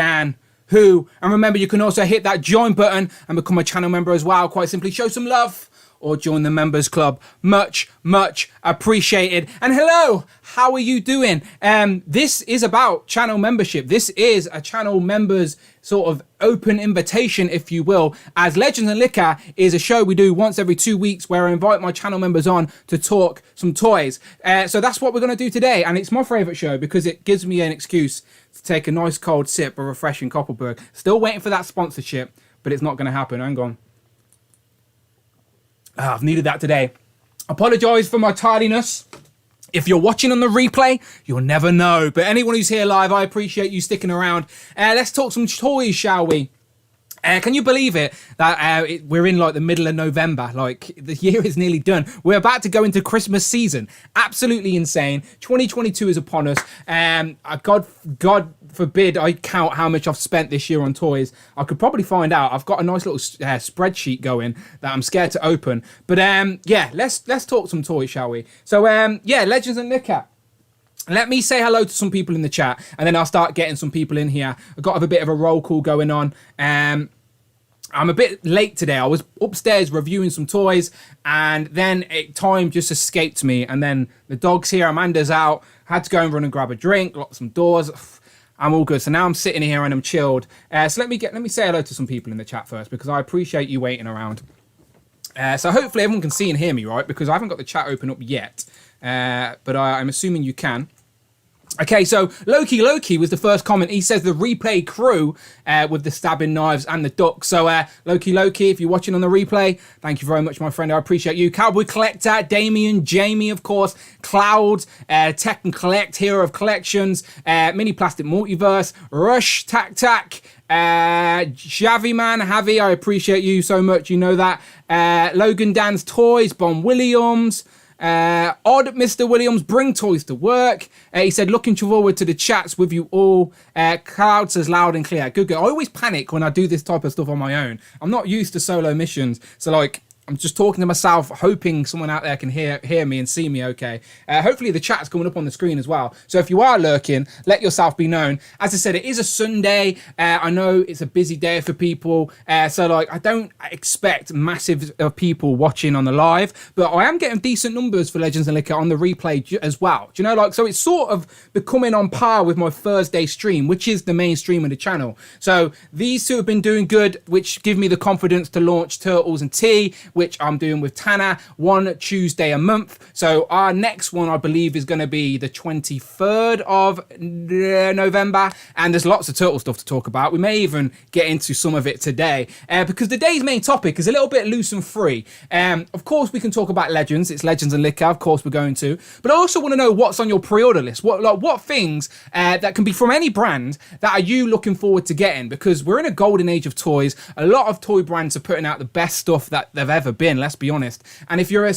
Dan, Who. And remember, you can also hit that join button and become a channel member as well. Quite simply, show some love or join the members club. Much appreciated. And hello, how are you doing? This is about channel membership. This is a channel members sort of open invitation, if you will, as Legends and Liquor is a show we do once every 2 weeks where I invite my channel members on to talk some toys. So that's what we're going to do today. And it's my favorite show because it gives me an excuse to take a nice cold sip of refreshing Koppelberg. Still waiting for that sponsorship, but it's not going to happen. Hang on. I've needed that today. Apologise for my tardiness. If you're watching on the replay, you'll never know. But anyone who's here live, I appreciate you sticking around. Let's talk some toys, shall we? Can you believe it that we're in like the middle of November? Like the year is nearly done. We're about to go into Christmas season. Absolutely insane. 2022 is upon us. God forbid I count how much I've spent this year on toys. I could probably find out. I've got a nice little spreadsheet going that I'm scared to open. But yeah, let's talk some toys, shall we? So yeah, Legends and Liquor. Let me say hello to some people in the chat, and then I'll start getting some people in here. I've got a bit of a roll call going on. I'm a bit late today. I was upstairs reviewing some toys, and then time just escaped me. And then the dog's here, Amanda's out. Had to go and run and grab a drink, lock some doors. I'm all good. So now I'm sitting here and I'm chilled. So let me say hello to some people in the chat first, because I appreciate you waiting around. So hopefully everyone can see and hear me, right? Because I haven't got the chat open up yet. But I'm assuming you can. Okay, so Loki was the first comment. He says the replay crew with the stabbing knives and the duck. So Loki, if you're watching on the replay, thank you very much, my friend. I appreciate you. Cowboy Collector, Damien, Jamie, of course, Cloud, Tech and Collect, Hero of Collections, Mini Plastic Multiverse, Rush, Tak, Javi Man, Javi, I appreciate you so much. You know that. Logan Dan's Toys, Bon Williams. Odd Mr. Williams, bring toys to work. He said, looking forward to the chats with you all. Cloud says loud and clear. Good. I always panic when I do this type of stuff on my own. I'm not used to solo missions. So like, I'm just talking to myself, hoping someone out there can hear me and see me okay. Hopefully the chat's coming up on the screen as well. So if you are lurking, let yourself be known. As I said, it is a Sunday. I know it's a busy day for people. So like, I don't expect massive people watching on the live, but I am getting decent numbers for Legends and Liquor on the replay as well. Do you know, like, so it's sort of becoming on par with my Thursday stream, which is the main stream of the channel. So these two have been doing good, which give me the confidence to launch Turtles and Tea, which I'm doing with Tanner, one Tuesday a month. So our next one, I believe, is going to be the 23rd of November. And there's lots of turtle stuff to talk about. We may even get into some of it today because today's main topic is a little bit loose and free. Of course, we can talk about Legends. It's Legends and Liquor. Of course, we're going to. But I also want to know what's on your pre-order list. What things that can be from any brand that are you looking forward to getting? Because we're in a golden age of toys. A lot of toy brands are putting out the best stuff that they've ever been, let's be honest. And if you're a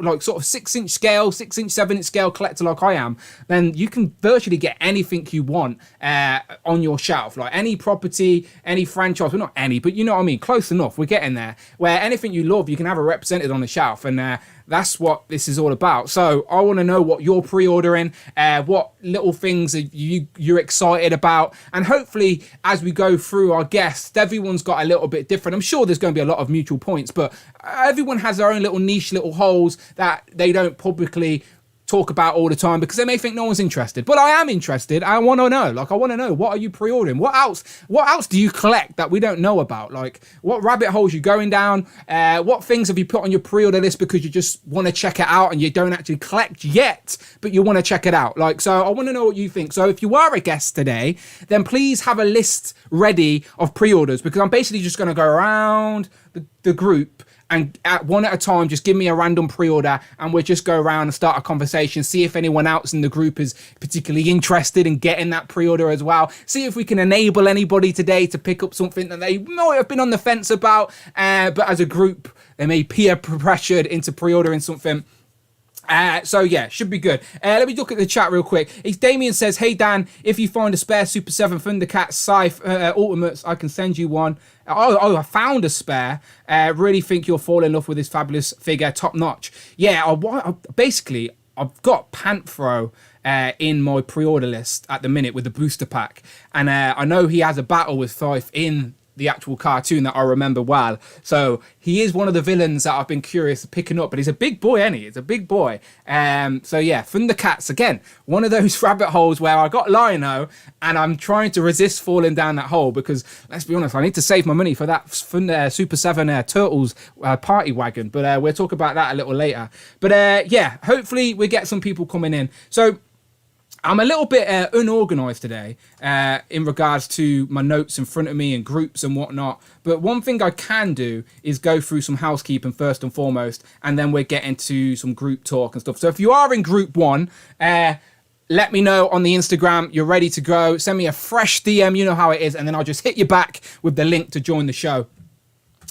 like sort of 6-inch scale, 6-inch, 7-inch scale collector like I am, then you can virtually get anything you want on your shelf. Like any property, any franchise, well not any, but you know what I mean, close enough, we're getting there. Where anything you love, you can have it represented on the shelf, and that's what this is all about. So I want to know what you're pre-ordering, what little things you're excited about, and hopefully as we go through our guests, everyone's got a little bit different. I'm sure there's going to be a lot of mutual points, but everyone has their own little niche, little holes that they don't publicly talk about all the time because they may think no one's interested. But I am interested. I want to know. Like, I want to know, what are you pre-ordering? What else do you collect that we don't know about? Like, what rabbit holes you going down? What things have you put on your pre-order list because you just want to check it out and you don't actually collect yet, but you want to check it out? Like, so I want to know what you think. So if you are a guest today, then please have a list ready of pre-orders, because I'm basically just going to go around the group and one at a time, just give me a random pre-order and we'll just go around and start a conversation, see if anyone else in the group is particularly interested in getting that pre-order as well. See if we can enable anybody today to pick up something that they might have been on the fence about, but as a group, they may peer pressured into pre-ordering something. So yeah, should be good. Let me look at the chat real quick. Damien says, hey Dan, if you find a spare Super 7 Thundercat Scythe Ultimates, I can send you one. Oh, I found a spare. Really think you'll fall in love with this fabulous figure, top notch. Yeah, basically, I've got Panthro in my pre-order list at the minute with the booster pack. And I know he has a battle with Fife in the actual cartoon that I remember well. So he is one of the villains that I've been curious of picking up, but he's a big boy, ain't he? He's a big boy. So yeah, Thundercats, again, one of those rabbit holes where I got Lionel and I'm trying to resist falling down that hole because, let's be honest, I need to save my money for that Super 7 Turtles party wagon. But we'll talk about that a little later. But yeah, hopefully we get some people coming in. So I'm a little bit unorganized today in regards to my notes in front of me and groups and whatnot. But one thing I can do is go through some housekeeping first and foremost, and then we'll get into some group talk and stuff. So if you are in group one, let me know on the Instagram. You're ready to go. Send me a fresh DM. You know how it is. And then I'll just hit you back with the link to join the show.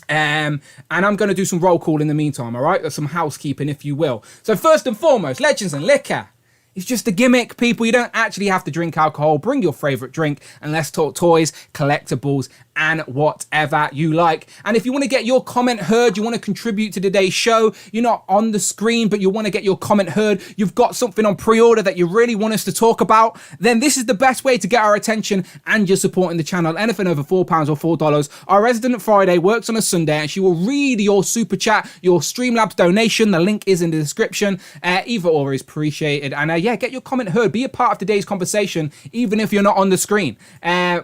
And I'm going to do some roll call in the meantime, all right? Or some housekeeping, if you will. So first and foremost, Legends and Liquor. It's just a gimmick, people. You don't actually have to drink alcohol. Bring your favorite drink and let's talk toys, collectibles, and whatever you like. And if you want to get your comment heard, you want to contribute to today's show, you're not on the screen, but you want to get your comment heard, you've got something on pre-order that you really want us to talk about, then this is the best way to get our attention and you're supporting the channel. Anything over £4 or $4. Our resident Friday works on a Sunday and she will read your super chat, your Streamlabs donation. The link is in the description. Either or is appreciated. And yeah, get your comment heard. Be a part of today's conversation, even if you're not on the screen.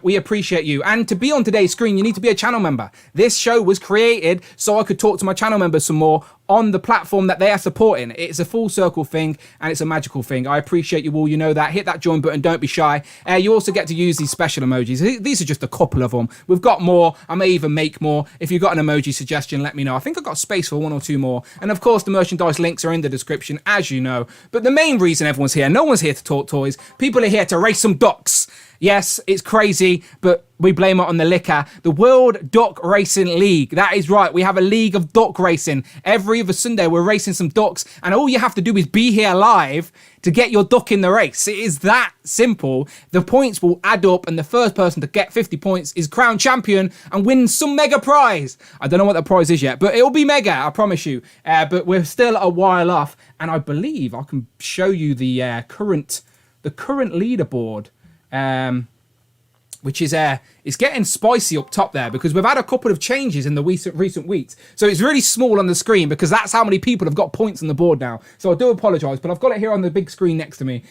We appreciate you. And to be on today's screen, you need to be a channel member. This show was created so I could talk to my channel members some more on the platform that they are supporting. It's a full circle thing and it's a magical thing. I appreciate you all. You know that. Hit that join button. Don't be shy. You also get to use these special emojis. These are just a couple of them. We've got more. I may even make more. If you've got an emoji suggestion, let me know. I think I've got space for one or two more. And of course, the merchandise links are in the description, as you know. But the main reason everyone's here, no one's here to talk toys. People are here to race some ducks. Yes, it's crazy, but we blame it on the liquor. The World Duck Racing League. That is right. We have a league of duck racing. Every other Sunday, we're racing some ducks. And all you have to do is be here live to get your duck in the race. It is that simple. The points will add up. And the first person to get 50 points is crowned champion and wins some mega prize. I don't know what the prize is yet, but it'll be mega. I promise you. But we're still a while off. And I believe I can show you the current leaderboard. Which is it's getting spicy up top there because we've had a couple of changes in the recent weeks. So it's really small on the screen because that's how many people have got points on the board now. So I do apologise, but I've got it here on the big screen next to me.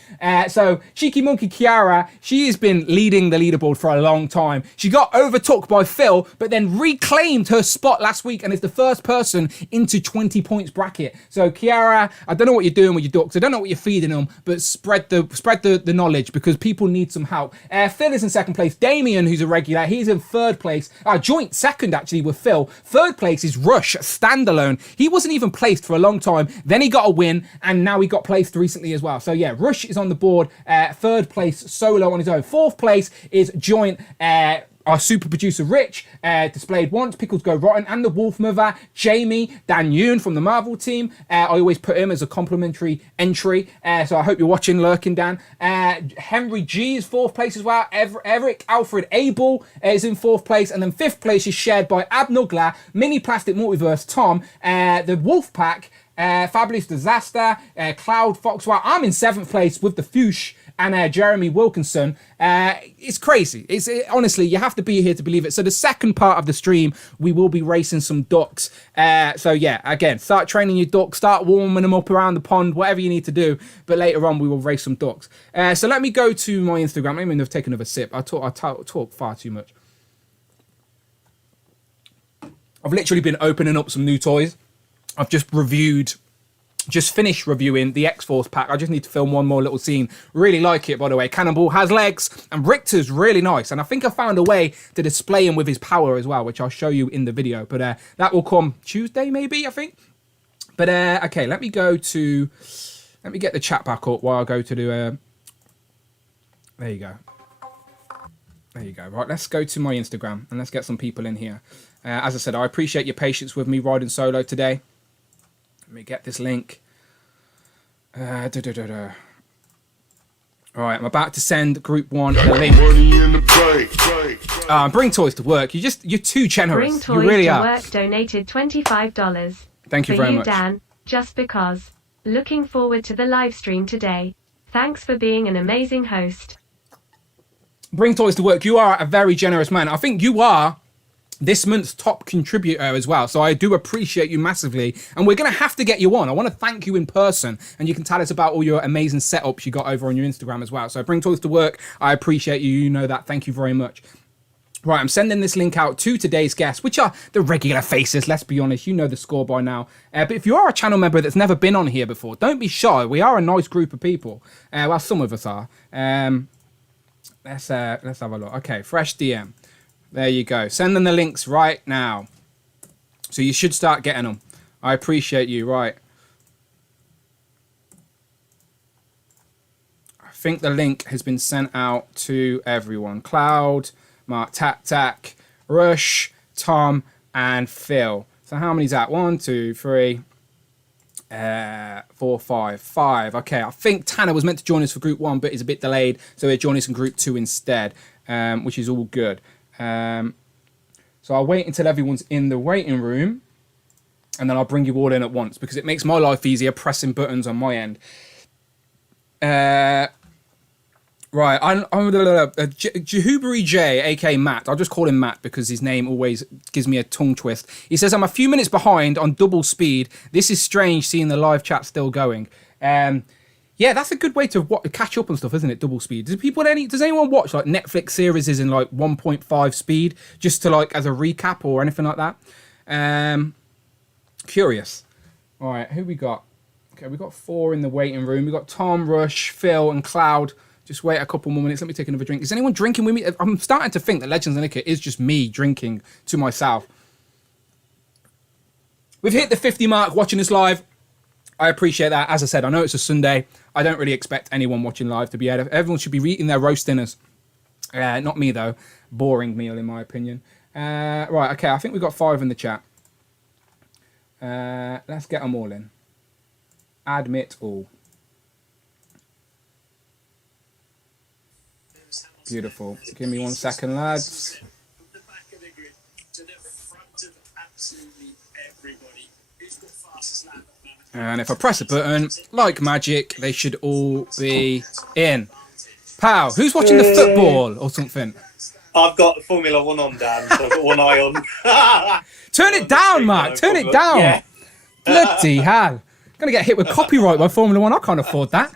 So Cheeky Monkey Kiara, she has been leading the leaderboard for a long time. She got overtook by Phil, but then reclaimed her spot last week and is the first person into 20 points bracket. So Kiara, I don't know what you're doing with your ducks. I don't know what you're feeding them, but spread the knowledge because people need some help. Phil is in second place. Damien, who's a regular, he's in third place. Joint second, actually, with Phil. Third place is Rush, standalone. He wasn't even placed for a long time. Then he got a win, and now he got placed recently as well. So, yeah, Rush is on the board. Third place, solo on his own. Fourth place is Joint, our super producer Rich, displayed once, Pickles Go Rotten, and the Wolf Mother, Jamie, Dan Yoon from the Marvel team. I always put him as a complimentary entry, so I hope you're watching, lurking, Dan. Henry G is fourth place as well. Eric Alfred Abel is in fourth place, and then fifth place is shared by Abnugla, Mini Plastic Multiverse Tom, the Wolf Pack, Fabulous Disaster, Cloud Foxwell. I'm in seventh place with the Fuchs and Jeremy Wilkinson. It's crazy. Honestly, you have to be here to believe it. So the second part of the stream, we will be racing some ducks. So yeah, again, start training your ducks, start warming them up around the pond, whatever you need to do. But later on, we will race some ducks. So let me go to my Instagram. Let me take another sip. I talk far too much. I've literally been opening up some new toys. I've just finished reviewing the X-Force pack. I just need to film one more little scene. Really like it, by the way. Cannonball has legs, and Richter's really nice. And I think I found a way to display him with his power as well, which I'll show you in the video. But that will come Tuesday, maybe, I think. But, okay, let me get the chat back up while I go to the... There you go. There you go. Right, let's go to my Instagram, and let's get some people in here. As I said, I appreciate your patience with me riding solo today. Let me get this link. All right, I'm about to send group one the link. Bring toys to work. You're too generous. Bring toys you really to are. Work donated $25. Thank you for very you, much. Dan, just because. Looking forward to the live stream today. Thanks for being an amazing host. Bring Toys to Work. You are a very generous man. I think you are this month's top contributor as well. So I do appreciate you massively. And we're going to have to get you on. I want to thank you in person. And you can tell us about all your amazing setups you got over on your Instagram as well. So Bring Toys to Work. I appreciate you. You know that. Thank you very much. Right, I'm sending this link out to today's guests, which are the regular faces. Let's be honest. You know the score by now. But if you are a channel member that's never been on here before, don't be shy. We are a nice group of people. Well, some of us are. Let's have a look. Okay, fresh DM. There you go. Send them the links right now. So you should start getting them. I appreciate you. Right. I think the link has been sent out to everyone. Cloud, MarkTakTak, Rush, Tom, and Phil. So how many's that? 1, 2, 3, 4, 5. 5. Okay, I think Tanner was meant to join us for group 1, but is a bit delayed. So he'll join us in group 2 instead, which is all good. So I'll wait until everyone's in the waiting room, and then I'll bring you all in at once because it makes my life easier pressing buttons on my end. Right, I'm Jehuberi J, aka Matt. I'll just call him Matt because his name always gives me a tongue twist. He says, I'm a few minutes behind on double speed. This is strange seeing the live chat still going. Yeah, that's a good way to catch up on stuff, isn't it? Double speed. Does anyone watch like Netflix series in like 1.5 speed just to like as a recap or anything like that? Curious. All right, who we got? Okay, we got 4 in the waiting room. We got Tom, Rush, Phil, and Cloud. Just wait a couple more minutes. Let me take another drink. Is anyone drinking with me? I'm starting to think that Legends of Neca is just me drinking to myself. We've hit the 50 mark watching us live. I appreciate that. As I said, I know it's a Sunday. I don't really expect anyone watching live to be out. Everyone should be eating their roast dinners. Not me, though. Boring meal, in my opinion. Right, okay. I think we've got 5 in the chat. Let's get them all in. Admit all. Beautiful. Give me 1 second, lads. And if I press a button, like magic, they should all be in. Pow, who's watching the football or something? I've got Formula 1 on, Dan, so I've got one eye on. Turn it down, Mark. Turn it down. Yeah. Bloody hell. Going to get hit with copyright by Formula 1. I can't afford that.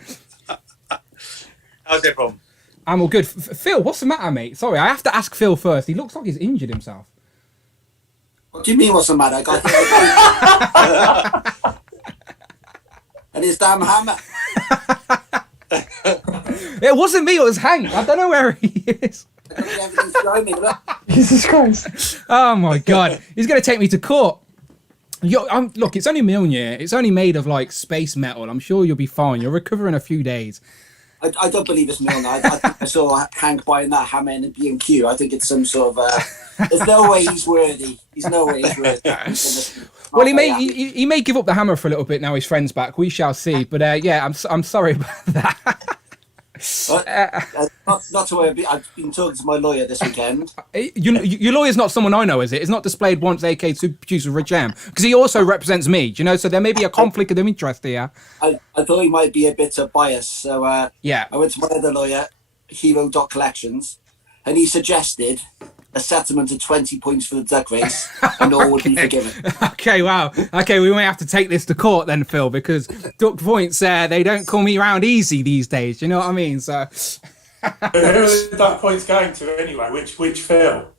How's everyone? I'm all good. Phil, what's the matter, mate? Sorry, I have to ask Phil first. He looks like he's injured himself. What do you mean, what's the matter? I got hit. And his damn hammer. It wasn't me, it was Hank. I don't know where he is. Jesus Christ. Oh my God. He's going to take me to court. Look, it's only Mjolnir. It's only made of like space metal. I'm sure you'll be fine. You'll recover in a few days. I don't believe it's Mjolnir. I think I saw Hank buying that hammer in B&Q. I think it's some sort of... there's no way he's worthy. He's no way he's worthy. Well, he may give up the hammer for a little bit now his friend's back. We shall see. But yeah, I'm sorry about that. Not to worry. I've been talking to my lawyer this weekend. Your lawyer's not someone I know, is it? It's not displayed once AK to producer Rich M. Because he also represents me, do you know? So there may be a conflict of interest here. I thought he might be a bit biased. So yeah. I went to my other lawyer, Hero.Collections, and he suggested a settlement of 20 points for the duck race and all would be forgiven. Okay, wow. Okay, we may have to take this to court then, Phil, because duck points, they don't come around easy these days. You know what I mean? So, who are the duck points going to anyway? Which Phil?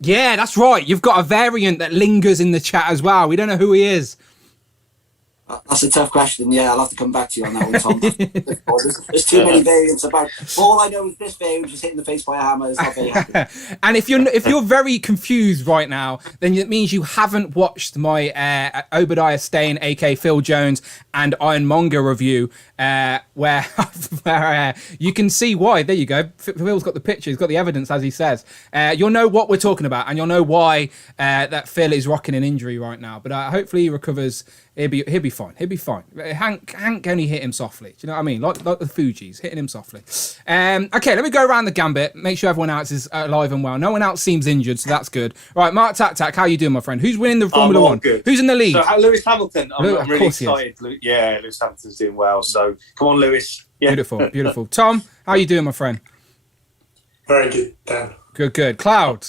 Yeah, that's right. You've got a variant that lingers in the chat as well. We don't know who he is. That's a tough question. Yeah, I'll have to come back to you on that one, Tom. There's too many variants about. All I know is this variant was hit in the face by a hammer. It's not very happy. And if you're very confused right now, then it means you haven't watched my Obadiah Stane, aka Phil Jones, and Ironmonger review, where you can see why. There you go. Phil's got the picture. He's got the evidence, as he says. You'll know what we're talking about, and you'll know why that Phil is rocking an injury right now. But hopefully he recovers. He'll be fine. He'll be fine. Hank only hit him softly. Do you know what I mean? Like the Fugees, hitting him softly. Okay, let me go around the gambit. Make sure everyone else is alive and well. No one else seems injured, so that's good. Right, MarkTakTak, how you doing, my friend? Who's winning the Formula One? Good. Who's in the lead? So Lewis Hamilton. I'm really excited. Yeah, Lewis Hamilton's doing well. So come on, Lewis. Yeah. Beautiful, beautiful. Tom, how you doing, my friend? Very good, Dan. Good, good. Cloud.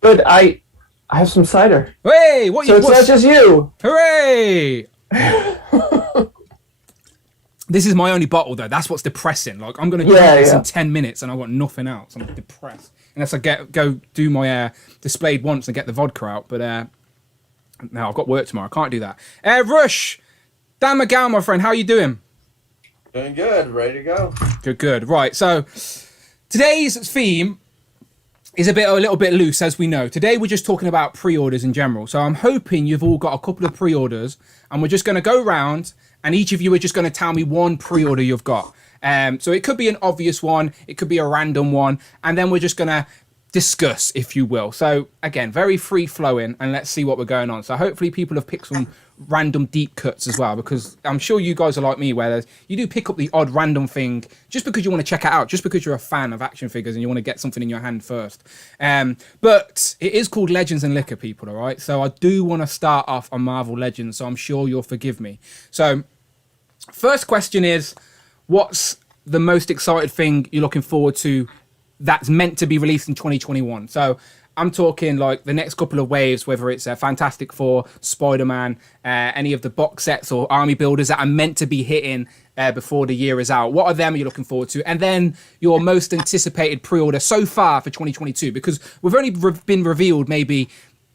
Good. I have some cider. Hey, what So you? it's not just you. Hooray! This is my only bottle, though. That's what's depressing. Like, I'm going to do this in 10 minutes, and I've got nothing else. I'm depressed. Unless I go do my displayed once and get the vodka out. But no, I've got work tomorrow. I can't do that. Rush, Dan McGowan, my friend, how you doing? Doing good, ready to go. Good, good. Right, so today's theme is a little bit loose, as we know. Today we're just talking about pre-orders in general. So I'm hoping you've all got a couple of pre-orders, and we're just going to go round, and each of you are just going to tell me one pre-order you've got. So it could be an obvious one, it could be a random one, and then we're just going to discuss, if you will. So again, very free-flowing, and let's see what we're going on. So hopefully people have picked some random deep cuts as well, because I'm sure you guys are like me, where you do pick up the odd random thing just because you want to check it out, just because you're a fan of action figures and you want to get something in your hand first. But it is called Legends and Liquor, people, all right? So I do want to start off on Marvel Legends, so I'm sure you'll forgive me. So first question is, what's the most excited thing you're looking forward to that's meant to be released in 2021? So I'm talking like the next couple of waves, whether it's Fantastic Four, Spider-Man, any of the box sets or army builders that are meant to be hitting before the year is out. What are them you're looking forward to? And then your most anticipated pre-order so far for 2022, because we've only been revealed maybe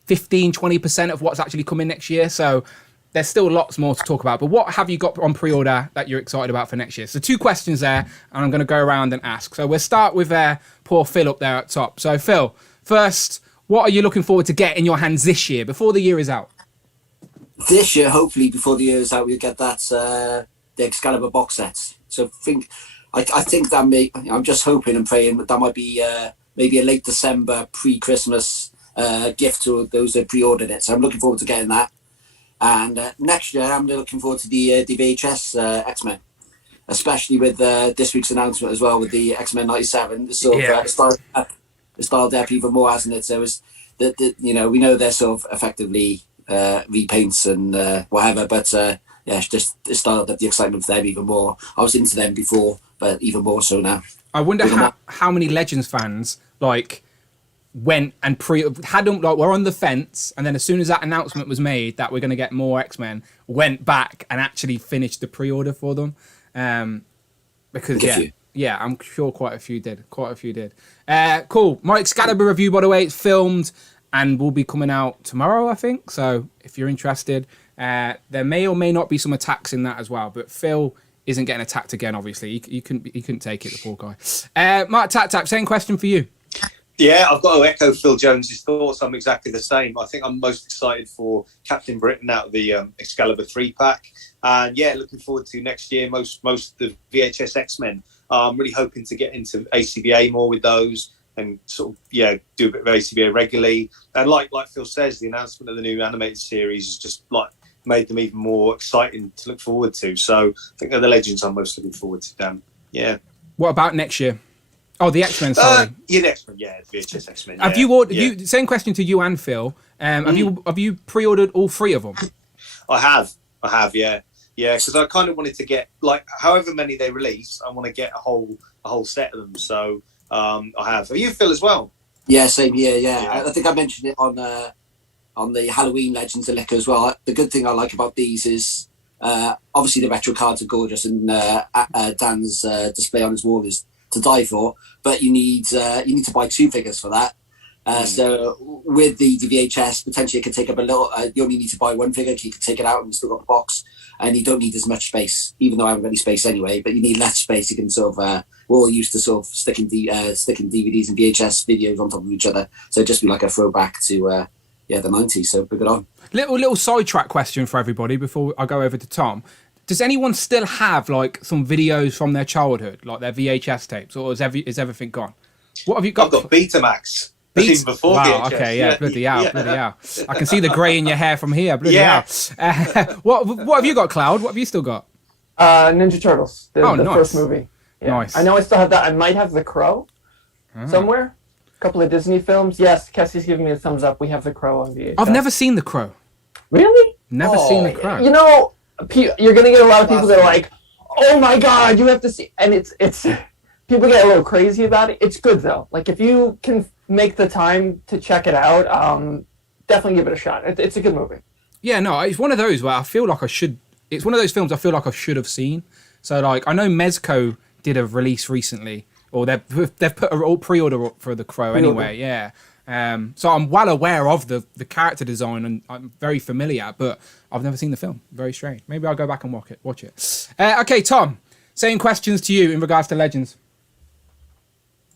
15, 20% of what's actually coming next year. So there's still lots more to talk about. But what have you got on pre-order that you're excited about for next year? So 2 questions there, and I'm going to go around and ask. So we'll start with poor Phil up there at top. So Phil, first, what are you looking forward to get in your hands this year, before the year is out? This year, hopefully, before the year is out, we'll get that the Excalibur box sets. So I think that I'm just hoping and praying that might be maybe a late December pre-Christmas gift to those that pre-ordered it. So I'm looking forward to getting that. And next year, I'm looking forward to the VHS X-Men, especially with this week's announcement as well with the X-Men 97. It's sort of styled up even more, hasn't it? So it's we know they're sort of effectively repaints and whatever, but it's just it's styled up the excitement for them even more. I was into them before, but even more so now. I wonder how many Legends fans went and had them were on the fence, and then as soon as that announcement was made that we're going to get more X-Men, went back and actually finished the pre-order for them. Because I'm sure quite a few did. Cool. My Excalibur review, by the way, it's filmed and will be coming out tomorrow, I think. So if you're interested, there may or may not be some attacks in that as well. But Phil isn't getting attacked again, obviously. He couldn't take it, the poor guy. MarkTakTak, same question for you. Yeah, I've got to echo Phil Jones's thoughts. I'm exactly the same. I think I'm most excited for Captain Britain out of the Excalibur 3-pack. And yeah, looking forward to next year, most of the VHS X-Men. I'm really hoping to get into ACBA more with those and sort of, do a bit of ACBA regularly. And like Phil says, the announcement of the new animated series has just made them even more exciting to look forward to. So I think they're the Legends I'm most looking forward to, Dan. Yeah. What about next year? Oh, the X-Men, sorry. X-Men, VHS X-Men. Have you ordered? Same question to you and Phil. Have you pre-ordered all 3 of them? I have, yeah, because I kind of wanted to get however many they release, I want to get a whole set of them. So I have. Are you, Phil, as well? Yeah, same here. Yeah, I think I mentioned it on the Halloween Legends and Liquor as well. The good thing I like about these is obviously the retro cards are gorgeous, and Dan's display on his wall is to die for, but you need to buy 2 figures for that. So with the VHS, potentially it can take up a little. You only need to buy 1 figure. You can take it out and you still got the box, and you don't need as much space. Even though I haven't got any space anyway, but you need less space. You can sort of we're all used to sort of sticking DVDs and VHS videos on top of each other. So it'd just be like a throwback to the 90s. So bring it on. Little sidetrack question for everybody before I go over to Tom. Does anyone still have some videos from their childhood, like their VHS tapes, or is everything gone? What have you got? I've got Betamax. Even before wow, VHS. okay, bloody hell. I can see the grey in your hair from here, bloody hell. What have you got, Cloud? What have you still got? Ninja Turtles, the nice. first movie. Yeah. Nice. I know I still have that. I might have The Crow somewhere. A couple of Disney films. Yes, Cassie's giving me a thumbs up. We have The Crow on VHS. I've never seen The Crow. Really? Never seen The Crow. You're going to get a lot of people that are like, Oh my god, you have to see, and it's people get a little crazy about it. It's good though. Like if you can make the time to check it out, definitely give it a shot. It's a good movie. Yeah, no, it's one of those where I feel like I should. It's one of those films I feel like I should have seen. So like I know Mezco did a release recently, or they've put a pre-order up for The Crow anyway. Yeah. So I'm well aware of the character design and I'm very familiar, but I've never seen the film. Very strange. Maybe I'll go back and watch it. Okay, Tom, same questions to you in regards to Legends.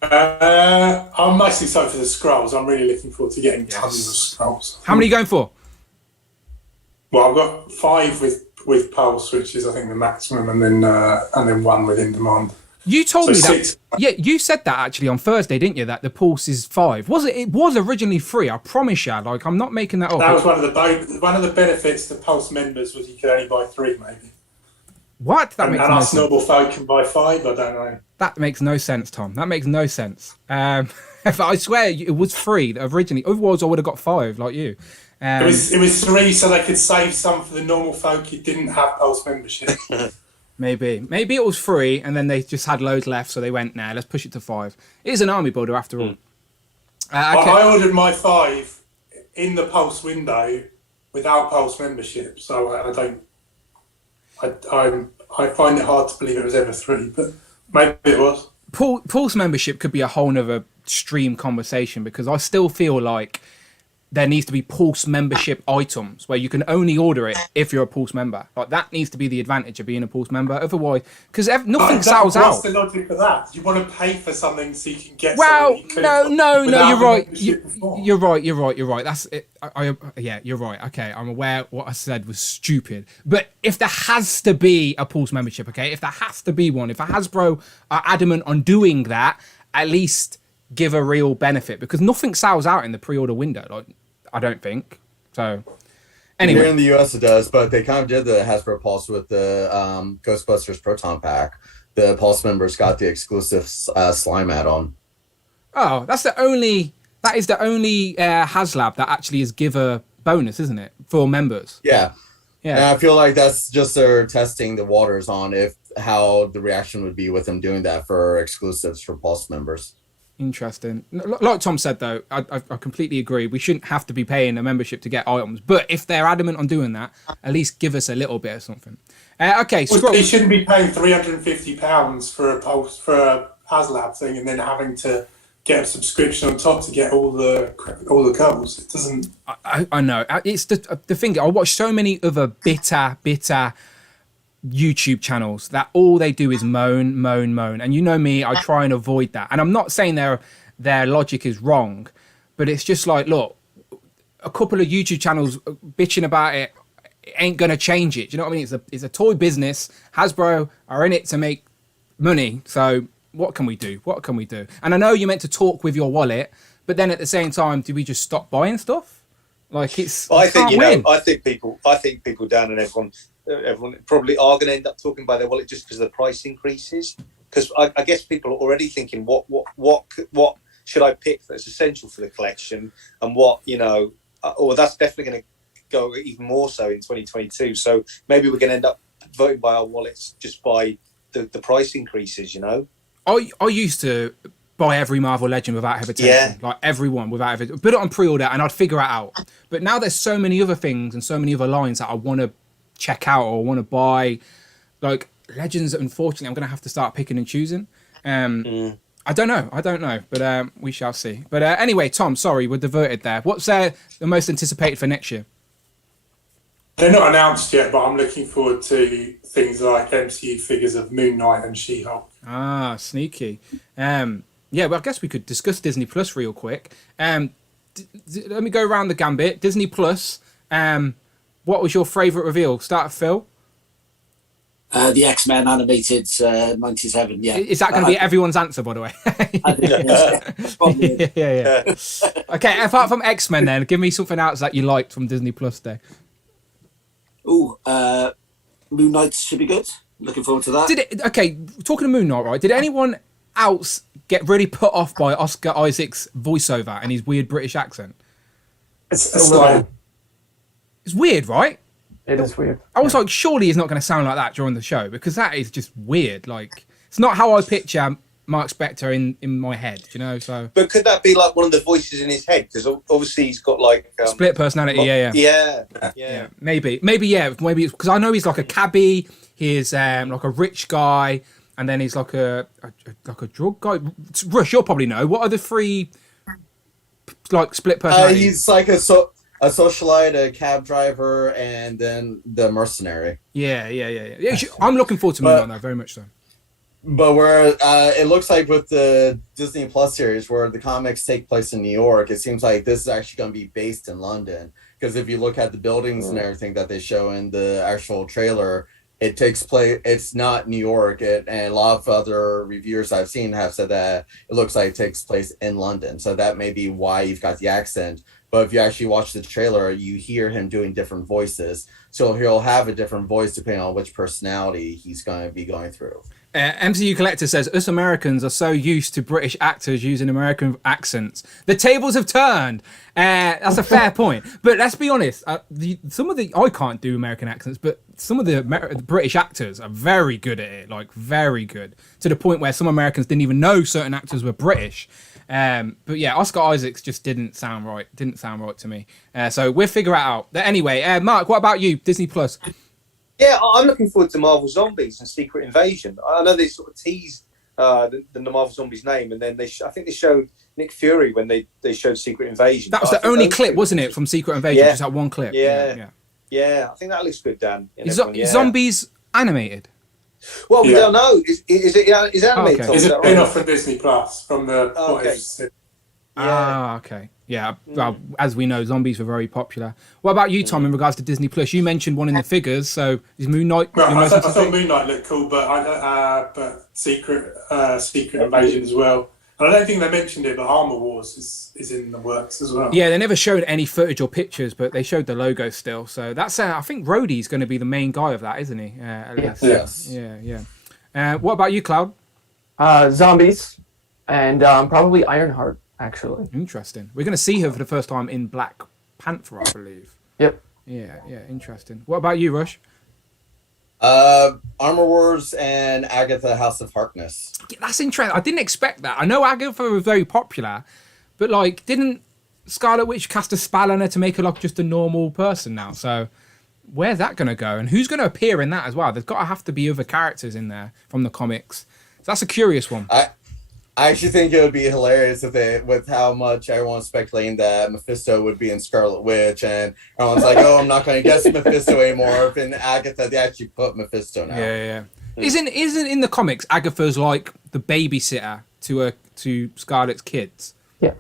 I'm mostly excited for the scrolls. I'm really looking forward to getting tons of scrolls. How many are you going for? Well, I've got 5 with Pulse, which is I think the maximum, and then 1 with In Demand. You told me that. 6. Yeah, you said that actually on Thursday, didn't you? That the Pulse is 5. Was it? It was originally free. I promise you. Like I'm not making that up. That was one of the benefits to Pulse members was you could only buy 3 maybe. What? That makes and no us sense. normal folk can buy 5. I don't know. That makes no sense, Tom. That makes no sense. I swear it was free originally. Otherwise, I would have got 5 like you. It was 3 so they could save some for the normal folk who didn't have Pulse membership. Maybe it was free, and then they just had loads left, so they went, nah, let's push it to 5. It is an army builder after all. Okay. I ordered my 5 in the Pulse window without Pulse membership, so I find it hard to believe it was ever 3, but maybe it was. Pulse membership could be a whole nother stream conversation because I still feel like there needs to be Pulse membership items where you can only order it if you're a Pulse member. Like that needs to be the advantage of being a Pulse member. Otherwise, because nothing sells out. What's the logic for that? You want to pay for something so you can get. Well, something no, you're right. You're You're right. That's it. Yeah, you're right. Okay, I'm aware what I said was stupid. But if there has to be a Pulse membership, okay, if there has to be one, if a Hasbro are adamant on doing that, at least give a real benefit because nothing sells out in the pre-order window. Like. I don't think so. Anyway, here in the US it does, but they kind of did the Hasbro Pulse with the Ghostbusters Proton Pack. The Pulse members got the exclusive slime add-on. Oh, that is the only HasLab that actually is give a bonus, isn't it, for members? Yeah. Yeah. And I feel like that's just they're testing the waters on how the reaction would be with them doing that for exclusives for Pulse members. Interesting. Like Tom said, though, I completely agree. We shouldn't have to be paying a membership to get items. But if they're adamant on doing that, at least give us a little bit of something. Okay. Well, you shouldn't be paying £350 for a HasLab thing and then having to get a subscription on top to get all the codes. It doesn't. I know. It's the thing. I watch so many other bitter YouTube channels that all they do is moan, and you know me, I try and avoid that. And I'm not saying their logic is wrong, but it's just like, look, a couple of YouTube channels bitching about it ain't gonna change it. Do you know what I mean? It's a toy business. Hasbro are in it to make money. So what can we do? And I know you're meant to talk with your wallet, but then at the same time, do we just stop buying stuff? Like it's. Well, I think people down and everyone probably are going to end up talking by their wallet just because of the price increases. Because I guess people are already thinking, what should I pick that's essential for the collection, and what or that's definitely going to go even more so in 2022. So maybe we're going to end up voting by our wallets just by the price increases. I used to buy every Marvel Legend without hesitation, like everyone without hesitation. Put it on pre-order and I'd figure it out. But now there's so many other things and so many other lines that I want to check out or want to buy. Like Legends, unfortunately, I'm going to have to start picking and choosing. I don't know, but we shall see. But anyway, Tom, sorry, we're diverted there. What's the most anticipated for next year? They're not announced yet, but I'm looking forward to things like MCU figures of Moon Knight and She-Hulk. Ah, sneaky. Yeah, well, I guess we could discuss Disney Plus real quick. Let me go around the gambit. Disney Plus, what was your favourite reveal? Start with Phil. The X-Men animated 97, yeah. Is that going to be everyone's answer, by the way? I think, yeah. Okay, apart from X-Men then, give me something else that you liked from Disney Plus Day. Ooh, Moon Knight should be good. Looking forward to that. Okay, talking of Moon Knight, right? Did anyone else get really put off by Oscar Isaac's voiceover and his weird British accent? It's weird, right? It is weird. I was like, surely he's not going to sound like that during the show, because that is just weird. Like, it's not how I picture Mark Spector in my head, you know. So, But could that be like one of the voices in his head? Because obviously he's got like split personality. Yeah. Maybe it's because I know he's like a cabbie. He's like a rich guy, and then he's like a drug guy. Rush, you'll probably know. What are the three like split personalities? He's like a socialite, a cab driver, and then the mercenary. Yeah. I'm looking forward to moving on that very much so. But where it looks like with the Disney Plus series, where the comics take place in New York, it seems like this is actually going to be based in London. Because if you look at the buildings and everything that they show in the actual trailer, it takes place. It's not New York, and a lot of other reviewers I've seen have said that it looks like it takes place in London. So that may be why you've got the accent. But if you actually watch the trailer, you hear him doing different voices. So he'll have a different voice depending on which personality he's going to be going through. MCU Collector says, us Americans are so used to British actors using American accents. The tables have turned. That's a fair point. But let's be honest. I can't do American accents, but some of the British actors are very good at it. Like, very good. To the point where some Americans didn't even know certain actors were British. But yeah, Oscar Isaacs just didn't sound right to me. So we'll figure it out. Anyway, Mark, what about you? Disney Plus. Yeah, I'm looking forward to Marvel Zombies and Secret Invasion. I know they sort of teased the Marvel Zombies name, and then I think they showed Nick Fury when they showed Secret Invasion. That was the only clip, wasn't it, from Secret Invasion? Just that one clip. Yeah, I think that looks good, Dan. Zombies animated? Well, we don't know. Is it animated? Okay. It's a spin-off from Disney Plus from the. Okay. Yeah. Well, as we know, zombies were very popular. What about you, Tom, in regards to Disney Plus? You mentioned one in the figures, so is Moon Knight? Well, I thought Moon Knight looked cool, but Secret Invasion as well. And I don't think they mentioned it, but Armor Wars is in the works as well. Yeah, they never showed any footage or pictures, but they showed the logo still. So that's I think Rhodey's going to be the main guy of that, isn't he? Yes. Yeah. What about you, Cloud? Zombies, and probably Ironheart. Actually, interesting. We're going to see her for the first time in Black Panther, I believe. Yep. Yeah, interesting. What about you, Rush? Armor Wars and Agatha House of Harkness. Yeah, that's interesting. I didn't expect that. I know Agatha was very popular, but like, didn't Scarlet Witch cast a spell on her to make her like just a normal person now? So where's that going to go? And who's going to appear in that as well? There's got to have to be other characters in there from the comics. So that's a curious one. I actually think it would be hilarious with how much everyone's speculating that Mephisto would be in Scarlet Witch, and everyone's like, "Oh, I'm not going to guess Mephisto anymore." If in Agatha, they actually put Mephisto now. Yeah. Isn't in the comics Agatha's like the babysitter to Scarlet's kids? Yeah.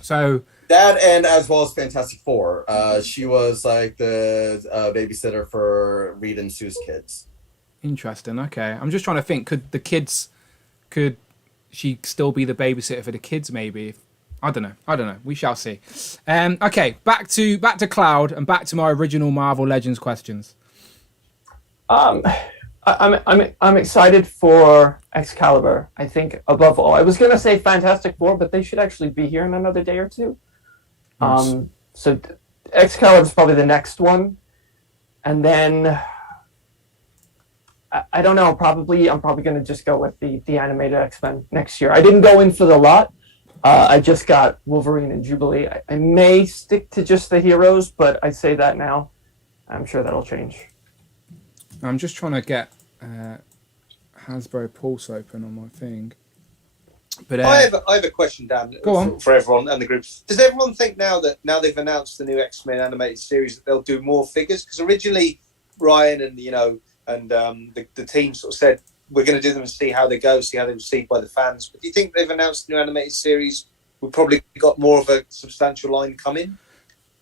So that, and as well as Fantastic Four, she was like the babysitter for Reed and Sue's kids. Interesting. Okay, I'm just trying to think. Could she still be the babysitter for the kids? Maybe. I don't know. We shall see. Okay, back to Cloud and back to my original Marvel Legends questions. I'm excited for Excalibur. I think above all, I was gonna say Fantastic Four, but they should actually be here in another day or two. Nice. So Excalibur is probably the next one, and then. I don't know. I'm probably going to just go with the animated X-Men next year. I didn't go in for the lot. I just got Wolverine and Jubilee. I may stick to just the heroes, but I say that now. I'm sure that'll change. I'm just trying to get Hasbro Pulse open on my thing. But I have a question, Dan. Go on. For everyone and the group. Does everyone think now they've announced the new X-Men animated series that they'll do more figures? Because originally Ryan and the team sort of said we're going to do them and see how they go, see how they're received by the fans. But do you think they've announced the new animated series? We've probably got more of a substantial line coming.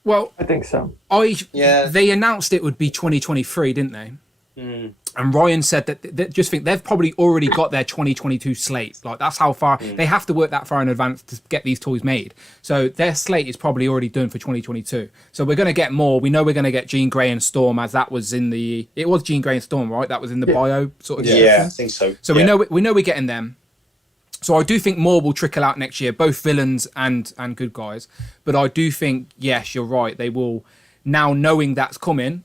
Well, I think so. They announced it would be 2023, didn't they? Mm. And Ryan said that just think they've probably already got their 2022 slate. Like, that's how far they have to work that far in advance to get these toys made. So their slate is probably already done for 2022. So we're going to get more. We know we're going to get Jean Grey and Storm, as that was it was Jean Grey and Storm, right? That was in the bio sort of description. Yeah, I think so. So we know we're getting them. So I do think more will trickle out next year, both villains and good guys. But I do think, yes, you're right. They will, now knowing that's coming,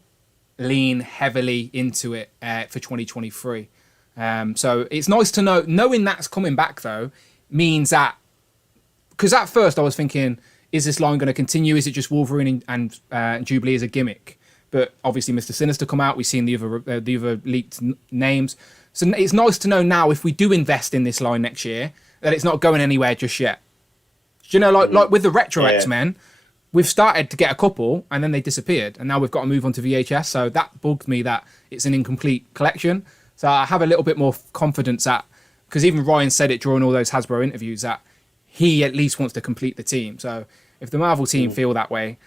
lean heavily into it for 2023. So it's nice to know. Knowing that's coming back though means that, because at first I was thinking, is this line going to continue? Is it just Wolverine and Jubilee as a gimmick? But obviously, Mr. Sinister come out. We've seen the other leaked names. So it's nice to know now, if we do invest in this line next year, that it's not going anywhere just yet. Do you know, like with the Retro X-Men, we've started to get a couple, and then they disappeared, and now we've got to move on to VHS. So that bugged me that it's an incomplete collection. So I have a little bit more confidence that, because even Ryan said it during all those Hasbro interviews, that he at least wants to complete the team. So if the Marvel team feel that way,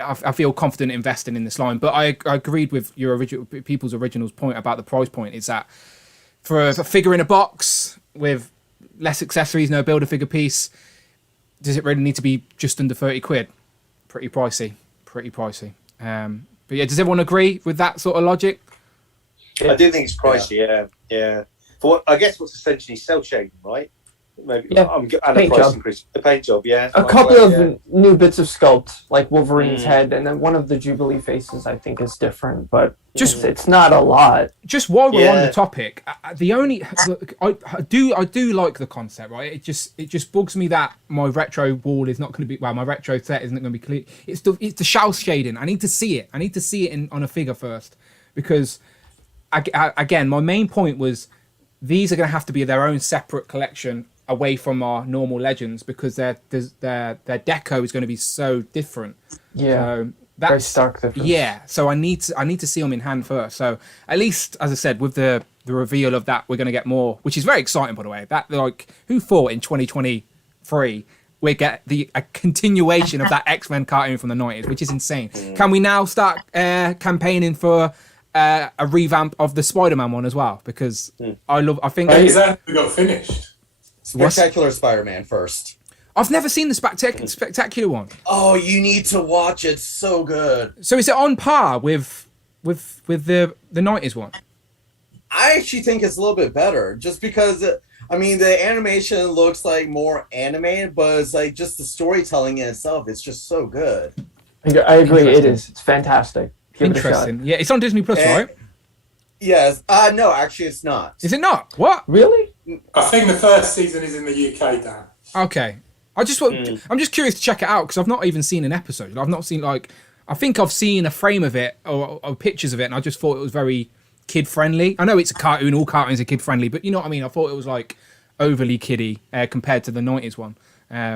I feel confident investing in this line. But I agreed with your people's original point about the price point, is that for a figure in a box with less accessories, no Build-A-Figure piece, does it really need to be just under 30 quid? Pretty pricey. But yeah, does everyone agree with that sort of logic? I do think it's pricey, yeah. For I guess what's essentially cell shading, right? Maybe Yeah, and a paint price job. increase. The paint job, yeah. A couple of new bits of sculpt, like Wolverine's head, and then one of the Jubilee faces I think is different, but it's not a lot. Just while we're on the topic, the only I do like the concept, right? It just bugs me that my retro wall is not going to be, my retro set isn't going to be clear. It's the shell shading. I need to see it. On a figure first, because again, my main point was these are going to have to be their own separate collection away from our normal Legends, because their deco is going to be so different. Yeah. So very stark difference. Yeah, so I need to see them in hand first. So at least, as I said, with the reveal of that, we're going to get more, which is very exciting, by the way. That, like, who thought in 2023 we get a continuation of that X-Men cartoon from the 90s, which is insane. Can we now start campaigning for a revamp of the Spider-Man one as well? Because I think is that we got finished? Spectacular Spider-Man first. I've never seen the spectacular one. Oh, you need to watch it. So good. So is it on par with the 90s one? I actually think it's a little bit better, just because I mean the animation looks like more animated, but it's like just the storytelling in itself. It's just so good. I agree. It is. It's fantastic. Give Interesting. Yeah, it's on Disney Plus, right? Yes. No, actually, it's not. Is it not? What? Really? I think the first season is in the UK, Dan. Okay. I'm just curious to check it out, because I've not even seen an episode. I've not seen, like, I think I've seen a frame of it or pictures of it, and I just thought it was very kid friendly. I know it's a cartoon, all cartoons are kid friendly, but you know what I mean? I thought it was like overly kiddie compared to the 90s one. But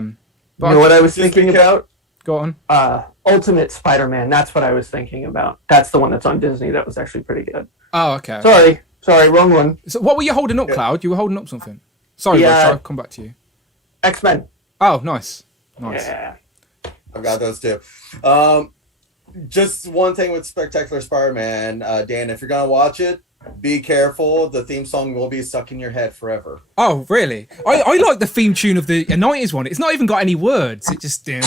you know what I was thinking about? Go on. Ultimate Spider-Man. That's what I was thinking about. That's the one that's on Disney. That was actually pretty good. Oh, okay. Sorry, wrong one. So what were you holding up, Cloud? You were holding up something. Sorry, Rich, I'll come back to you. X-Men. Oh, nice. Yeah. I've got those too. Just one thing with Spectacular Spider-Man, Dan, if you're gonna watch it, be careful. The theme song will be stuck in your head forever. Oh, really? I like the theme tune of the 90s one. It's not even got any words. It just down,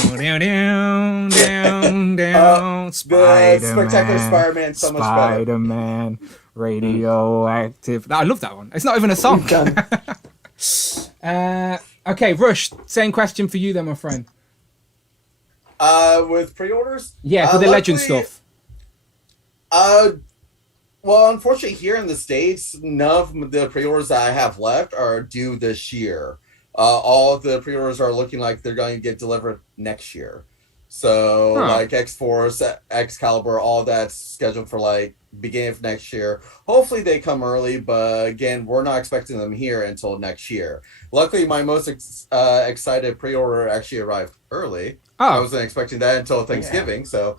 Spider-Man. Spectacular Spider-Man, so much better. Spider-Man, radioactive. I love that one. It's not even a song. Okay, Rush, same question for you then, my friend. With pre-orders? Yeah, for the Legend stuff. Well, unfortunately, here in the States, none of the pre-orders that I have left are due this year. All of the pre-orders are looking like they're going to get delivered next year. So, like X-Force, Excalibur, all that's scheduled for like beginning of next year. Hopefully they come early, but again, we're not expecting them here until next year. Luckily, my most excited pre-order actually arrived early. I wasn't expecting that until Thanksgiving, so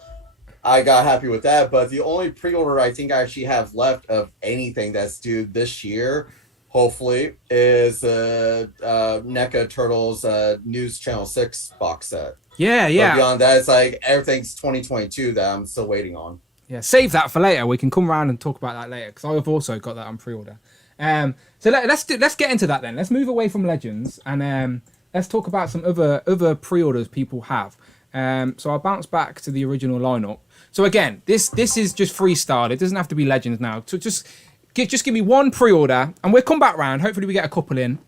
I got happy with that. But the only pre-order I think I actually have left of anything that's due this year, hopefully, is NECA Turtles News Channel 6 box set. Yeah. But beyond that, it's like everything's 2022 that I'm still waiting on. Yeah, save that for later. We can come around and talk about that later, because I've also got that on pre-order. So let's get into that then. Let's move away from Legends and let's talk about some other pre-orders people have. So I'll bounce back to the original lineup. So again, this is just freestyle. It doesn't have to be Legends now. So just give me one pre-order, and we'll come back round. Hopefully we get a couple in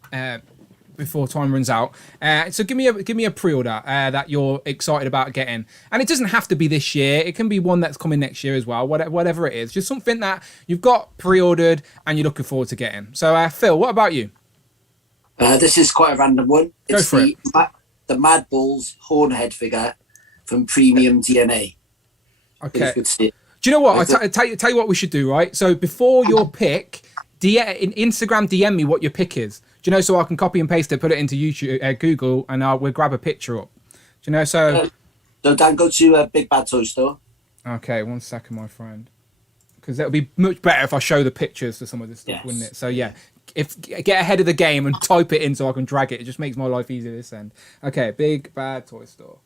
before time runs out. So give me a pre-order that you're excited about getting, and it doesn't have to be this year. It can be one that's coming next year as well. Whatever it is, just something that you've got pre-ordered and you're looking forward to getting. So Phil, what about you? This is quite a random one. Go for it. The Mad Bulls Hornhead figure from Premium DNA. Okay. Good to see it. Do you know what? I tell you what we should do, right? So before your pick, in Instagram DM me what your pick is. Do you know, so I can copy and paste it, put it into YouTube, Google, and we'll grab a picture up. Do you know, so... So Dan, go to Big Bad Toy Store. Okay, 1 second, my friend. Because it'll be much better if I show the pictures for some of this stuff, Yes. wouldn't it? So yeah, get ahead of the game and type it in so I can drag it. It just makes my life easier this end. Okay, Big Bad Toy Store.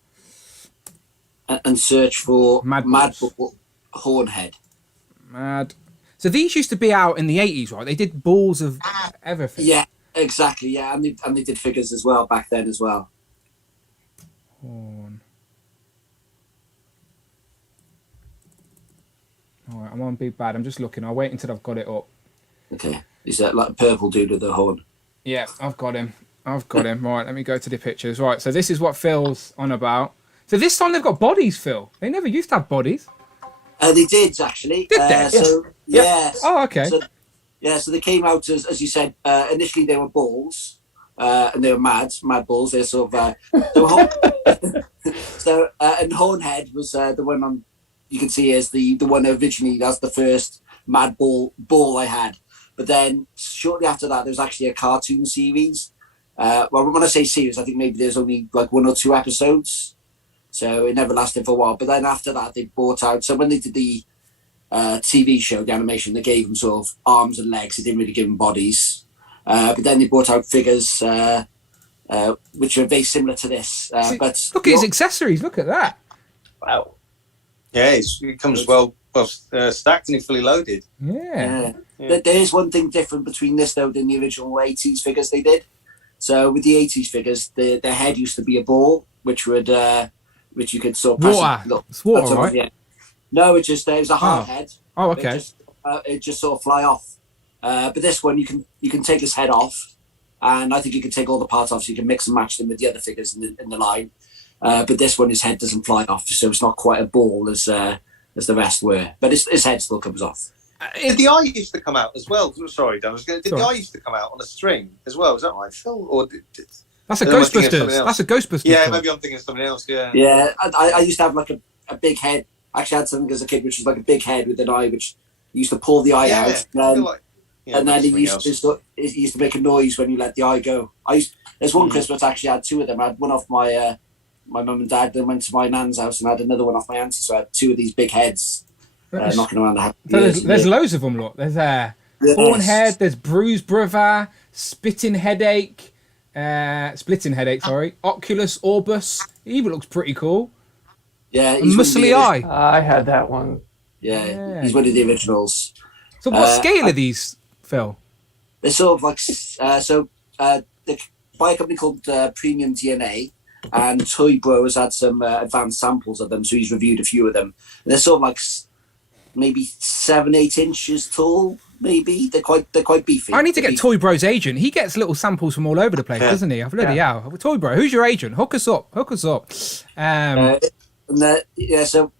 And search for Mad Bull Hornhead. Mad. So these used to be out in the 80s, right? They did balls of everything. Yeah, exactly. Yeah, and they did figures as well back then as well. Horn. All right, I'm on Big Bad. I'm just looking. I'll wait until I've got it up. Okay, is that like a purple dude with the horn? Yeah, I've got him. Right, let me go to the pictures. Right, so this is what Phil's on about. So this time they've got bodies, Phil. They never used to have bodies. They did actually. Did they? So yeah. Oh, okay. So they came out as you said. Initially they were balls, and they were mad balls. They're sort of so and Hornhead was the one on. You can see as the one originally. That's the first mad ball I had. But then shortly after that, there was actually a cartoon series. Well, when I say series, I think maybe there's only like 1 or 2 episodes. So it never lasted for a while. But then after that, they brought out... So when they did the TV show, the animation, they gave them sort of arms and legs. They didn't really give them bodies. But then they brought out figures which are very similar to this. But look at his accessories. Look at that. Wow. Yeah, it comes well stacked and fully loaded. Yeah. There is one thing different between this, though, than the original 80s figures they did. So with the 80s figures, their head used to be a ball, which you could sort of press. Water. It's water, right? Yeah. No, it was a hard head. Oh, okay. It just sort of fly off. But this one, you can take his head off, and I think you can take all the parts off, so you can mix and match them with the other figures in the line. But this one, his head doesn't fly off, so it's not quite a ball as the rest were. But his head still comes off. Did the eye used to come out as well? Sorry, Dan. Did the eye used to come out on a string as well? Is that right, Phil? Or that's a Ghostbusters. That's a Ghostbusters. Yeah, film. maybe I'm thinking of something else. Yeah. Yeah, I used to have like a big head. I actually had something as a kid which was like a big head with an eye, which you used to pull the eye out, and then it used to make a noise when you let the eye go. There's one Christmas I actually had 2 of them. I had one off my mum and dad, then went to my nan's house and had another one off my auntie. So I had 2 of these big heads knocking around the house. So there's loads of them. Look, there's Hornhead, there's Bruise Brother, Splitting Headache. Oculus Orbus. He even looks pretty cool. Yeah, Muscly Eye. I had that one. Yeah, he's one of the originals. So what scale are these, Phil? They're sort of like they by a company called Premium DNA, and Toy Bro has had some advanced samples of them, so he's reviewed a few of them. And they're sort of like maybe 7-8 inches tall. Maybe they're quite beefy. I need to get Toy Bro's agent. He gets little samples from all over the place, doesn't he? Bloody hell. Toy Bro, who's your agent? Hook us up. So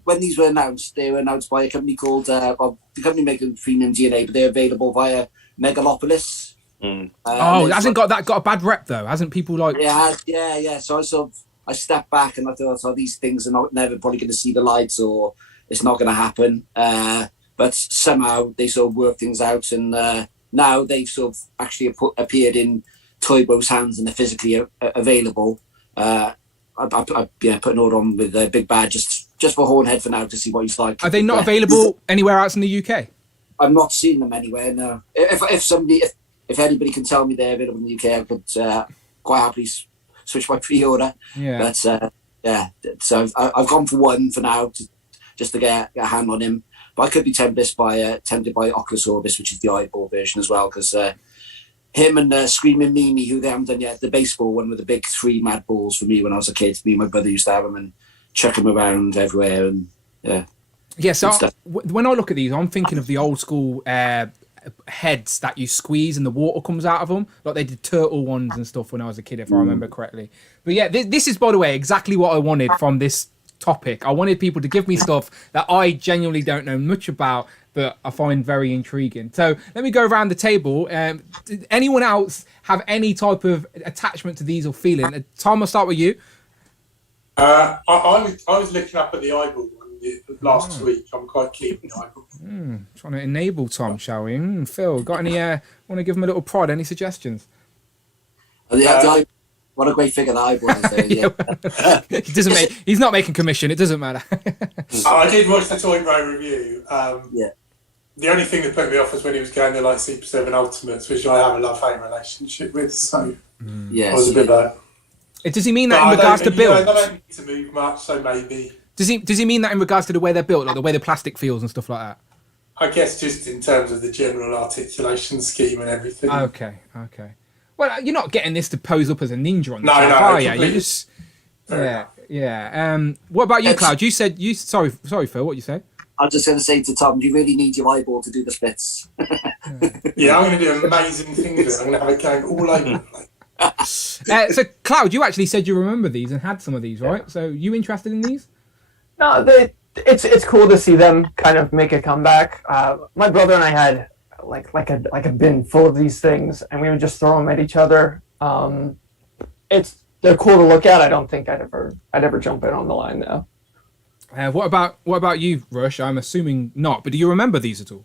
when these were announced, they were announced by a company called the company making Premium DNA, but they're available via Megalopolis. Hasn't got a bad rep though, hasn't people like? Yeah. So I stepped back and I thought, these things are never probably going to see the lights, or it's not going to happen. But somehow they sort of work things out, and now they've sort of actually appeared in Toy Bro's hands and they're physically available. I put an order on with Big Bad just for Hornhead for now to see what he's like. Are they not available anywhere else in the UK? I'm not seeing them anywhere. No. If anybody can tell me they're available in the UK, I could quite happily switch my pre-order. Yeah. But so I've gone for one for now just to get a hand on him. But I could be tempted by Oculus Orbis, which is the eyeball version as well, because him and Screaming Mimi, who they haven't done yet, the baseball one with the big 3 mad balls for me when I was a kid. Me and my brother used to have them and chuck them around everywhere. And so when I look at these, I'm thinking of the old school heads that you squeeze and the water comes out of them, like they did turtle ones and stuff when I was a kid, if I remember correctly. But yeah, this is, by the way, exactly what I wanted from this topic. I wanted people to give me stuff that I genuinely don't know much about, but I find very intriguing. So let me go around the table. Did anyone else have any type of attachment to these or feeling? Tom, I'll start with you. I was looking up at the eyeball one last week. I'm quite keen on the eyeball. Trying to enable Tom, shall we? Phil, got any? Want to give him a little prod? Any suggestions? What a great figure that eyeball is there. Yeah. He doesn't make. He's not making commission. It doesn't matter. I did watch the Toy Bro review. Yeah. The only thing that put me off was when he was going to like Super 7 Ultimates, which I have a love-hate relationship with. So Yes, I was a bit like. Does he mean that in regards to build? They don't need to move much, so maybe. Does he mean that in regards to the way they're built, like the way the plastic feels and stuff like that? I guess just in terms of the general articulation scheme and everything. Okay. Well, you're not getting this to pose up as a ninja on the No, shelf, are you? completely. You just yeah. What about you, Cloud? You said you. Sorry, Phil. What you say? I was just going to say to Tom, do you really need your eyeball to do the splits? Yeah, I'm going to do amazing things with it. I'm going to have it going all over the place. So, Cloud, you actually said you remember these and had some of these, right? So, you interested in these? No, it's cool to see them kind of make a comeback. My brother and I had like a bin full of these things, and we would just throw them at each other. They're cool to look at. I don't think I'd ever jump in on the line though. What about you, Rush? I'm assuming not, but do you remember these at all?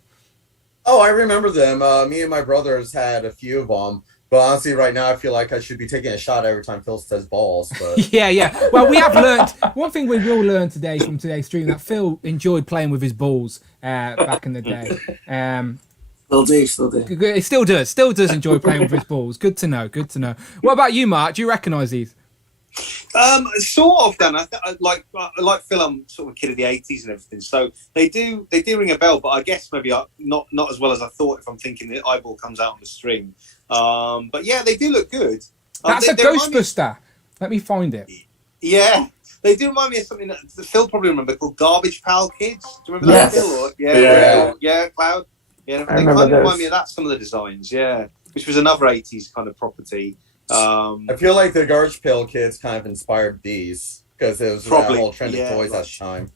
Oh, I remember them. Me and my brothers had a few of them. But honestly, right now, I feel like I should be taking a shot every time Phil says balls. But Yeah. Well, we have learned one thing we will learn today from today's stream, that Phil enjoyed playing with his balls back in the day. Still do. It still does enjoy playing with his balls. Good to know. What about you, Mark? Do you recognise these? Sort of, Dan. I like Phil. I'm sort of a kid of the '80s and everything, so they do ring a bell. But I guess maybe not as well as I thought. If I'm thinking the eyeball comes out on the string, but yeah, they do look good. That's a Ghostbuster. Let me find it. Yeah, they do remind me of something that Phil probably remember called Garbage Pail Kids. Do you remember that, Phil? Or, yeah, Cloud. Yeah, they kind of remind me of that. Some of the designs, yeah, which was another '80s kind of property. I feel like the Garbage Pail Kids kind of inspired these because it was probably that whole trend of toys at the time.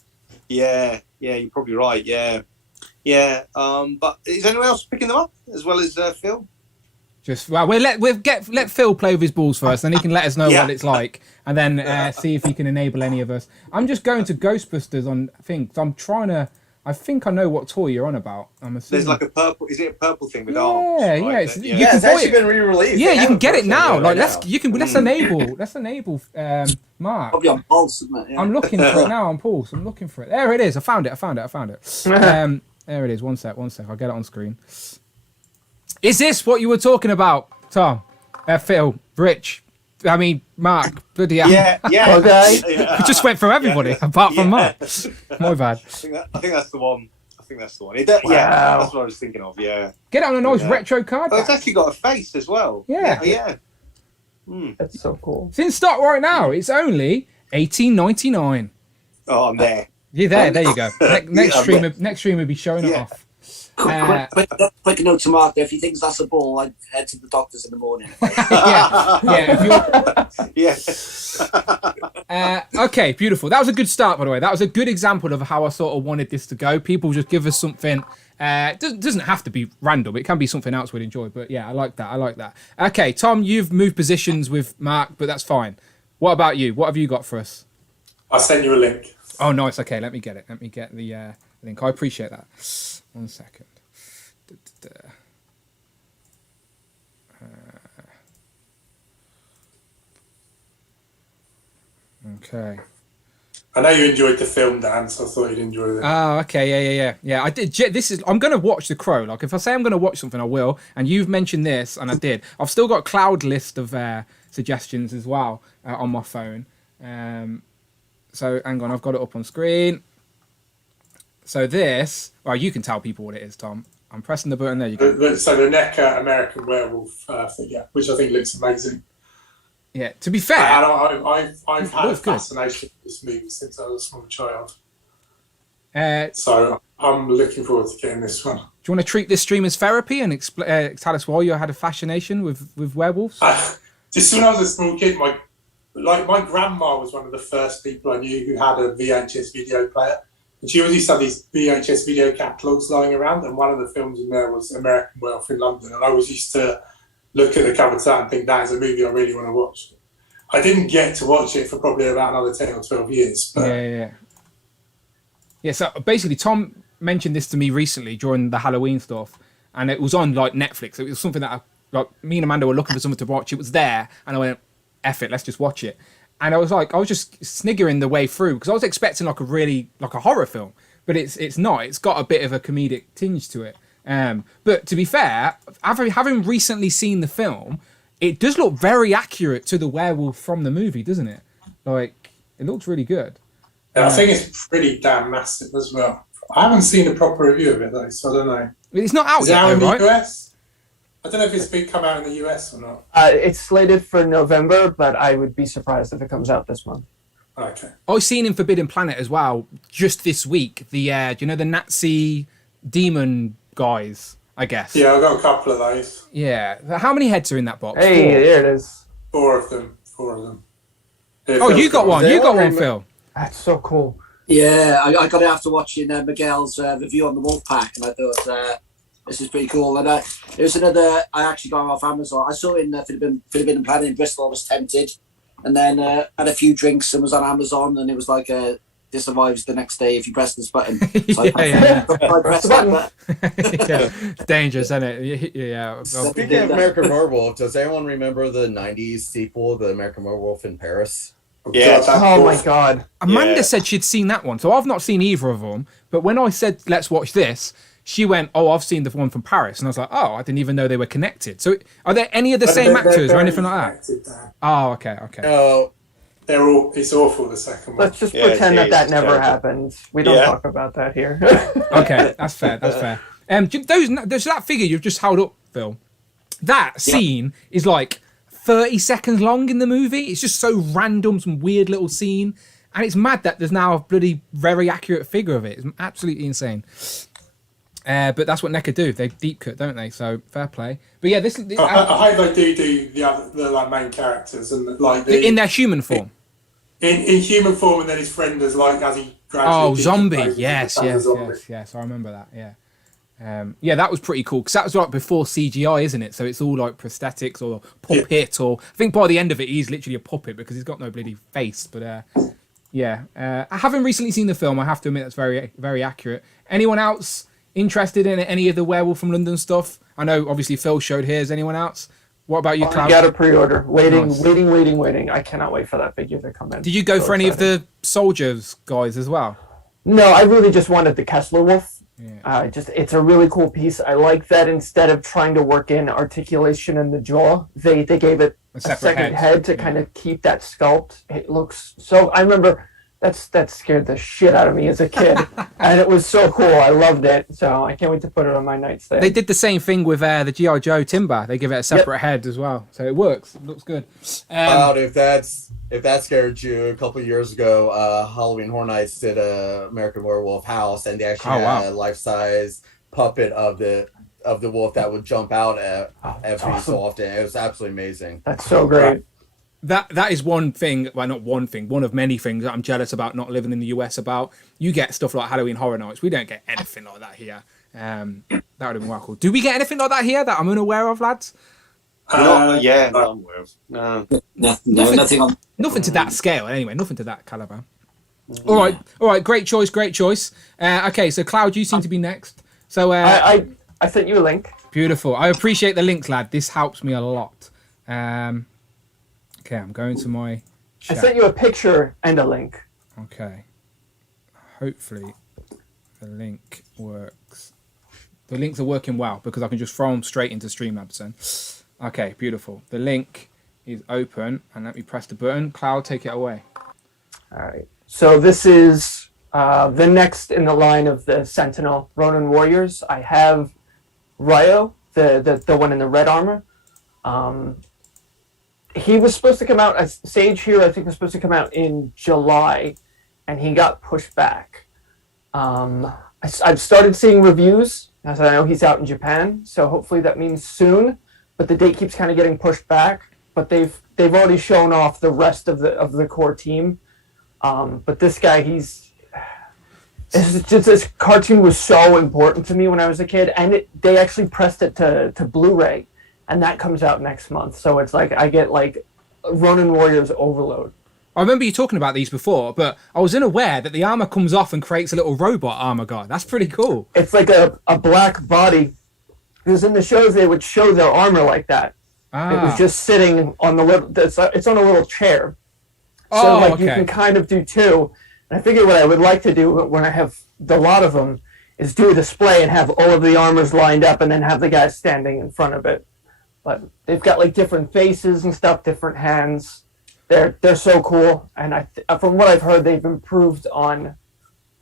Yeah, you're probably right. Yeah. But is anyone else picking them up as well as Phil? We'll let Phil play with his balls first, then he can let us know what it's like, and then see if he can enable any of us. I'm just going to Ghostbusters on things. So I'm trying to. I think I know what toy you're on about. I'm assuming. There's like a purple. Is it a purple thing with arms? Yeah. It's actually been re-released. Yeah, you can get it now. Like let's enable. Mark. Probably on Pulse, isn't it? Yeah. I'm looking for it now on Pulse. I'm looking for it. There it is. I found it. There it is. One sec. I'll get it on screen. Is this what you were talking about, Tom? Phil, Rich. I mean, Mark. Bloody hell. Yeah. Okay. I just went through everybody apart from Mark. My bad. I think that's the one. Yeah, that's what I was thinking of. Yeah. Get it on a nice retro card. Oh, it's actually got a face as well. Yeah. That's so cool. It's in stock right now. It's only $18.99. Oh, I'm there. You're there. There you go. Next stream will be showing it off. Quick note to Mark there. If he thinks that's a ball, I'd head to the doctor's in the morning. Okay, beautiful. That was a good start, by the way. That was a good example of how I sort of wanted this to go. People just give us something. Doesn't have to be random. It can be something else we'd enjoy. But yeah, I like that. Okay, Tom, you've moved positions with Mark, but that's fine. What about you? What have you got for us? I sent you a link. Oh, nice. Okay, let me get it. Let me get the link. I appreciate that. 1 second. Okay. I know you enjoyed the film, Dan, so I thought you'd enjoy it. Oh, okay, yeah. I did. I'm going to watch The Crow. Like, if I say I'm going to watch something, I will. And you've mentioned this, and I did. I've still got Cloud list of suggestions as well on my phone. So, hang on, I've got it up on screen. So this, well, you can tell people what it is, Tom. I'm pressing the button. There you go. So the Neca American Werewolf figure, which I think looks amazing. Yeah, to be fair, I've had a fascination with this movie since I was a small child. So I'm looking forward to getting this one. Do you want to treat this stream as therapy and tell us why you had a fascination with werewolves? Just when I was a small kid, my grandma was one of the first people I knew who had a VHS video player. And she always used to have these VHS video catalogues lying around, and one of the films in there was American Werewolf in London. And I always used to look at the cover to that and think that is a movie I really want to watch. I didn't get to watch it for probably about another 10 or 12 years. But Yeah, so basically Tom mentioned this to me recently during the Halloween stuff, and it was on like Netflix. It was something that me and Amanda were looking for something to watch. It was there, and I went, F it, let's just watch it. And I was just sniggering the way through because I was expecting like a horror film, but it's not. It's got a bit of a comedic tinge to it. But to be fair, having recently seen the film, it does look very accurate to the werewolf from the movie, doesn't it? Like, it looks really good. I think it's pretty damn massive as well. I haven't seen a proper review of it though, so I don't know. It's not out Is yet, it out in though, the right? US? I don't know if it's been come out in the US or not. It's slated for November, but I would be surprised if it comes out this month. Okay. I've seen in Forbidden Planet as well, just this week. The do you know the Nazi demon guys? I guess. Yeah, I've got a couple of those. Yeah. How many heads are in that box? Hey, there it is. Four of them. Yeah, Oh, Phil's you got one. Does You got anyone one, Phil. That's so cool. Yeah, I got it after watching Miguel's review on the Wolfpack, and I thought this is pretty cool. And it was another. I actually got it off Amazon. I saw it in Forbidden Planet in Bristol. I was tempted, and then had a few drinks and was on Amazon, and it was like this arrives the next day if you press this button. So I pressed that button. Yeah. It's dangerous, isn't it? Yeah. Speaking of American Werewolf, does anyone remember the 90s sequel, The American Werewolf in Paris? Yeah. Oh my god. Amanda Yeah. said she'd seen that one, so I've not seen either of them. But when I said let's watch this, she went, "Oh, I've seen the one from Paris," and I was like, "Oh, I didn't even know they were connected." So, are there any of the same actors or anything like that? Oh, okay. No, It's awful, the second one. Let's just Yeah, pretend it that is. never Terrible. happened. We don't Yeah. talk about that here. Okay, that's fair. There's that figure you've just held up, Phil. That scene is like 30 seconds long in the movie. It's just so random, some weird little scene. And it's mad that there's now a bloody very accurate figure of it. It's absolutely insane. But that's what Neca do. They deep cut, don't they? So fair play. But yeah, this I hope they do the like main characters and like in their human form. in human form, and then his friend as he gradually. Oh, zombie! decomposes Yes, becomes a zombie. yes. I remember that. Yeah, that was pretty cool because that was like before CGI, isn't it? So it's all like prosthetics or puppet, or I think by the end of it, he's literally a puppet because he's got no bloody face. But having recently seen the film, I have to admit that's very, very accurate. Anyone else interested in any of the Werewolf from London stuff? I know, obviously, Phil showed his. Anyone else? What about you, I Cloud? got a pre-order. Nice. Waiting. I cannot wait for that figure to come in. Did you go So for any of excited. the soldiers guys as well? No, I really just wanted the Kessler Wolf. Yeah. It's a really cool piece. I like that instead of trying to work in articulation in the jaw, they gave it a separate second head to kind of keep that sculpt. It looks so. I remember that scared the shit out of me as a kid, and it was so cool. I loved it. So I can't wait to put it on my nightstand. They did the same thing with the G.I. Joe Timber. They give it a separate head as well, so it works. It looks good. Cloud, if that scared you, a couple of years ago, Halloween Horror Nights did a American Werewolf house, and they actually had a life-size puppet of the wolf that would jump out every so often. It was absolutely amazing. That's so great. That is one thing, well, not one thing, one of many things that I'm jealous about not living in the US about. You get stuff like Halloween Horror Nights. We don't get anything like that here. That would have been well cool. Do we get anything like that here that I'm unaware of, lads? Not I'm aware of. No. Nothing on. Nothing to that scale, anyway. Nothing to that caliber. All right. Great choice. Okay, so Cloud, you seem to be next. So I sent you a link. Beautiful. I appreciate the links, lad. This helps me a lot. Okay, I'm going to my chat. I sent you a picture and a link. Okay. Hopefully the link works. The links are working well because I can just throw them straight into Streamlabs then. Okay, beautiful. The link is open and let me press the button. Cloud, take it away. All right. So this is the next in the line of the Sentinel Ronan Warriors. I have Ryo, the one in the red armor. He was supposed to come out as Sage here. I think was supposed to come out in July, and he got pushed back. I've started seeing reviews, as I know he's out in Japan, so hopefully that means soon. But the date keeps kind of getting pushed back. But they've already shown off the rest of the core team. But this guy, this cartoon was so important to me when I was a kid, and they actually pressed it to Blu-ray, and that comes out next month. So it's like I get like Ronan Warriors overload. I remember you talking about these before, but I was unaware that the armor comes off and creates a little robot armor guy. That's pretty cool. It's like a black body. Because in the shows they would show their armor like that. It was just sitting on the little. It's on a little chair. So okay. You can kind of do two. And I figure what I would like to do when I have a lot of them is do a display and have all of the armors lined up and then have the guys standing in front of it. But they've got like different faces and stuff, different hands. They're so cool, and from what I've heard, they've improved on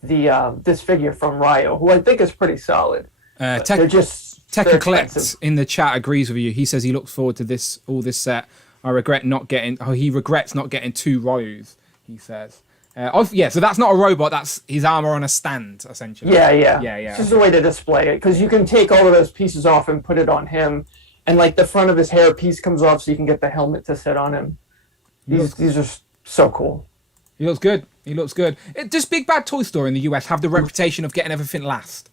the this figure from Ryo, who I think is pretty solid. They're just Tekken Collect in the chat agrees with you. He says he looks forward to this set. He regrets not getting 2 Ryus. He says, so that's not a robot. That's his armor on a stand, essentially. Yeah. It's just a way to display it, because you can take all of those pieces off and put it on him, and like the front of his hair piece comes off, so you can get the helmet to sit on him. These are so cool. He looks good. Does Big Bad Toy Store in the US have the reputation of getting everything last?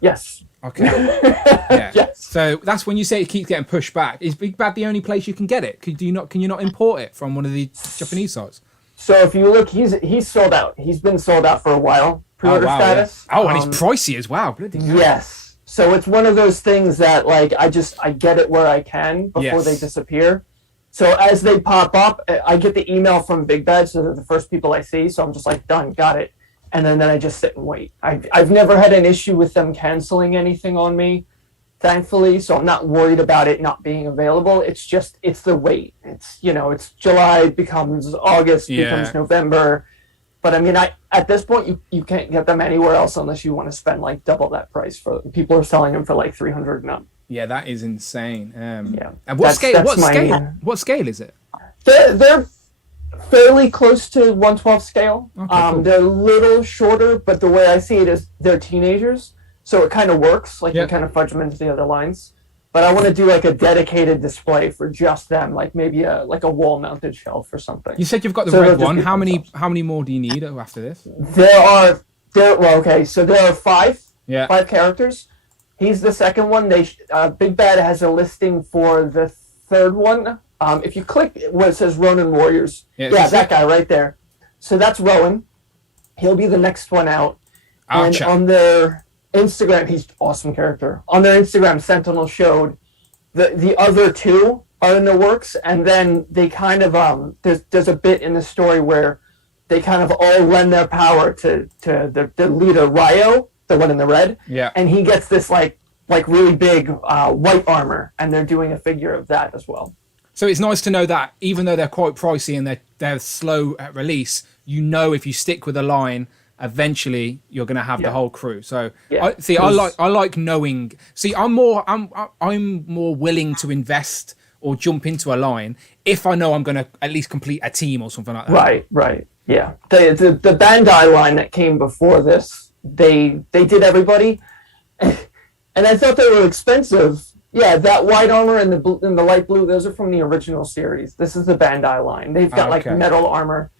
Yes. Okay. Yeah. Yes. So that's when you say it keeps getting pushed back. Is Big Bad the only place you can get it? Can you not import it from one of the Japanese sites? So if you look, he's sold out. He's been sold out for a while. Pre-order status. Yeah. Oh, and it's pricey as well. Bloody hell. Yes. So it's one of those things that like I get it where I can before they disappear. So as they pop up, I get the email from Big Bad, so they're the first people I see. So I'm just like, done, got it. And then I just sit and wait. I've never had an issue with them canceling anything on me, thankfully. So I'm not worried about it not being available. It's the wait. It's July becomes August, becomes November. But I mean, at this point, you can't get them anywhere else unless you want to spend like double that price. People are selling them for like $300 and up. Yeah, that is insane. Yeah. And what scale is it? They're fairly close to 1/12 scale. Okay, cool. They're a little shorter, but the way I see it is they're teenagers, so it kind of works. Like you kind of fudge them into the other lines. But I want to do like a dedicated display for just them, like maybe a wall-mounted shelf or something. You said you've got the red one. How many more do you need after this? There are 5. Yeah. 5 characters. He's the second one. Big Bad has a listing for the third one. If you click where it says Ronan Warriors, that guy right there. So that's Rowan. He'll be the next one out. And on their Instagram, he's an awesome character. On their Instagram, Sentinel showed the other 2 are in the works, and then they kind of there's a bit in the story where they kind of all lend their power to the leader Ryo, the one in the red. Yeah. And he gets this like really big white armor, and they're doing a figure of that as well. So it's nice to know that even though they're quite pricey and they're slow at release, if you stick with a line, eventually you're going to have the whole crew. So I like knowing. See, I'm more willing to invest or jump into a line if I know I'm going to at least complete a team or something like that. Right. Yeah. The Bandai line that came before this, they did everybody, and I thought they were expensive. Yeah, that white armor and the light blue, those are from the original series. This is the Bandai line. They've got like metal armor,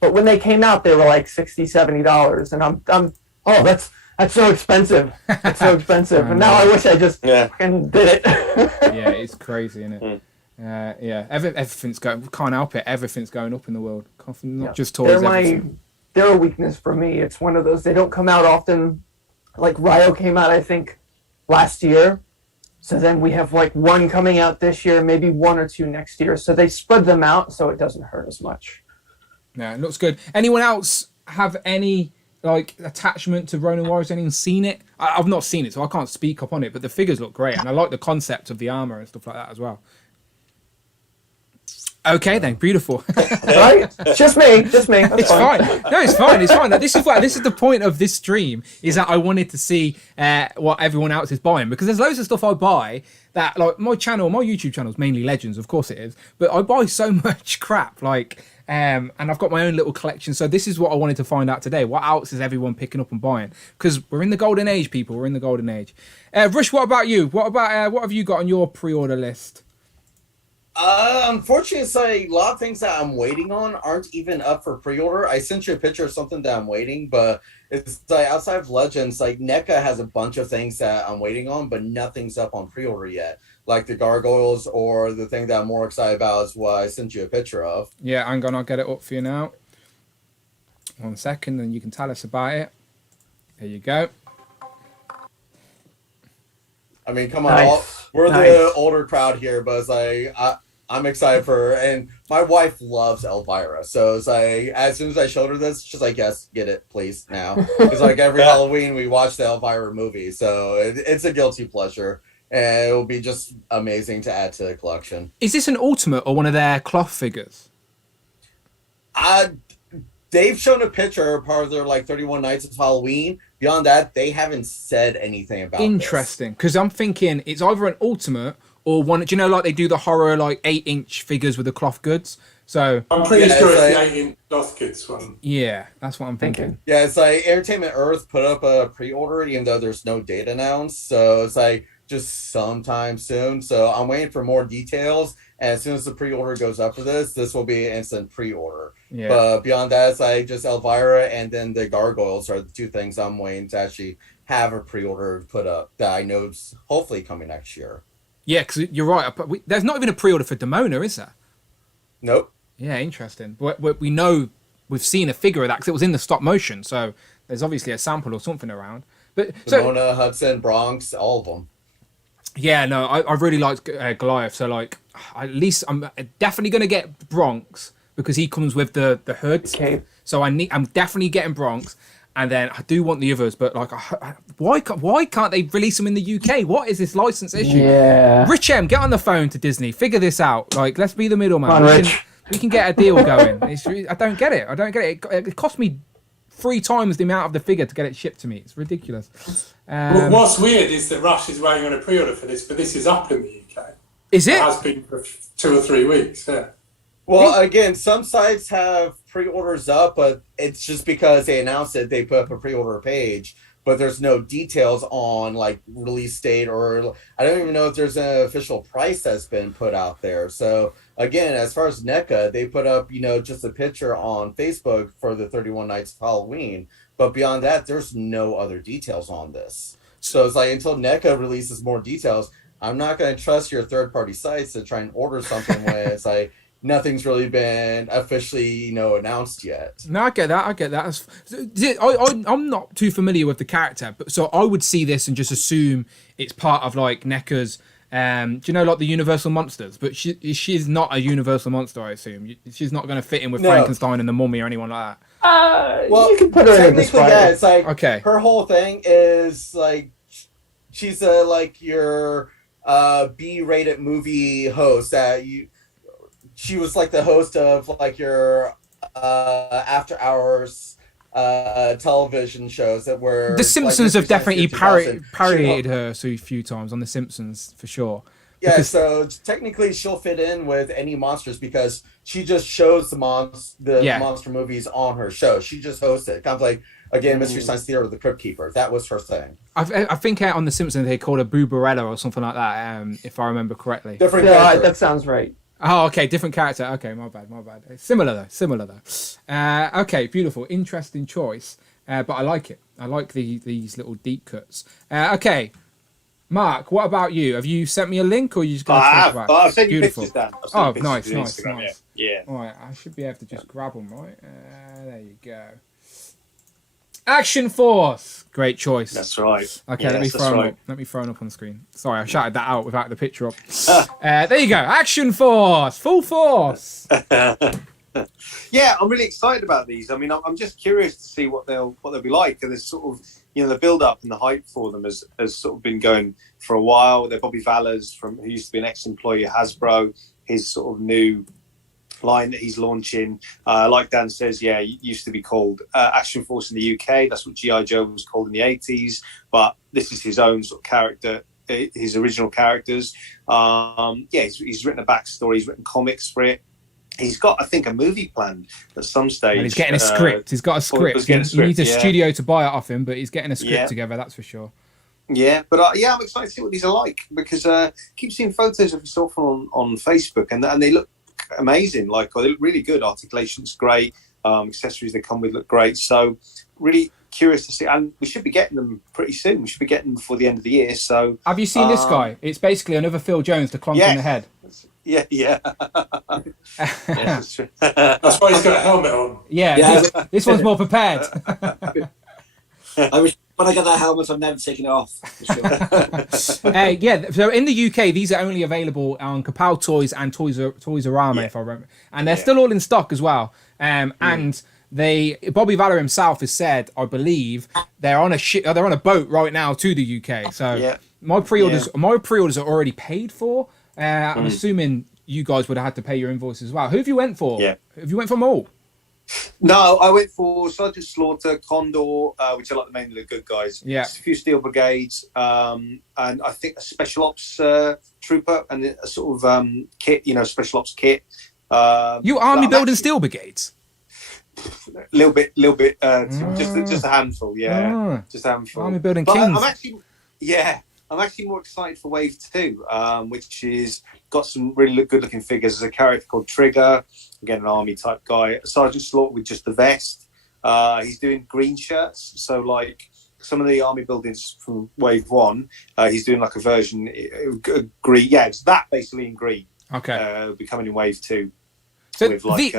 but when they came out, they were like $60-$70, and that's so expensive. It's so expensive, and now I wish I just fucking did it. Yeah, it's crazy, isn't it? Everything's going. Can't help it. Everything's going up in the world. Not just toys. They're a weakness for me. It's one of those. They don't come out often. Like Ryo came out, I think, last year. So then we have like one coming out this year, maybe 1 or 2 next year. So they spread them out so it doesn't hurt as much. Yeah, it looks good. Anyone else have any like attachment to Ronan Warriors? Anyone seen it? I've not seen it, so I can't speak up on it. But the figures look great, and I like the concept of the armor and stuff like that as well. Okay, then, beautiful. Right? Just me. That's it's fine. No, it's fine. This is the point of this stream, is that I wanted to see what everyone else is buying, because there's loads of stuff I buy that, like, my YouTube channel is mainly Legends, of course it is, but I buy so much crap, like And I've got my own little collection. So this is what I wanted to find out today. What else is everyone picking up and buying? Because we're in the golden age, people. We're in the golden age. Rush, what about you? What have you got on your pre-order list? Unfortunately, it's like a lot of things that I'm waiting on aren't even up for pre-order. I sent you a picture of something that I'm waiting, but it's like outside of Legends, like Neca has a bunch of things that I'm waiting on, but nothing's up on pre-order yet. Like the gargoyles, or the thing that I'm more excited about is what I sent you a picture of. Yeah, I'll get it up for you now. 1 second, and you can tell us about it. There you go. I mean, come on, Nice. we're Nice. the older crowd here, but it's like I'm excited for her, and my wife loves Elvira, so it's like as soon as I showed her this, she's like, "Yes, get it, please." Now it's like every Halloween we watch the Elvira movie, so it's a guilty pleasure, and it will be just amazing to add to the collection. Is this an ultimate or one of their cloth figures? They've shown a picture part of their like 31 Nights of Halloween. Beyond that, they haven't said anything about. Interesting, because I'm thinking it's either an ultimate or one. Do you know, like they do the horror like 8-inch figures with the cloth goods? So I'm pretty sure it's like, the 8-inch cloth kids one. yeah, that's what I'm thinking. Yeah, it's like Entertainment Earth put up a pre-order, even though there's no date announced. So it's like just sometime soon. So I'm waiting for more details. And as soon as the pre-order goes up for this will be an instant pre-order. Yeah. But beyond that, it's like just Elvira and then the gargoyles are the two things I'm waiting to actually have a pre-order put up that I know is hopefully coming next year. Yeah, because you're right. There's not even a pre-order for Demona, is there? Nope. Yeah, interesting. But we know we've seen a figure of that because it was in the stop motion. So there's obviously a sample or something around. But Demona, Hudson, Bronx, all of them. Yeah, no, I really liked Goliath. So like, at least I'm definitely gonna get Bronx because he comes with the hood. Okay. So I'm definitely getting Bronx, and then I do want the others. But like, why can't they release them in the UK? What is this license issue? Yeah. Rich M, get on the phone to Disney. Figure this out. Like, let's be the middleman. Come on, Rich. We can get a deal going. I don't get it. It cost me 3 times the amount of the figure to get it shipped to me. It's ridiculous. What's weird is that Rush is waiting on a pre-order for this, but this is up in the UK. Is it? It has been for 2 or 3 weeks, yeah. Well, again, some sites have pre-orders up, but it's just because they announced it, they put up a pre-order page, but there's no details on like release date, or I don't even know if there's an official price that's been put out there. So again, as far as NECA, they put up, just a picture on Facebook for the 31 Nights of Halloween, but beyond that, there's no other details on this. So it's like until NECA releases more details, I'm not going to trust your third-party sites to try and order something when it's like nothing's really been officially, announced yet. No, I get that. I'm not too familiar with the character, but so I would see this and just assume it's part of like NECA's. Do you know like the Universal monsters? But she's not a Universal monster, I assume. She's not going to fit in with Frankenstein and the Mummy or anyone like that. Well, you can put her in the technically, yeah, it's like Okay. her whole thing is like she's like your B-rated movie host that she was like the host of like your after hours television shows that were The Simpsons like, have definitely 2000. parodied her so a few times on The Simpsons for sure. Yeah, Because- so technically she'll fit in with any monsters because she just shows the monster movies on her show. She just hosts it. Kind of like, again, Mystery Science Theater with the Crypt Keeper. That was her thing. I think on The Simpsons they called her Boobarella or something like that, if I remember correctly. Different Yeah, character. that sounds right. Oh, okay, different character. Okay, my bad. Similar though. Okay, beautiful, interesting choice. But I like it. I like these little deep cuts. Okay, Mark, what about you? Have you sent me a link, or are you just going to talk about it? I've sent you Beautiful. pictures, Dan. I've sent Oh, you pictures nice. to Instagram, Yeah. All right, I should be able to just grab them, right? There you go. Action Force. Great choice. That's right. Okay, Yes, let me that's throw them right. up. Let me throw them up on the screen. Sorry, I shouted that out without the picture up. There you go. Action Force. Full force. Yeah, I'm really excited about these. I mean, I'm just curious to see what they'll be like. And there's sort of, the build up and the hype for them has sort of been going for a while. They're Bobby Valler's who used to be an ex-employee at Hasbro. His sort of new line that he's launching, like Dan says, it used to be called Action Force in the UK. That's what G.I. Joe was called in the 80s. But this is his own sort of character, his original characters. He's written a backstory. He's written comics for it. he's got, I think, a movie planned at some stage. And he's getting a script. He's got a script. He needs a yeah. studio to buy it off him, but he's getting a script Yeah. together. That's for sure. Yeah, but I'm excited to see what these are like, because I keep seeing photos of himself on Facebook, and they look amazing. Like, they look really good. Articulation's great. Accessories they come with look great. So really curious to see, and we should be getting them pretty soon. We should be getting them before the end of the year. So have you seen this guy? It's basically another Phil Jones to clonk in the head. Yeah. Yeah, that's true. That's why he's got a helmet on. Yeah. This one's more prepared. I wish when I get that helmet, I'm never taking it off. For sure. Yeah, so in the UK, these are only available on Kapow Toys and Toys R Us, if I remember, and they're still all in stock as well. And Bobby Valor himself has said, I believe, they're on a boat right now to the UK. So my pre-orders are already paid for. I'm assuming you guys would have had to pay your invoice as well. Who have you went for? Yeah. Have you went for them all? No, I went for Sergeant Slaughter, Condor, which are like mainly the good guys. Yeah. A few Steel Brigades, and I think a Special Ops Trooper, and a sort of kit, Special Ops kit. You army building Steel Brigades? Little bit, just a handful, just a handful. Army building But kings. I'm actually more excited for Wave 2, which is got some really good looking figures. There's a character called Trigger, again, an army type guy. Sergeant Slaughter with just the vest. He's doing green shirts. So like some of the army buildings from Wave 1, he's doing like a version green. Yeah, it's that basically in green. Okay. Be coming in Wave 2. So With like,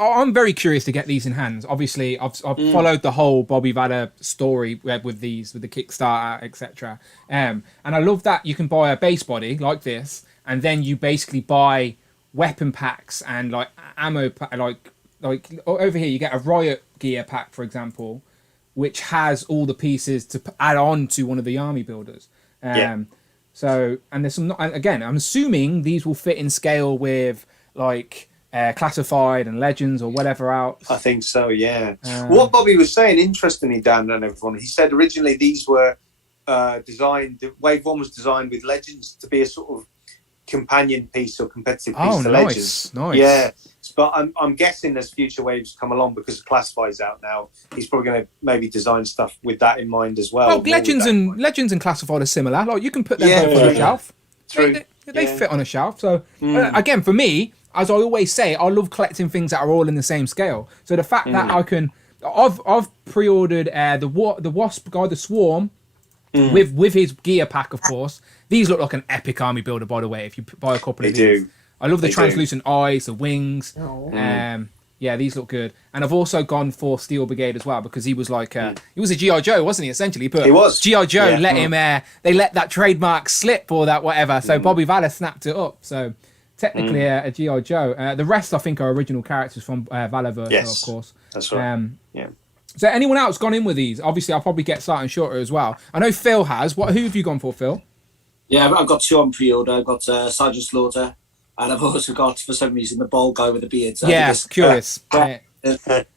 I'm very curious to get these in hands. Obviously, I've followed the whole Bobby Valor story with the Kickstarter, etc. And I love that you can buy a base body like this, and then you basically buy weapon packs and like ammo, like over here you get a riot gear pack, for example, which has all the pieces to add on to one of the army builders. So, and there's some. Again, I'm assuming these will fit in scale with like Classified and Legends or whatever else. I think so, yeah. What Bobby was saying, interestingly, Dan and everyone, he said originally these were designed, Wave 1 was designed with Legends to be a sort of companion piece or competitive piece to Legends. Nice. Yeah, but I'm guessing as future waves come along, because Classified's out now, he's probably going to maybe design stuff with that in mind as well. Well, Legends and Classified are similar. Like, you can put them both on a shelf. True. They fit on a shelf. So again, for me, as I always say, I love collecting things that are all in the same scale. So the fact that I've pre-ordered the Wasp guy, the Swarm, with his gear pack, of course. These look like an epic army builder, by the way. If you buy a couple of these, I love the translucent eyes, the wings. Yeah, these look good. And I've also gone for Steel Brigade as well, because he was like he was a G.I. Joe, wasn't he? Essentially, but he was. G.I. Joe let him. They let that trademark slip or that whatever. So Bobby Valor snapped it up. So technically a G.I. Joe. The rest, I think, are original characters from Valorverse, of course. That's right. So anyone else gone in with these? Obviously, I'll probably get Sergeant Shorter as well. I know Phil has. Who have you gone for, Phil? Yeah, I've got two on pre-order. I've got Sergeant Slaughter, and I've also got, for some reason, the bald guy with the beard. So curious. But I've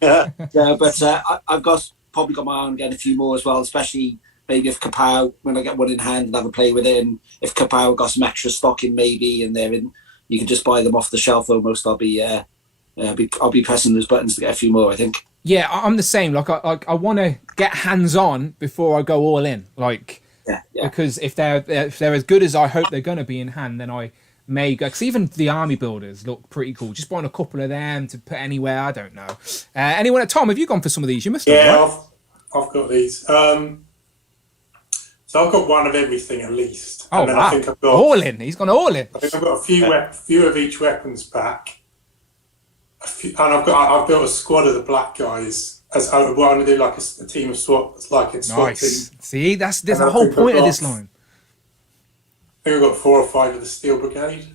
probably got my eye on getting a few more as well, especially maybe if Kapow, when I get one in hand and have a play with it, and if Kapow got some extra stock in maybe, and they're in, you can just buy them off the shelf almost. I'll be pressing those buttons to get a few more, I think. Yeah, I'm the same. Like I want to get hands on before I go all in. Like, because if they're as good as I hope they're going to be in hand, then I may go. Because even the army builders look pretty cool. Just buying a couple of them to put anywhere, I don't know. Anyone? Tom, have you gone for some of these? You must have. Yeah, right? I've got these. So I've got one of everything at least. Oh, and then wow. I think I've got all in. He's gone all in. I think I've got a few of each weapons pack. And I've built a squad of the black guys. As I want to do like a team of SWAT, like a SWAT team. See, there's the whole point of this line. I think I've got 4 or 5 of the Steel Brigade.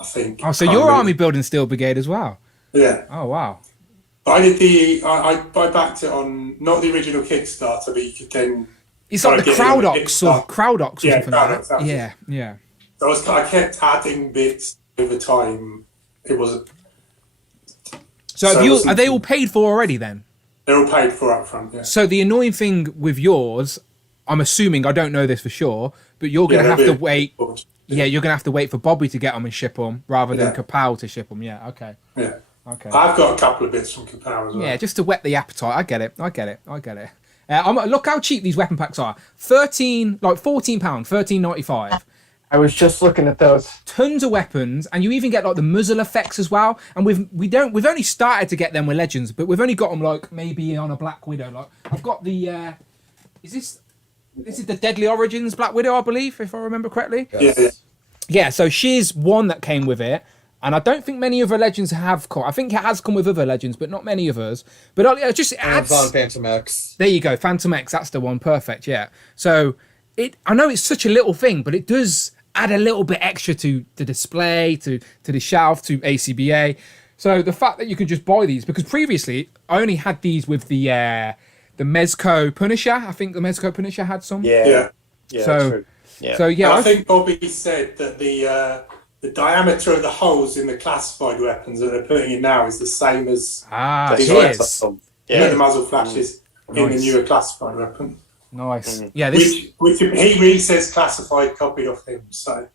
I think. Oh, so you're army building Steel Brigade as well? Yeah. Oh wow. But I did I backed it on not the original Kickstarter, but you could then. It's like the Crowdox or something like that. Yeah. So I kept adding bits over time. It wasn't. So are they all paid for already then? They're all paid for up front, yeah. So the annoying thing with yours, I'm assuming, I don't know this for sure, but you're going to have to wait. Yeah, you're gonna have to wait for Bobby to get them and ship them rather than Yeah. Kapow to ship them. Yeah, okay. Yeah. Okay. I've got a couple of bits from Kapow as well. Yeah, just to whet the appetite. I get it. Look how cheap these weapon packs are. £14, £13.95. I was just looking at those. Tons of weapons, and you even get like the muzzle effects as well. And we've only started to get them with Legends, but we've only got them like maybe on a Black Widow. Like I've got the this is the Deadly Origins Black Widow, I believe, if I remember correctly. Yes. Yeah, so she's one that came with it. And I don't think many other Legends have come. I think it has come with other Legends, but not many of us. But it just adds... Amazon Phantom X. There you go, Phantom X, that's the one. Perfect, yeah. So I know it's such a little thing, but it does add a little bit extra to the display, to the shelf, to ACBA. So the fact that you can just buy these, because previously I only had these with the Mezco Punisher. I think the Mezco Punisher had some. Yeah. So, true. Yeah. So yeah, And I think Bobby said that the diameter of the holes in the classified weapons that they're putting in now is the same as That's it right. is. the muzzle flashes in the Nice. newer classified weapon. Nice. Yeah, this. Which he really says classified copied off him. So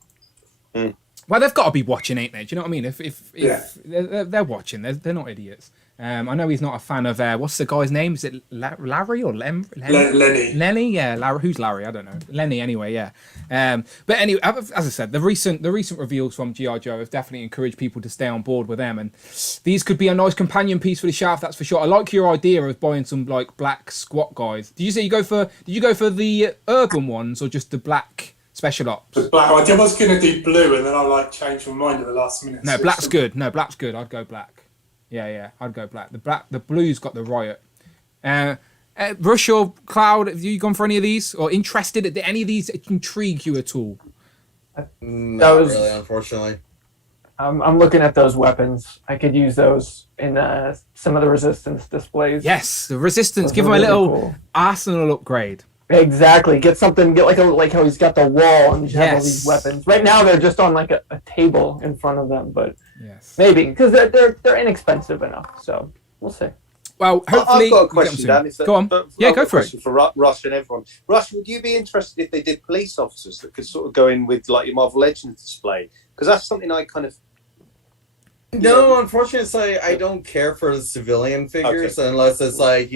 Well, they've got to be watching, ain't they? Do you know what I mean? If Yeah. they're watching, they're not idiots. I know he's not a fan of what's the guy's name? Is it Larry or Lenny. Lenny? Yeah, Larry. Who's Larry? I don't know. Lenny, anyway. Yeah. But anyway, as I said, the recent reveals from GI Joe have definitely encouraged people to stay on board with them, and these could be a nice companion piece for the shelf. That's for sure. I like your idea of buying some like black squat guys. Did you say did you go for the urban ones or just the black special ops? The black. I was going to do blue, and then I changed my mind at the last minute. No, black's good. No, black's good. I'd go black. Yeah, I'd go black. The blue's got the riot. Rush or Cloud, have you gone for any of these or interested? Did any of these intrigue you at all? Not was- really, unfortunately. I'm looking at those weapons. I could use those in some of the resistance displays. Yes, the resistance. Those Give are him a really little cool. arsenal upgrade. Exactly. Get something. Get like how he's got the wall and you have all these Yes. weapons. Right now they're just on like a table in front of them, but Yes. maybe because they're inexpensive enough. So we'll see. Well, hopefully I've got a we get them question, soon. Dan. Go on. Yeah, I've got go a for it. question for Rush and everyone. Rush, would you be interested if they did police officers that could sort of go in with like your Marvel Legends display? Because that's something I kind of. No, unfortunately, it's like I don't care for the civilian figures unless it's like,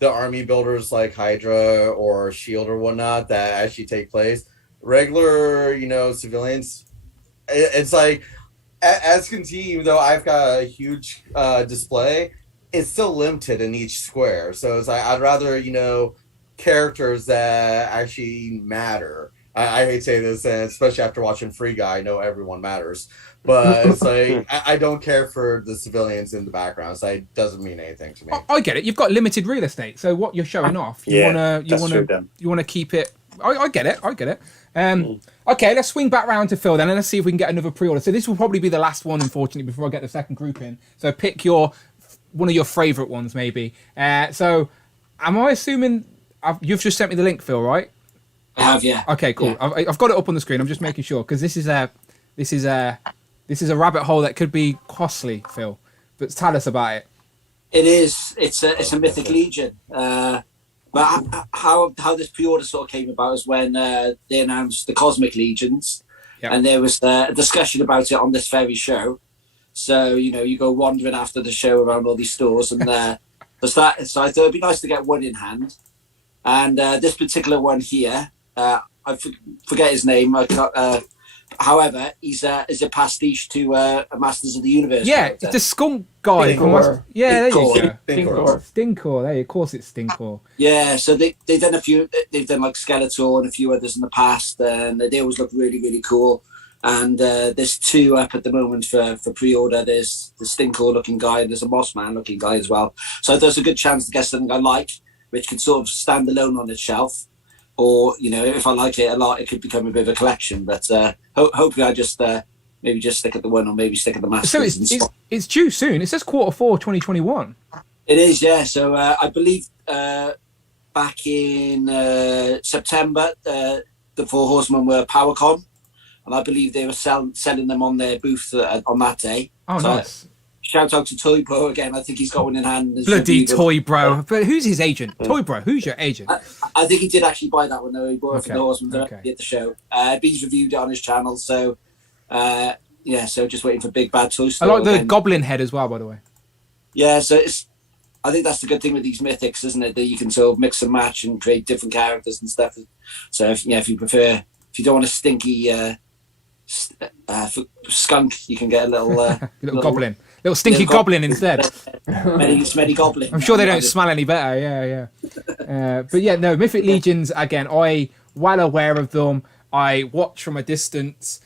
the army builders like Hydra or Shield or whatnot that actually take place. Regular, civilians, it's like, as can see, even though I've got a huge display, it's still limited in each square. So it's like, I'd rather, characters that actually matter. I hate to say this, and especially after watching Free Guy, I know everyone matters. But it's like, I don't care for the civilians in the background. So it doesn't mean anything to me. I get it. You've got limited real estate, so what you're showing off, you wanna keep it. I get it. Okay, let's swing back round to Phil then, and let's see if we can get another pre-order. So this will probably be the last one, unfortunately, before I get the second group in. So pick one of your favourite ones, maybe. So, am I assuming you've just sent me the link, Phil? Right? I have, yeah. Okay, cool. Yeah. I've got it up on the screen. I'm just making sure because this is a rabbit hole that could be costly, Phil. But tell us about it. It is. It's a Mythic Legion. But how this pre-order sort of came about is when they announced the Cosmic Legions, and there was a discussion about it on this very show. So you go wandering after the show around all these stores, and so I thought it'd be nice to get one in hand. And this particular one here, I forget his name. However, he's a pastiche to a Masters of the Universe. Yeah, character. it's the skunk guy. Stinkor. Yeah, there you go. Stinkor. Stinkor. There, of course, it's Stinkor. Yeah, so they've done a few. They've done like Skeletor and a few others in the past, and they always look really, really cool. And there's two up at the moment for pre-order. There's the Stinkor looking guy, and there's a Mossman looking guy as well. So there's a good chance to get something I like, which can sort of stand alone on its shelf. Or, if I like it a lot, it could become a bit of a collection. But hopefully I just maybe just stick at the one or maybe stick at the Masters. So it's due soon. It says Q4 2021. It is, yeah. So I believe back in September, the Four Horsemen were PowerCon. And I believe they were selling them on their booth on that day. Oh, so nice. shout out to Toy Pro again. I think he's got one in hand. Bloody Toy Bro. But who's his agent? Toy Bro, who's your agent? I think he did actually buy that one, though. He bought it for the Horseman Okay. at the show. He's reviewed it on his channel, so yeah, so just waiting for Big Bad Toy I Store like the again. Goblin head as well, by the way. Yeah, so I think that's the good thing with these mythics, isn't it? That you can sort of mix and match and create different characters and stuff. So if you don't want a stinky skunk, you can get a little little goblin. Little stinky goblin instead. Smelly goblin. I'm sure they don't smell any better. Yeah. But yeah, no, Mythic Legions, again, I well aware of them. I watch from a distance.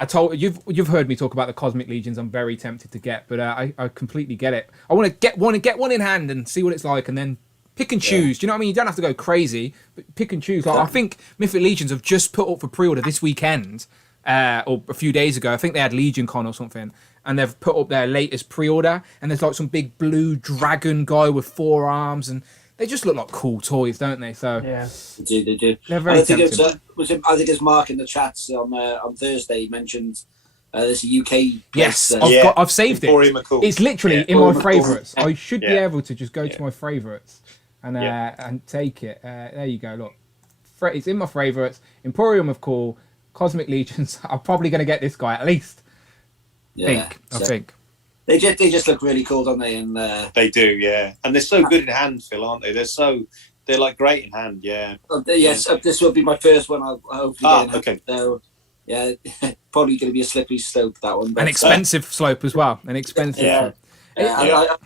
I told you've heard me talk about the Cosmic Legions. I'm very tempted to get, but I completely get it. I want to get one in hand and see what it's like, and then pick and choose. Do you know what I mean? You don't have to go crazy, but pick and choose. Like, I think Mythic Legions have just put up for pre-order this weekend, or a few days ago. I think they had Legion Con or something, and they've put up their latest pre-order. And there's like some big blue dragon guy with 4 arms, and they just look like cool toys, don't they? So Yeah. They do. they're very tempting. I think it's Mark in the chats on Thursday mentioned there's a UK. Yes, place, I've saved it. Emporium are cool. It's literally in Emporium my are cool. favourites. I should be Yeah. able to just go to my favourites and take it. There you go. Look, it's in my favourites. Emporium of cool. Cosmic Legions. I'm probably going to get this guy at least. I think. They just look really cool, don't they? And They do, yeah. And they're so good in hand, Phil, aren't they? They're like great in hand, yeah. yes, this will be my first one. I'll hopefully get in okay. hand. So yeah, probably going to be a slippery slope, that one. But, An expensive slope as well. An expensive slope. a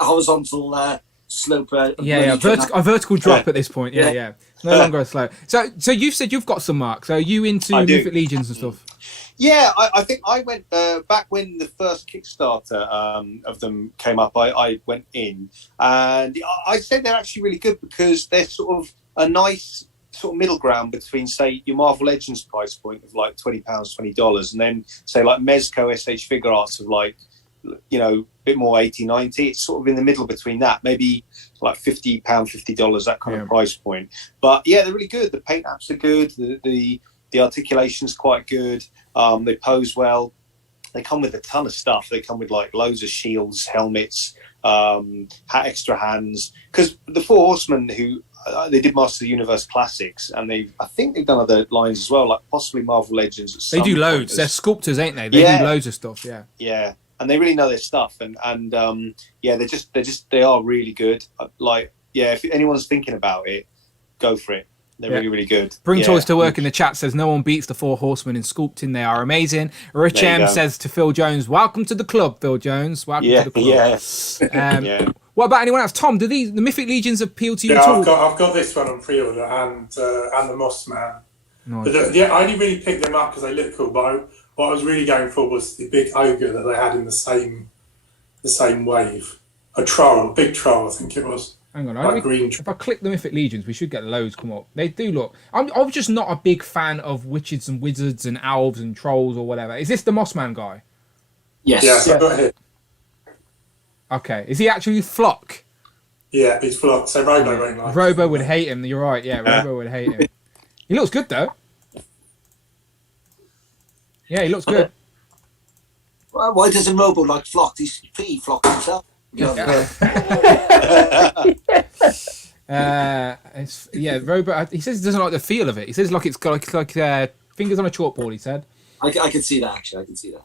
horizontal slope. A vertical drop at this point. Yeah. It's no longer a slope. So you've said you've got some, Mark. So are you into Mythic Legions and stuff? Yeah, I think I went back when the first Kickstarter of them came up. I went in, and I'd say they're actually really good because they're sort of a nice sort of middle ground between, say, your Marvel Legends price point of like £20, $20, and then say like Mezco SH Figure Arts of like, you know, a bit more 80, 90. It's sort of in the middle between that, maybe like £50, $50, that kind of price point. But yeah, they're really good. The paint apps are good. The articulation's quite good. They pose well. They come with a ton of stuff. They come with like loads of shields, helmets, extra hands. Because the 4 Horsemen, who they did Master of the Universe Classics, and I think they've done other lines as well, like possibly Marvel Legends. They do loads. They're sculptors, ain't they? They do loads of stuff. Yeah. Yeah, and they really know their stuff. And they are really good. If anyone's thinking about it, go for it. They're really, really good. Bring Toys to Work in the chat says no one beats the 4 Horsemen in sculpting. They are amazing. Rich M says to Phil Jones, welcome to the club, Phil Jones. Welcome to the club. What about anyone else? Tom, do the Mythic Legions appeal to you at all? I've got this one on pre-order and the Moss Man. Nice. But I only really picked them up because they look cool. But what I was really going for was the big ogre that they had in the same wave. A big troll, I think it was. Hang on, if I click the Mythic Legions, we should get loads come up. They do look. I'm just not a big fan of witches and wizards and elves and trolls or whatever. Is this the Mossman guy? Yes. Yes, I've got it. Okay. Is he actually Flock? Yeah, he's Flock. So Robo won't like Robo would hate him. You're right. Yeah, Robo would hate him. He looks good though. Yeah, he looks good. Why doesn't Robo like Flock? He's pretty Flock himself. Robo. He says he doesn't like the feel of it. He says it's got like fingers on a chalkboard. He said. I can see that actually. I can see that.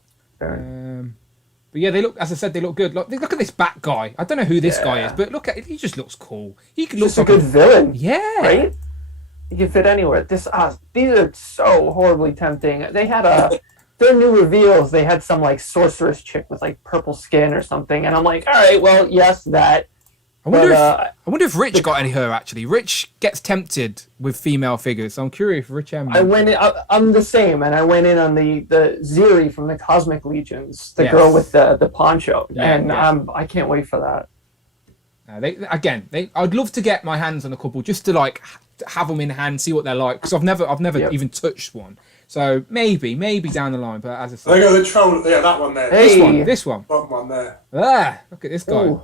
But yeah, they look. As I said, they look good. Look at this Bat guy. I don't know who this guy is, but look at it. He just looks cool. He looks like a good villain. Yeah. Right. He can fit anywhere. These are so horribly tempting. They had their new reveals, they had some like sorceress chick with like purple skin or something, and I'm like, all right, well, yes, that. I wonder if Rich got any of her actually. Rich gets tempted with female figures, so I'm curious if Rich M. I'm the same, and I went in on the Ziri from the Cosmic Legions, the girl with the poncho, I can't wait for that. I'd love to get my hands on a couple just to like have them in hand, see what they're like, because I've never even touched one. So maybe down the line, but as I said, they got the troll. Yeah, that one there. Hey. This one. Bottom one there. Look at this guy.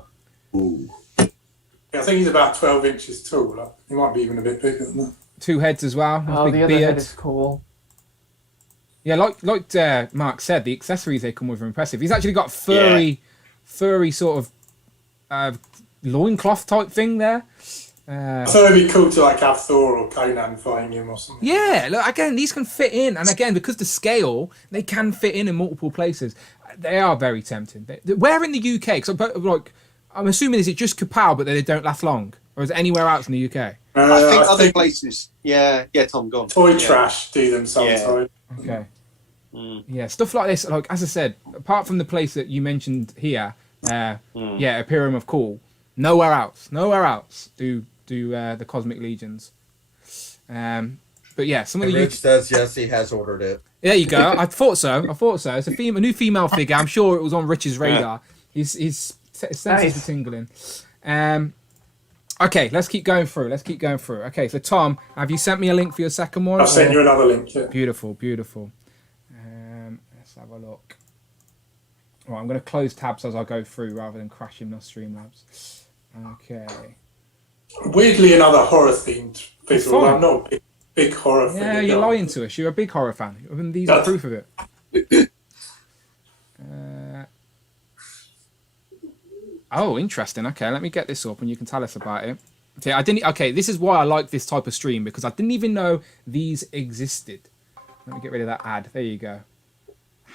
Ooh. Yeah, I think he's about 12 inches tall. Like, he might be even a bit bigger than that. 2 heads as well. Oh, big the other beard. head is cool. Yeah, like Mark said, the accessories they come with are impressive. He's actually got furry furry sort of loincloth type thing there. I thought it'd be cool to like have Thor or Conan fighting him or something. Yeah, look, again, these can fit in, and again, because the scale, they can fit in multiple places. They are very tempting. Where in the UK? Because like, I'm assuming is it just Kapow, but they don't last long, or is it anywhere else in the UK? I think other places. Yeah, Tom, go on. Toy Trash do them sometimes. Okay. Yeah, stuff like this. Like as I said, apart from the place that you mentioned here, Imperium of Cool, nowhere else do the Cosmic Legions. But yeah, some of the Rich says yes, he has ordered it. There you go. I thought so. It's a new female figure. I'm sure it was on Rich's radar. His senses were tingling. Okay, let's keep going through. Okay, so Tom, have you sent me a link for your second one? I'll send you another link. Yeah. Beautiful. Let's have a look. Right, I'm going to close tabs as I go through rather than crashing my Streamlabs. Okay. Weirdly, another horror-themed figure. Well, I'm not a big horror fan. Yeah, you're lying to us. You're a big horror fan. And these are proof of it. Oh, interesting. Okay, let me get this up and you can tell us about it. Okay, this is why I like this type of stream, because I didn't even know these existed. Let me get rid of that ad. There you go.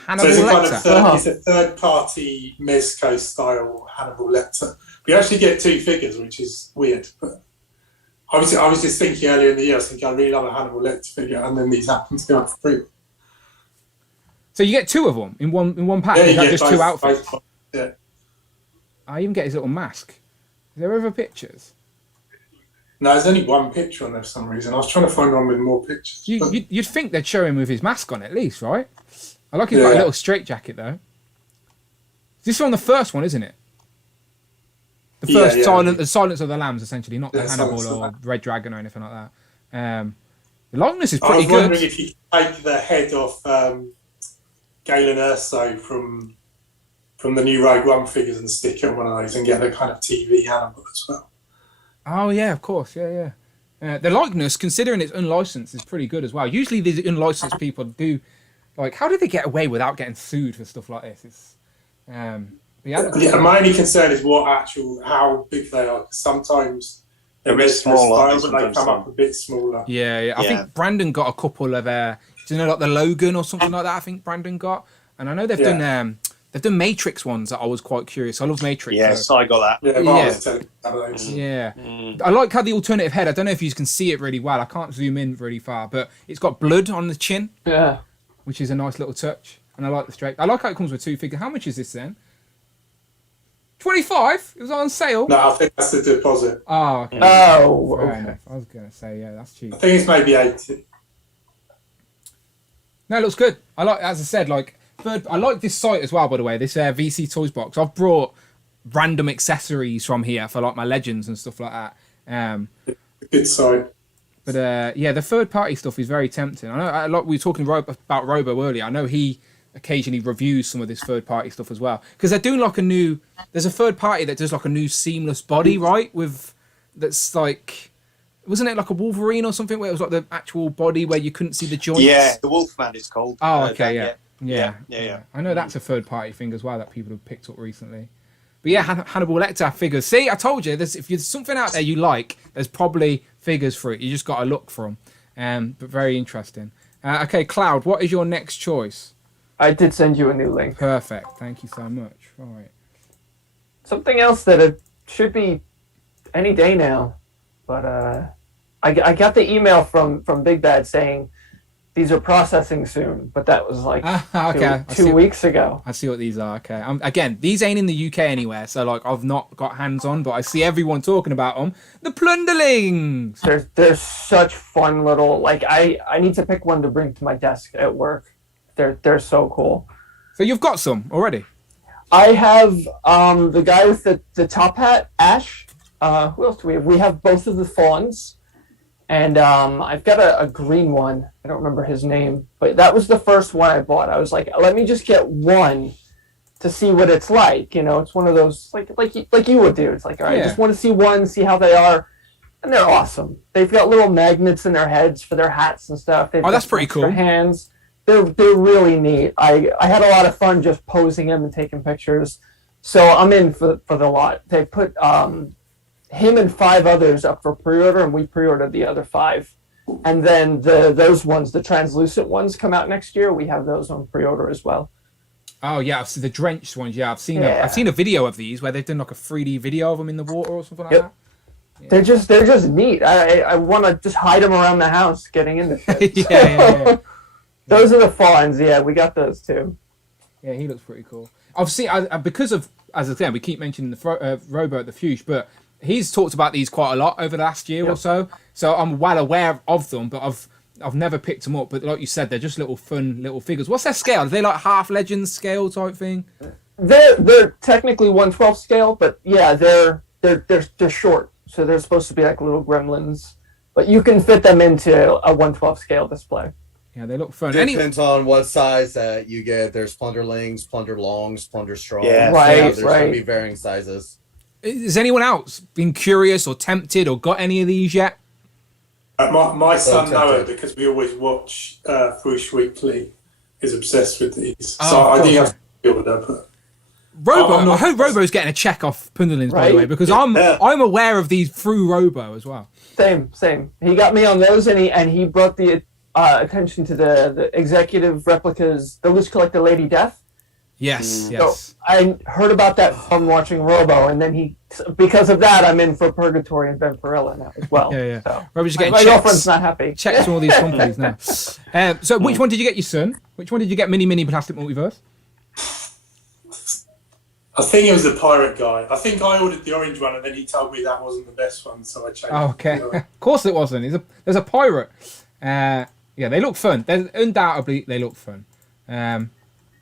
Hannibal Lecter. It's a third-party Mezco style Hannibal Lecter. We actually get two figures, which is weird. But I was just thinking earlier in the year, I really love a Hannibal Lecter figure, and then these happen to go up for free. So you get two of them in one pack? Yeah, you get just two outfits? Yeah. I even get his little mask. Is there other pictures? No, there's only one picture on there for some reason. I was trying to find one with more pictures. You'd think they'd show him with his mask on at least, right? I like he's got a little straight jacket though. This is on the first one, isn't it? The first the Silence of the Lambs, essentially, not the Hannibal or Red Dragon or anything like that. The likeness is pretty good. I was wondering if you could take the head off Galen Erso from the new Rogue One figures and stick it on one of those and get a kind of TV Hannibal as well. Oh yeah, of course, yeah. The likeness, considering it's unlicensed, is pretty good as well. Usually these unlicensed people do, like, how do they get away without getting sued for stuff like this? It's, my only concern is how big they are. Sometimes they're a bit smaller, but they come up a bit smaller. Yeah. I think Brandon got a couple of, do you know, like the Logan or something like that? I think Brandon got, and I know they've done. They've done Matrix ones that I was quite curious. I love Matrix. Yes, I got that. Yeah. I like how the alternative head, I don't know if you can see it really well. I can't zoom in really far, but it's got blood on the chin. Yeah. Which is a nice little touch. And I like the straight. I like how it comes with two figures. How much is this then? 25? It was on sale? No, I think that's the deposit. Oh, okay. Oh, fair okay. enough. I was going to say, yeah, that's cheap. I think it's maybe 80. No, it looks good. I like, as I said, like, I like this site as well, by the way, this VC Toys box. I've brought random accessories from here for like my Legends and stuff like that. Good site. But yeah, the third party stuff is very tempting. I know we were talking about Robo earlier. I know he occasionally reviews some of this third party stuff as well. Because they're doing like there's a third party that does like a new seamless body, right? That's like, wasn't it like a Wolverine or something where it was like the actual body where you couldn't see the joints? Yeah, the Wolfman it's called. Oh, okay, yeah. Yeah. I know that's a third party thing as well that people have picked up recently. But yeah, Hannibal Lecter figures. See, I told you, if there's something out there you like, there's probably figures for it. You just got to look for them. But very interesting. Okay, Cloud, what is your next choice? I did send you a new link. Perfect. Thank you so much. All right. Something else that it should be any day now, but I got the email from Big Bad saying these are processing soon, but that was like two weeks ago. I see what these are. Okay. Again, these ain't in the UK anywhere, so like I've not got hands on, but I see everyone talking about them. The Plunderlings. They're such fun little, like I need to pick one to bring to my desk at work. They're so cool. So you've got some already? I have the guy with the top hat, Ash. Who else do we have? We have both of the fawns. And I've got a green one. I don't remember his name, but that was the first one I bought. I was like, let me just get one to see what it's like. You know, it's one of those like you would do. It's like, all right, I just want to see one, see how they are, and they're awesome. They've got little magnets in their heads for their hats and stuff. That's pretty cool. Hands. They're really neat. I had a lot of fun just posing them and taking pictures. So I'm in for the lot. They put him and 5 others up for pre-order, and we pre-ordered the other 5. And then those ones, the translucent ones, come out next year. We have those on pre-order as well. Oh yeah, I've seen the drenched ones. Yeah, I've seen a video of these where they've done like a 3D video of them in the water or something like that. Yeah. They're just neat. I want to just hide them around the house, getting into shit. Yeah. Those are the fawns. Yeah, we got those too. Yeah, he looks pretty cool. I've seen because of, as I said, we keep mentioning the Robo at the Fuchs, but he's talked about these quite a lot over the last year or so. So I'm well aware of them, but I've never picked them up. But like you said, they're just little fun little figures. What's their scale? Are they like half Legends scale type thing? They're technically 1/12 scale, but yeah, they're short. So they're supposed to be like little gremlins, but you can fit them into a 1/12 scale display. Yeah, they look fun. It depends on what size that you get. There's plunderlings, plunder longs, plunder straws. Yeah. Right, There's going to be varying sizes. Has anyone else been curious or tempted or got any of these yet? My son tempted. Noah, because we always watch Frush Weekly, is obsessed with these. Oh, So of I think course. I've filled it up. Robo, I'm not- I hope Robo's getting a check off Punderlins, by the Right. way, because I'm aware of these through Robo as well. Same. He got me on those, and he brought the attention to the executive replicas, the Loose Collector Lady Death. Yes, So yes. I heard about that from watching Robo, and then because of that, I'm in for Purgatory and Vampirella now as well. Yeah. So Robo's getting my girlfriend's checks. not happy. Checks from all these companies now. So which one did you get your son? Which one did you get Mini Plastic Multiverse? I think it was the pirate guy. I think I ordered the orange one, and then he told me that wasn't the best one, so I changed. Oh, okay. it. Of course it wasn't. There's a pirate. Yeah, they look fun. Undoubtedly, they look fun.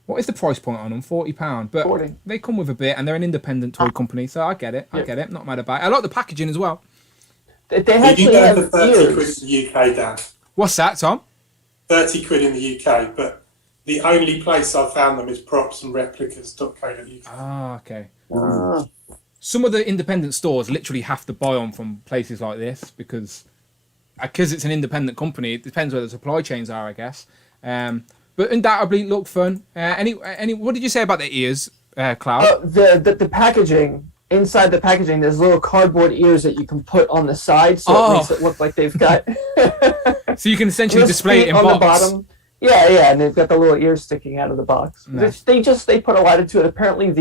What is the price point on them? £40. But 40. they come with a bit, and they're an independent toy company, so I get it. I get it. Not mad about it. I like the packaging as well. They You can actually go have for 30 quid ears. in the UK, Dan. What's that, Tom? 30 quid in the UK, but the only place I found them is propsandreplicas.co.uk. Ah, okay. Ah. Some of the independent stores literally have to buy them from places like this because it's an independent company. It depends where the supply chains are, I guess. But undoubtedly look fun. Any what did you say about the ears, Cloud? The packaging, inside the packaging, there's little cardboard ears that you can put on the side, so it makes it look like they've got. So you can essentially Little display it in feet on box. the bottom. Yeah, and they've got the little ears sticking out of the box. Nice. They put a lot into it. Apparently,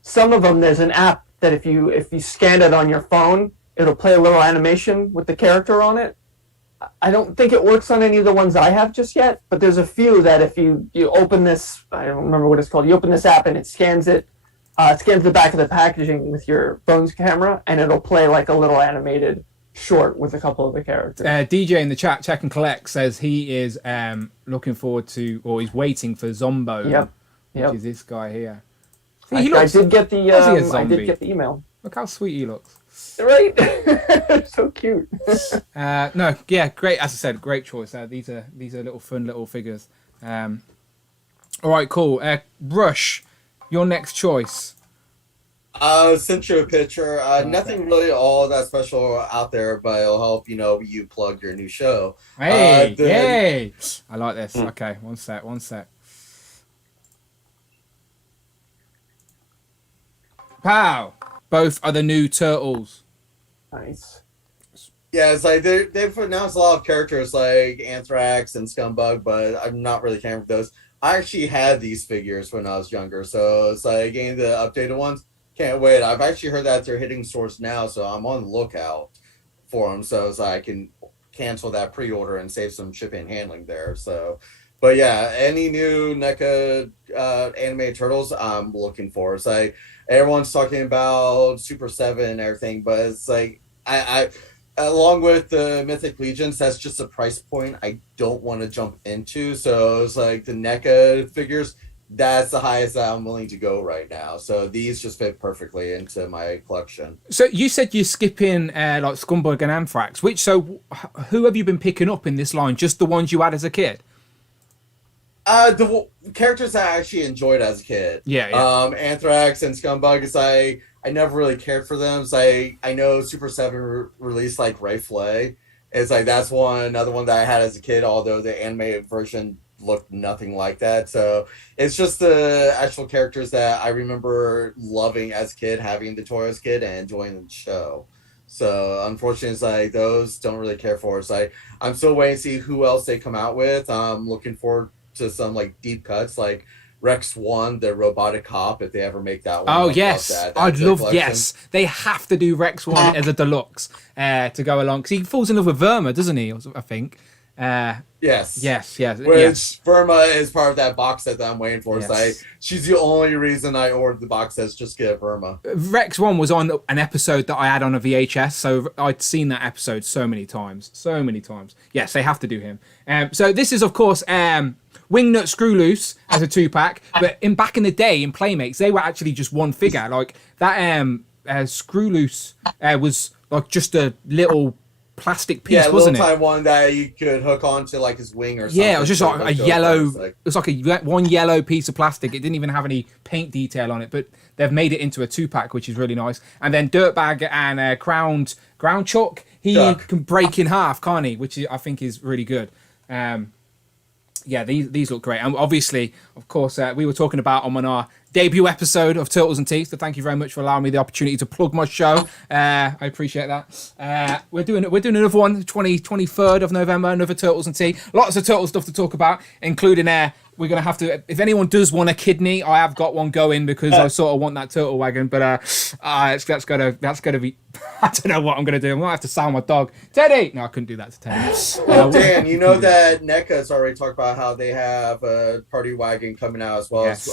some of them, there's an app that if you scan it on your phone, it'll play a little animation with the character on it. I don't think it works on any of the ones I have just yet, but there's a few that if you open this, I don't remember what it's called, you open this app and it scans the back of the packaging with your phone's camera, and it'll play like a little animated short with a couple of the characters. DJ in the chat, Check and Collect, says he is looking forward to, or he's waiting for Zombo, Yep. which is this guy here. See, I did get the how's he a I zombie? did get the email. Look how sweet he looks. Right? So cute. No, yeah, great. As I said, great choice. These are little fun little figures. All right, cool. Rush, your next choice. Sent you a picture. Nothing really all that special out there, but it'll help you plug your new show. Hey, the- yay! I like this. Okay, one sec. Pow! Both are the new Turtles. Nice. Yeah, it's like they've announced a lot of characters like Anthrax and Scumbug, but I'm not really caring for those. I actually had these figures when I was younger, so it's like getting the updated ones. Can't wait. I've actually heard that they're hitting stores now, so I'm on the lookout for them. So it's like I can cancel that pre-order and save some shipping and handling there. So, but yeah, any new NECA animated turtles, I'm looking for. It's like everyone's talking about Super 7 and everything, but it's like I along with the Mythic Legions, that's just a price point I don't want to jump into. So it's like the NECA figures, that's the highest that I'm willing to go right now. So these just fit perfectly into my collection. So you said you're skipping like Scumbag and Anthrax. Who have you been picking up in this line? Just the ones you had as a kid? The characters that I actually enjoyed as a kid. Yeah. Anthrax and Scumbug, is I never really cared for them. It's like I know Super 7 released like Ray Flay. It's like that's another one that I had as a kid, although the animated version looked nothing like that. So it's just the actual characters that I remember loving as a kid, having the toy as a kid, and enjoying the show. So unfortunately, it's like those don't really care for. It's like I'm still waiting to see who else they come out with. I'm looking forward to some like deep cuts, like Rex 1, the robotic cop, if they ever make that one. Oh yes, I'd love. collection. Yes, they have to do Rex 1 as a deluxe to go along, because he falls in love with Verma, doesn't he? I think. Yes. Yes. Which Burma is part of that box set that I'm waiting for. Yes. So she's the only reason I ordered the box sets, just to get Burma. Rex 1 was on an episode that I had on a VHS, so I'd seen that episode so many times. Yes, they have to do him. So this is, of course, Wingnut Screw Loose as a 2-pack, but back in the day in Playmates, they were actually just one figure. Like that Screw Loose was like just a little plastic piece, wasn't it? Yeah, a little tiny one that you could hook onto like his wing or something. Yeah, it was just like a yellow. Like, it was like one yellow piece of plastic. It didn't even have any paint detail on it, but they've made it into a 2-pack, which is really nice. And then Dirtbag and Ground Chuck, he can break in half, can't he? Which I think is really good. Yeah, these look great. And obviously, of course, we were talking about them on our debut episode of Turtles and Teeth. So thank you very much for allowing me the opportunity to plug my show. I appreciate that. We're doing another one, 23rd of November, another Turtles and Teeth. Lots of Turtle stuff to talk about, including we're going to have to, if anyone does want a kidney, I have got one going because I sort of want that turtle wagon, but that's going to be, I don't know what I'm going to do. I'm going to have to sell my dog. Teddy! No, I couldn't do that to Teddy. Dan, you know that NECA's already talked about how they have a party wagon coming out as well as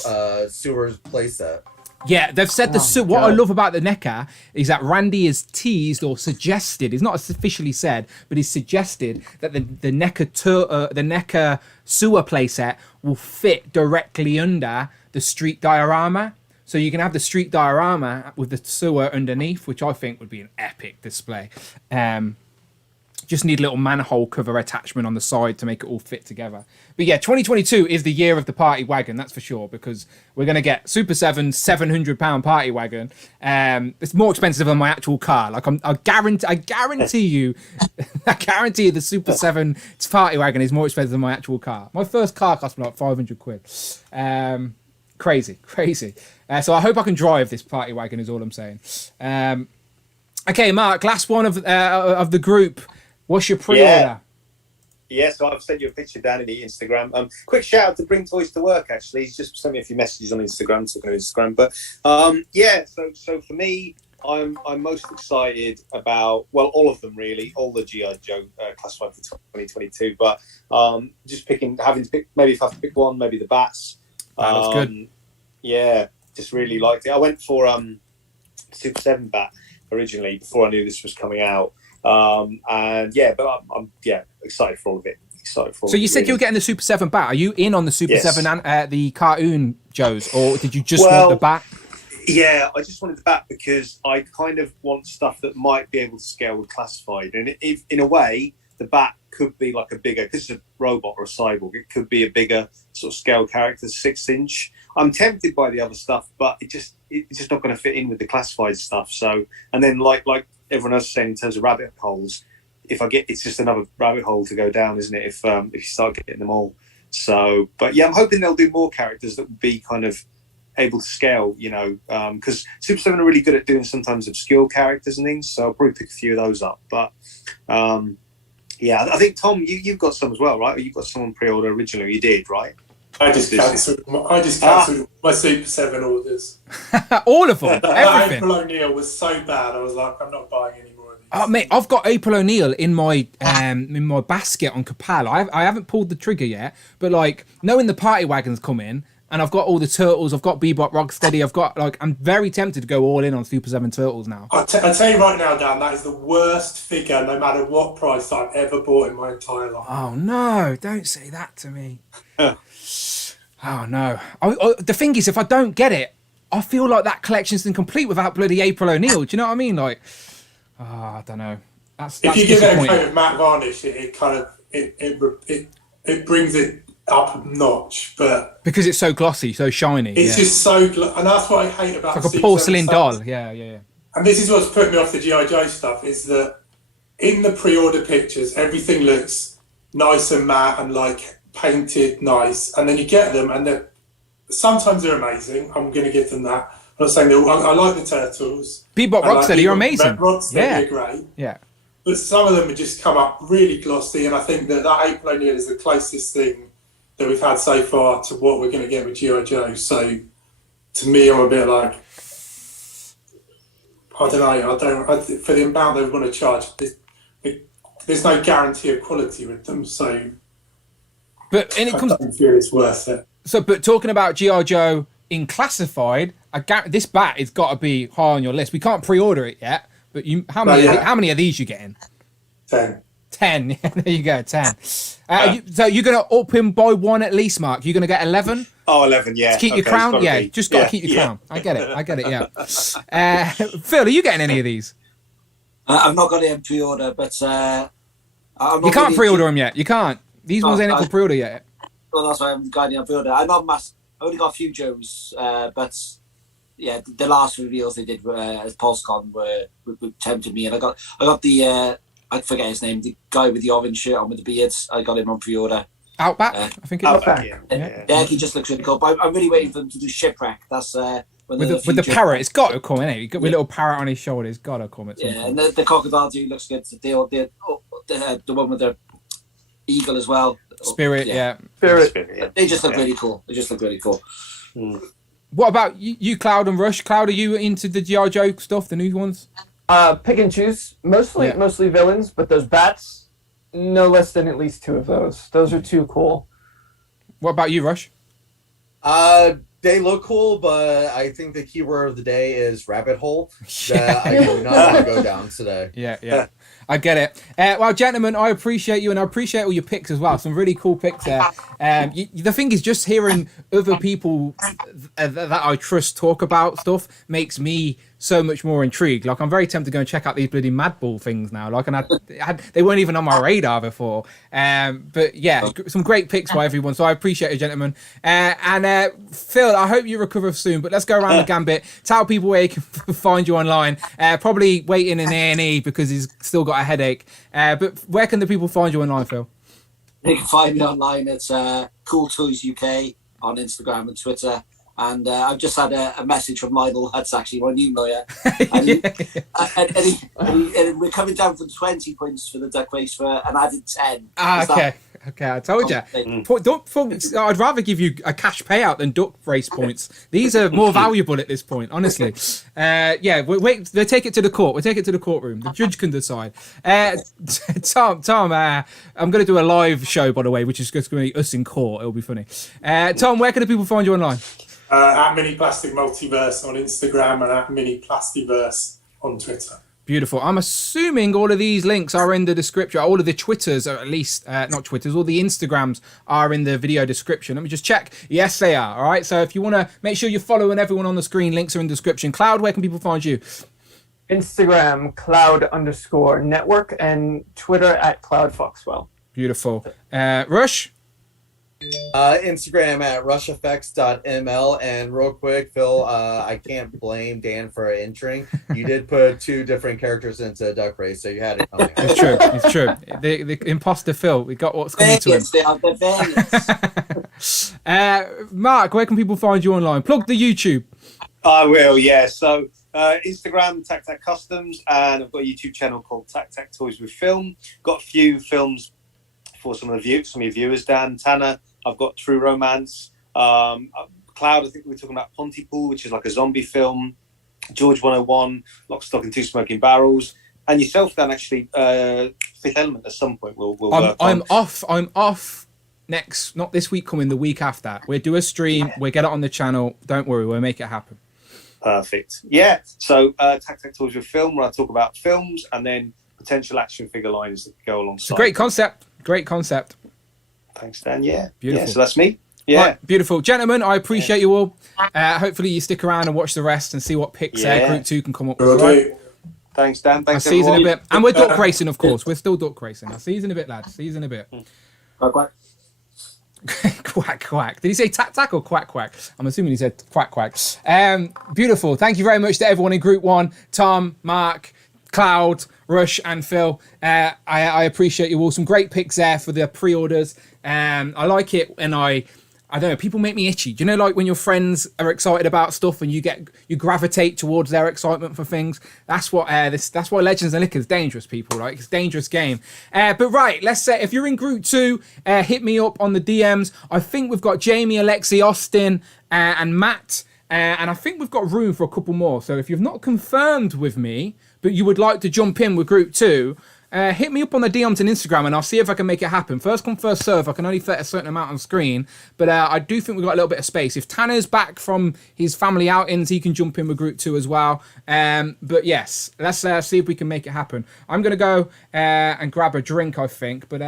Sewer's playset. Yeah, they've said what I love about the Neca is that Randy has teased or suggested, he's not officially said, but he's suggested that the Neca sewer playset will fit directly under the street diorama. So you can have the street diorama with the sewer underneath, which I think would be an epic display. Just need a little manhole cover attachment on the side to make it all fit together. But yeah, 2022 is the year of the party wagon, that's for sure, because we're going to get Super 7's £700 party wagon. It's more expensive than my actual car. Like I guarantee you the Super 7 party wagon is more expensive than my actual car. My first car cost me like £500. Crazy. So I hope I can drive this party wagon is all I'm saying. Okay, Mark, last one of the group. What's your pre-order? Yeah, so I've sent you a picture down in the Instagram. Quick shout out to Bring Toys to Work, actually. He's just sent me a few messages on Instagram, talking on Instagram. But so for me, I'm most excited about, well, all of them really, all the G.I. Joe classified for 2022. But having to pick, maybe if I have to pick one, maybe the Bats. That looks good. Yeah, just really liked it. I went for Super 7 Bat originally before I knew this was coming out. I'm excited for all of it. So you said you were getting the Super 7 bat. Are you in on the Super 7 and the cartoon Joes, or did you just want the bat? Yeah, I just wanted the bat because I kind of want stuff that might be able to scale with classified, and if in a way the bat could be like a bigger, because it's a robot or a cyborg, it could be a bigger sort of scale character, 6-inch. I'm tempted by the other stuff, but it's just not going to fit in with the classified stuff. So, and then like everyone else is saying in terms of rabbit holes, it's just another rabbit hole to go down, isn't it? If you start getting them all. So, but yeah, I'm hoping they'll do more characters that will be kind of able to scale, because Super 7 are really good at doing sometimes obscure characters and things. So I'll probably pick a few of those up. But yeah, I think Tom, you've got some as well, right? Or you've got some on pre-order originally. You did, right? I just cancelled my Super 7 orders. All of them? Everything? April O'Neil was so bad, I was like, I'm not buying any more of these. Oh, mate, I've got April O'Neil in my basket on Capal. I haven't pulled the trigger yet, but like knowing the party wagons come in, and I've got all the Turtles, I've got Bebop, Rocksteady, I'm very tempted to go all in on Super 7 Turtles now. I tell you right now, Dan, that is the worst figure, no matter what price, I've ever bought in my entire life. Oh no, don't say that to me. Oh no. The thing is, if I don't get it, I feel like that collection's incomplete without bloody April O'Neil. Do you know what I mean? Like, I don't know. That's if you give it a coat of matte varnish, it brings it up a notch, but because it's so glossy, so shiny. It's just so, and that's what I hate about it's like a porcelain doll. Yeah. And this is what's put me off the G.I. Joe stuff, is that in the pre-order pictures, everything looks nice and matte and like painted nice, and then you get them, and sometimes they're amazing. I'm going to give them that. I'm not saying I like the turtles. Bebop Rocksteady, you're amazing. Rocksteady are great. Yeah. But some of them have just come up really glossy, and I think that April O'Neil is the closest thing that we've had so far to what we're going to get with G.I. Joe. So, to me, I'm a bit like, I don't know. For the amount they want to charge, there's no guarantee of quality with them. So, I don't feel it's worth it. So, but talking about G.I. Joe in classified, this bat has got to be high on your list. We can't pre-order it yet, but how many of these you getting? 10. 10. There you go, 10. So you're going to up him by one at least, Mark. You're going to get 11? Oh, 11, yeah. To keep your crown? Yeah, just got to keep your crown. I get it, yeah. Phil, are you getting any of these? I've not got it in pre-order, but... you can't pre-order them yet. You can't. These ones ain't for pre-order yet. Well, that's why I haven't got any on pre-order. I'm not mass. I only got a few Joes, but yeah, the last reveals they did as PulseCon were tempted me, and I got the I forget his name, the guy with the orange shirt on with the beards. I got him on pre-order. Outback, I think it's Outback. Yeah, he just looks really cool. But I'm really waiting for them to do Shipwreck. That's with the parrot. It's got to come, innit? With a little parrot on his shoulder. It's got to come. And the crocodile dude looks good. The one with the eagle as well. Spirit, yeah. Spirit. They just look really cool. What about you, Cloud and Rush? Cloud, are you into the G.I. Joe stuff, the new ones? Pick and choose. Mostly villains, but those bats, no less than at least 2 of those. Those are too cool. What about you, Rush? They look cool, but I think the key word of the day is rabbit hole. That I do not want to go down today. Yeah. I get it. Well, gentlemen, I appreciate you, and I appreciate all your picks as well. Some really cool picks there. The thing is, just hearing other people that I trust talk about stuff makes me so much more intrigued. Like, I'm very tempted to go and check out these bloody Madball things now. Like, they weren't even on my radar before. But yeah, some great picks by everyone. So I appreciate it, gentlemen. And Phil, I hope you recover soon. But let's go around the gambit. Tell people where you can find you online. Probably waiting in A&E because he's still got a headache. But where can the people find you online, Phil? They can find me online. It's Cool Toys UK on Instagram and Twitter. And I've just had a message from Lionel Hutz, actually, my new lawyer. And, and we're coming down from 20 points for the duck race for an added 10. Okay, I told you. I'd rather give you a cash payout than duck race points. These are more valuable at this point, honestly. They take it to the court. We'll take it to the courtroom. The judge can decide. Tom, I'm going to do a live show, by the way, which is just going to be us in court. It'll be funny. Tom, where can the people find you online? At Mini Plastic Multiverse on Instagram and at Mini Plastiverse on Twitter. Beautiful. I'm assuming all of these links are in the description. All of the Twitters, or at least, not Twitters, all the Instagrams are in the video description. Let me just check. Yes, they are. All right. So if you want to make sure you're following everyone on the screen, links are in the description. Cloud, where can people find you? Instagram, Cloud_network, and Twitter at CloudFoxwell. Beautiful. Rush? Instagram at rusheffects.ml. And real quick, Phil, I can't blame Dan for entering. You did put 2 different characters into a duck race, so you had it coming. It's true. The imposter Phil, we got what's coming to him. Mark, where can people find you online? Plug the YouTube. I will, yeah. So Instagram, TakTak Customs, and I've got a YouTube channel called TakTak Toys with Film. Got a few films for some of your viewers. Dan, Tanner, I've got True Romance. Cloud, I think we were talking about Pontypool, which is like a zombie film. George 101, Lock, Stock and Two Smoking Barrels. And yourself, Dan, actually, Fifth Element at some point we'll work on. I'm off next, not this week coming, the week after. We'll do a stream, we'll get it on the channel. Don't worry, we'll make it happen. Perfect. Yeah, so TakTak Toys with Film, where I talk about films and then potential action figure lines that go alongside. It's a great concept. Great concept. Thanks, Dan. Yeah. Beautiful. Yeah, so that's me. Yeah. Right, beautiful. Gentlemen, I appreciate you all. Hopefully you stick around and watch the rest and see what picks Group 2 can come up with. Right. Thanks, Dan. Thanks, I'll see you in a bit. And we're duck racing, of course. We're still duck racing. I'll see you in a bit, lads. See you in a bit. Quack. Quack, quack. Did he say tack or quack, quack? I'm assuming he said quack, quack. Beautiful. Thank you very much to everyone in Group 1. Tom, Mark, Cloud, Rush, and Phil. I appreciate you all. Some great picks there for the pre-orders. I like it, and I don't know, people make me itchy. Do you know, like when your friends are excited about stuff and you gravitate towards their excitement for things? That's what that's why Legends and Liquor is dangerous, people. Like, it's a dangerous game. But right, let's say if you're in Group 2, hit me up on the DMs. I think we've got Jamie, Alexi, Austin, and Matt. And I think we've got room for a couple more. So if you've not confirmed with me, but you would like to jump in with Group 2, hit me up on the DMs and Instagram, and I'll see if I can make it happen. First come, first serve. I can only fit a certain amount on screen, but I do think we've got a little bit of space. If Tanner's back from his family outings, he can jump in with Group 2 as well. But yes, let's see if we can make it happen. I'm going to go and grab a drink, I think, but...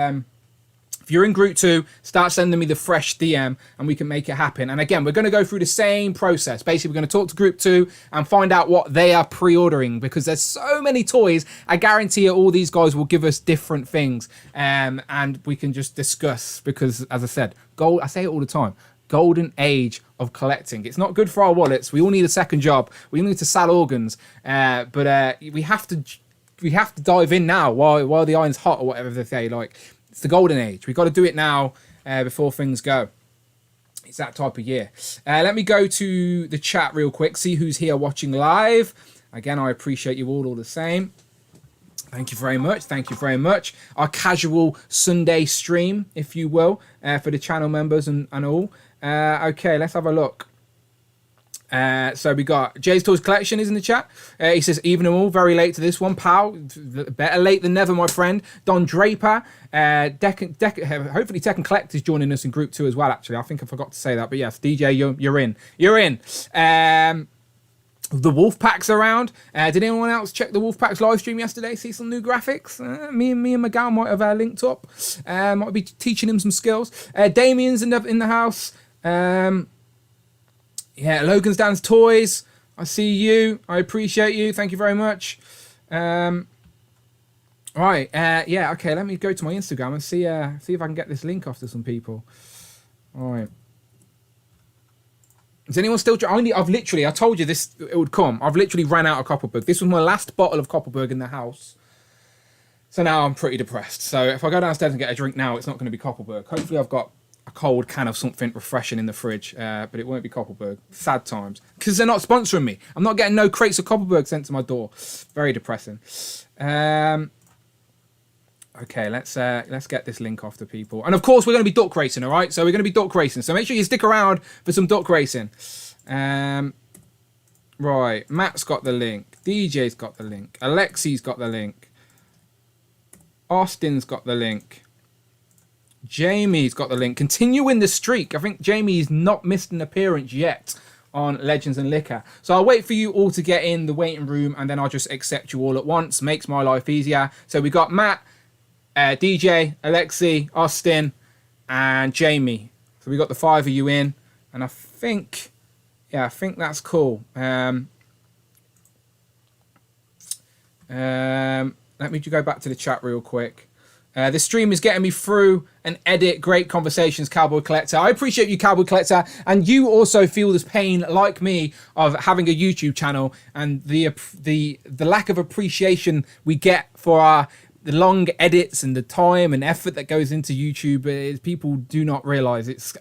if you're in Group 2, start sending me the fresh DM and we can make it happen. And again, we're going to go through the same process. Basically, we're going to talk to Group 2 and find out what they are pre-ordering, because there's so many toys. I guarantee you all these guys will give us different things. And we can just discuss, because, as I said, I say it all the time, golden age of collecting. It's not good for our wallets. We all need a second job. We all need to sell organs. But we have to dive in now while the iron's hot, or whatever they say. Like, it's the golden age. We've got to do it now before things go. It's that type of year. Let me go to the chat real quick, see who's here watching live. Again, I appreciate you all the same. Thank you very much. Thank you very much. Our casual Sunday stream, if you will, for the channel members and all. Okay, let's have a look. So we got Jay's Toys Collection is in the chat. He says, even all, very late to this one, pal. Better late than never, my friend. Don Draper. Hopefully Tekken Collect is joining us in Group 2 as well, actually. I think I forgot to say that. But yes, DJ, you're in. You're in. The Wolfpack's around. Did anyone else check the Wolfpack's live stream yesterday? See some new graphics? Me and Miguel might have linked up. Might be teaching him some skills. Damien's in the house. Yeah, Logan's Dan's Toys. I see you. I appreciate you. Thank you very much. Right. Yeah. Okay. Let me go to my Instagram and see if I can get this link off to some people. All right. Is anyone still? I told you this. It would come. I've literally ran out of Copperberg. This was my last bottle of Copperberg in the house. So now I'm pretty depressed. So if I go downstairs and get a drink now, it's not going to be Copperberg. Hopefully, I've got a cold can of something refreshing in the fridge, but it won't be Copperberg. Sad times, because they're not sponsoring me. I'm not getting no crates of Copperberg sent to my door. Very depressing. Okay, let's get this link off to people, and of course we're going to be duck racing. All right, so we're going to be duck racing. So make sure you stick around for some duck racing. Right, Matt's got the link. DJ's got the link. Alexi's got the link. Austin's got the link. Jamie's got the link. Continuing the streak. I think Jamie's not missed an appearance yet on Legends and Liquor. So I'll wait for you all to get in the waiting room, and then I'll just accept you all at once. Makes my life easier. So we got Matt, DJ, Alexi, Austin, and Jamie. So we got the 5 of you in, and I think that's cool. Let me go back to the chat real quick. The stream is getting me through and edit. Great conversations, Cowboy Collector. I appreciate you, Cowboy Collector, and you also feel this pain like me of having a YouTube channel and the lack of appreciation we get for the long edits and the time and effort that goes into YouTube. People do not realize it's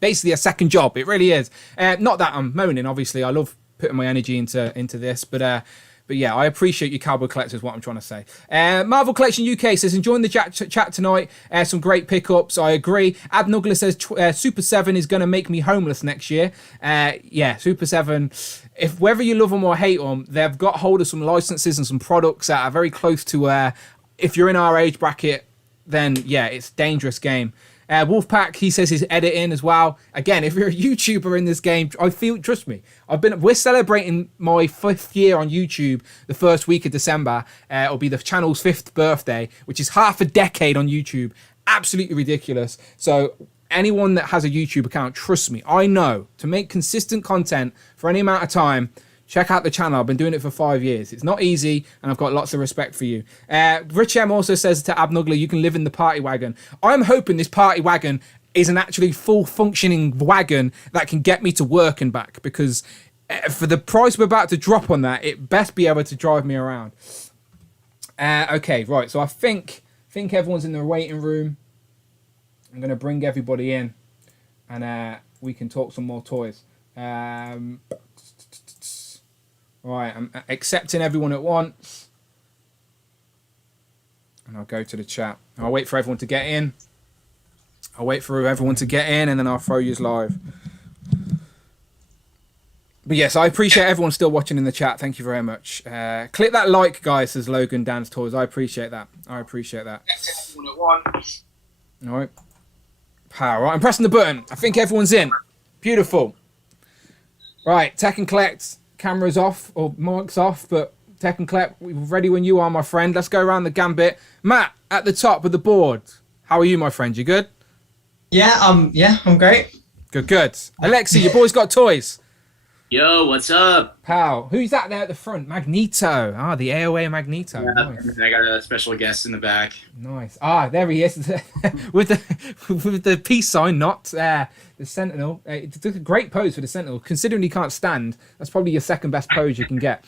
basically a second job. It really is. Not that I'm moaning. Obviously, I love putting my energy into this, but yeah, I appreciate you, Cowboy Collector, is what I'm trying to say. Marvel Collection UK says, enjoying the chat tonight. Some great pickups. I agree. Abnugler says, Super 7 is going to make me homeless next year. Yeah, Super 7, whether you love them or hate them, they've got hold of some licenses and some products that are very close to, if you're in our age bracket, then yeah, it's a dangerous game. Wolfpack, he says he's editing as well. Again, if you're a YouTuber in this game, trust me, we're celebrating my 5th year on YouTube the first week of December. It'll be the channel's 5th birthday, which is half a decade on YouTube. Absolutely ridiculous. So anyone that has a YouTube account, trust me, I know to make consistent content for any amount of time, check out the channel. I've been doing it for 5 years. It's not easy, and I've got lots of respect for you. Rich M also says to Abnugler, you can live in the party wagon. I'm hoping this party wagon is an actually full functioning wagon that can get me to work and back, because for the price we're about to drop on that, it best be able to drive me around. Okay, right. So I think everyone's in the waiting room. I'm going to bring everybody in, and we can talk some more toys. Right, I'm accepting everyone at once, and I'll go to the chat. I'll wait for everyone to get in. And then I'll throw you live. But yes, I appreciate everyone still watching in the chat. Thank you very much. Click that like, guys, says Logan Dance Toys. I appreciate that. All right. Power. Right, I'm pressing the button. I think everyone's in. Beautiful. Right, Tech and Collect. Camera's off, or mic's off, but Tech and Collect, we're ready when you are, my friend. Let's go around the gambit. Matt, at the top of the board. How are you, my friend? You good? Yeah, I'm great. Good. Alexi, your boy's got toys. Yo, what's up? Pal, who's that there at the front? Magneto. Ah, the AOA Magneto. Yeah, Nice. I got a special guest in the back. Nice. Ah, there he is with the peace sign, not the Sentinel. It took a great pose for the Sentinel. Considering he can't stand, that's probably your second best pose you can get.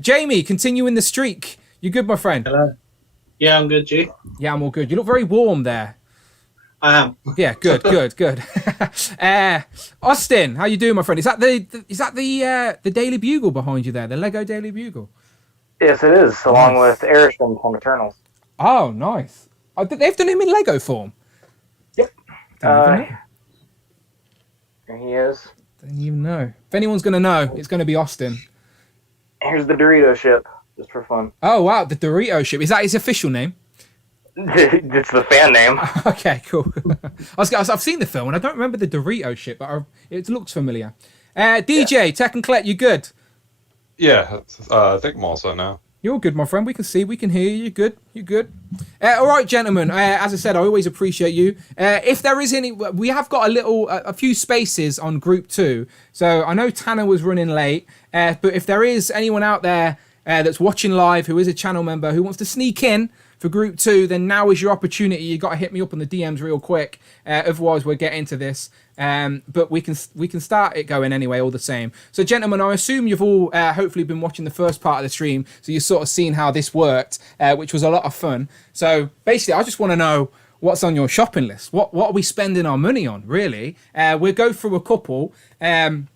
Jamie, continuing the streak. You good, my friend? Hello. Yeah, I'm good, G. Yeah, I'm all good. You look very warm there. I am. Yeah, good. Austin, how you doing, my friend? Is that the Daily Bugle behind you there? The Lego Daily Bugle? Yes, it is, along with Arishem from Eternals. Oh, nice. Oh, they've done him in Lego form. Yep. Here he is. Didn't even know. If anyone's going to know, it's going to be Austin. Here's the Dorito ship, just for fun. Oh, wow, the Dorito ship. Is that his official name? It's the fan name. Okay, cool. I've seen the film, and I don't remember the Dorito ship, but it looks familiar. DJ, Tech and Collect, you good? Yeah, I think I'm all set now. You're all good, my friend. We can see, we can hear you. You're good. All right, gentlemen. As I said, I always appreciate you. If there is any, we have got a few spaces on Group 2. So I know Tanner was running late, but if there is anyone out there that's watching live who is a channel member who wants to sneak in for Group 2, then now is your opportunity. You got to hit me up on the DMs real quick. Otherwise, we'll get into this. But we can start it going anyway, all the same. So, gentlemen, I assume you've all hopefully been watching the first part of the stream, so you've sort of seen how this worked, which was a lot of fun. So, basically, I just want to know what's on your shopping list. What are we spending our money on, really? We'll go through a couple. And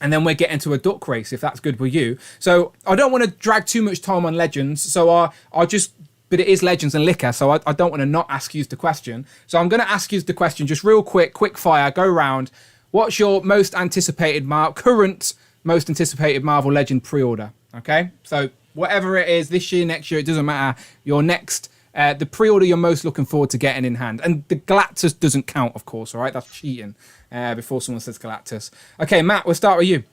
then we'll get into a duck race, if that's good with you. So, I don't want to drag too much time on Legends, so I'll just... But it is Legends and Liquor, so I don't want to not ask you the question. So I'm going to ask you the question just real quick fire, go round. What's your most anticipated current most anticipated Marvel Legend pre-order? Okay, so whatever it is, this year, next year, it doesn't matter. Your next, the pre-order you're most looking forward to getting in hand. And the Galactus doesn't count, of course, all right? That's cheating before someone says Galactus. Okay, Matt, we'll start with you.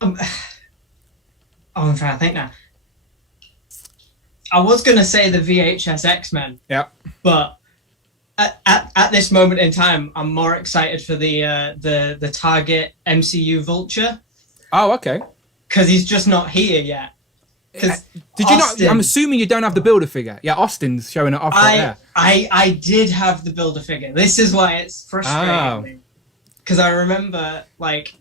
I'm trying to think now. I was going to say the VHS X-Men. Yeah. But at this moment in time, I'm more excited for the Target MCU Vulture. Oh, okay. Because he's just not here yet. Did you not? I'm assuming you don't have the Build-A-Figure. Yeah, Austin's showing it off right there. I did have the Build-A-Figure. This is why it's frustrating me. Because I remember, like,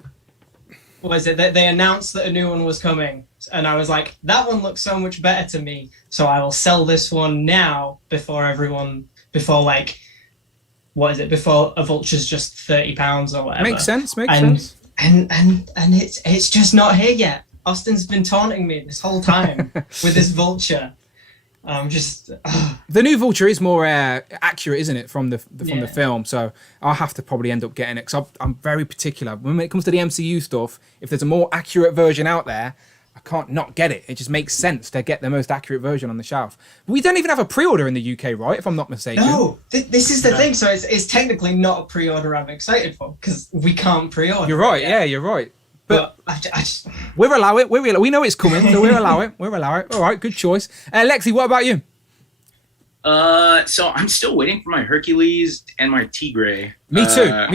what was it? They announced that a new one was coming. And I was like, that one looks so much better to me. So I will sell this one now before a Vulture's just £30 or whatever. Makes sense. And it's just not here yet. Austin's been taunting me this whole time with this Vulture. The new Vulture is more accurate, isn't it, from the film? So I'll have to probably end up getting it because I'm very particular when it comes to the MCU stuff. If there's a more accurate version out there, I can't not get it. It just makes sense to get the most accurate version on the shelf. But we don't even have a pre-order in the UK, right? If I'm not mistaken. No, this is the thing. So it's technically not a pre-order I'm excited for because we can't pre-order. You're right. Yeah, you're right. But I just... we'll allow it. We know it's coming, so we'll allow it. We'll allow it. All right, good choice. Lexi, what about you? So I'm still waiting for my Hercules and my Tigray. Me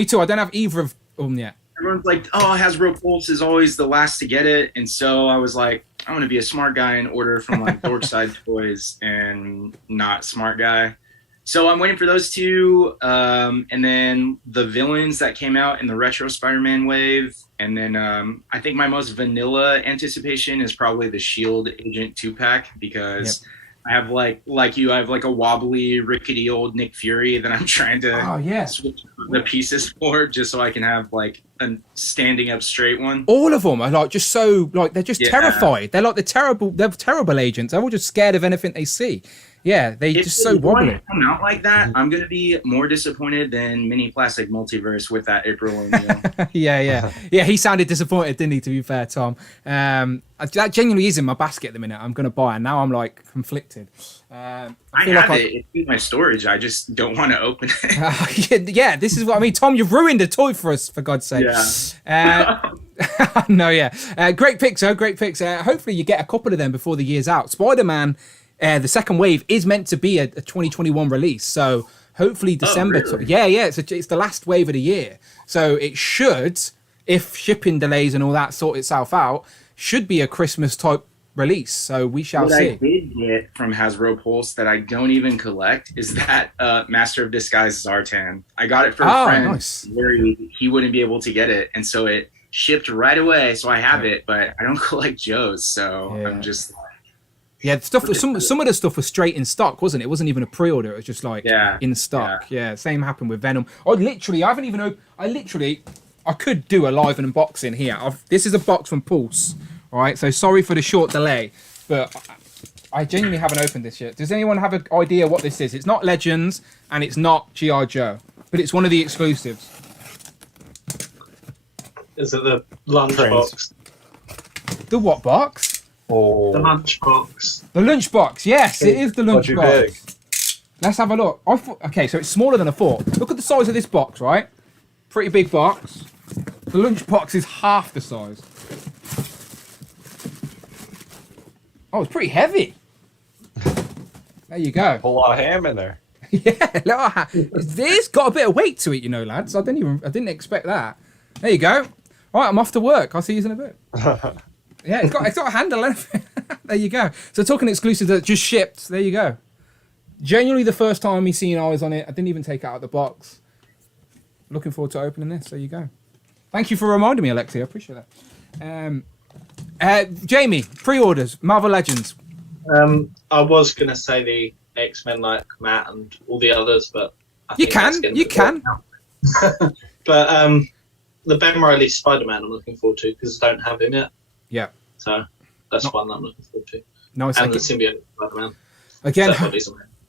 too. I don't have either of them yet. Everyone's like, oh, Hasbro Pulse is always the last to get it. And so I was like, I'm going to be a smart guy and order from like Dorkside Toys and not smart guy. So I'm waiting for those two, and then the villains that came out in the retro Spider-Man wave, and then I think my most vanilla anticipation is probably the Shield Agent 2-pack, because I have like you, I have like a wobbly, rickety old Nick Fury that I'm trying to switch the pieces for, just so I can have like a standing up straight one. All of them are like just so like they're just terrified. They're like they're terrible agents. They're all just scared of anything they see. Yeah, they just so wobbly. Come out like that, I'm gonna be more disappointed than Mini Plastic Multiverse with that April O'Neil. yeah. He sounded disappointed, didn't he? To be fair, Tom. That genuinely is in my basket at the minute. I'm gonna buy, and now I'm like conflicted. I have it. It's in my storage. I just don't want to open it. yeah, this is what I mean. Tom, you've ruined a toy for us, for God's sake. Yeah. No, yeah. Great picks, though. Great picks. Hopefully, you get a couple of them before the year's out. Spider-Man. The second wave is meant to be a 2021 release, so hopefully December. Oh, really? Yeah. It's the last wave of the year, so it should, if shipping delays and all that sort itself out, should be a Christmas type release. So we shall see. What I did get from Hasbro Pulse that I don't even collect is that Master of Disguise Zartan. I got it for a friend. Nice. Worried he wouldn't be able to get it, and so it shipped right away. So I have it, but I don't collect Joe's, so I'm just. Yeah, stuff. Some of the stuff was straight in stock, wasn't it? It wasn't even a pre-order. It was just like in stock. Yeah, same happened with Venom. I could do a live unboxing here. This is a box from Pulse. All right, so sorry for the short delay, but I genuinely haven't opened this yet. Does anyone have an idea what this is? It's not Legends and it's not G.I. Joe, but it's one of the exclusives. Is it the lunchbox? The what box? Oh. The lunchbox. The lunchbox, yes, it is the lunchbox. Let's have a look. Okay, so it's smaller than I thought. Look at the size of this box, right? Pretty big box. The lunchbox is half the size. Oh, it's pretty heavy. There you go. A lot of ham in there. Yeah, it's got a bit of weight to it, you know, lads. I didn't expect that. There you go. All right, I'm off to work. I'll see you in a bit. Yeah, it's got a handle. There you go. So talking exclusive that just shipped. There you go. Genuinely the first time me seeing eyes on it. I didn't even take it out of the box. Looking forward to opening this. There you go. Thank you for reminding me, Alexi. I appreciate that. Jamie, pre-orders, Marvel Legends. I was gonna say the X-Men like Matt and all the others, but you can. But the Ben Reilly Spider-Man I'm looking forward to because I don't have him yet. Yeah. So that's one I'm looking forward to. Nice. And the symbiote Spider-Man. Again,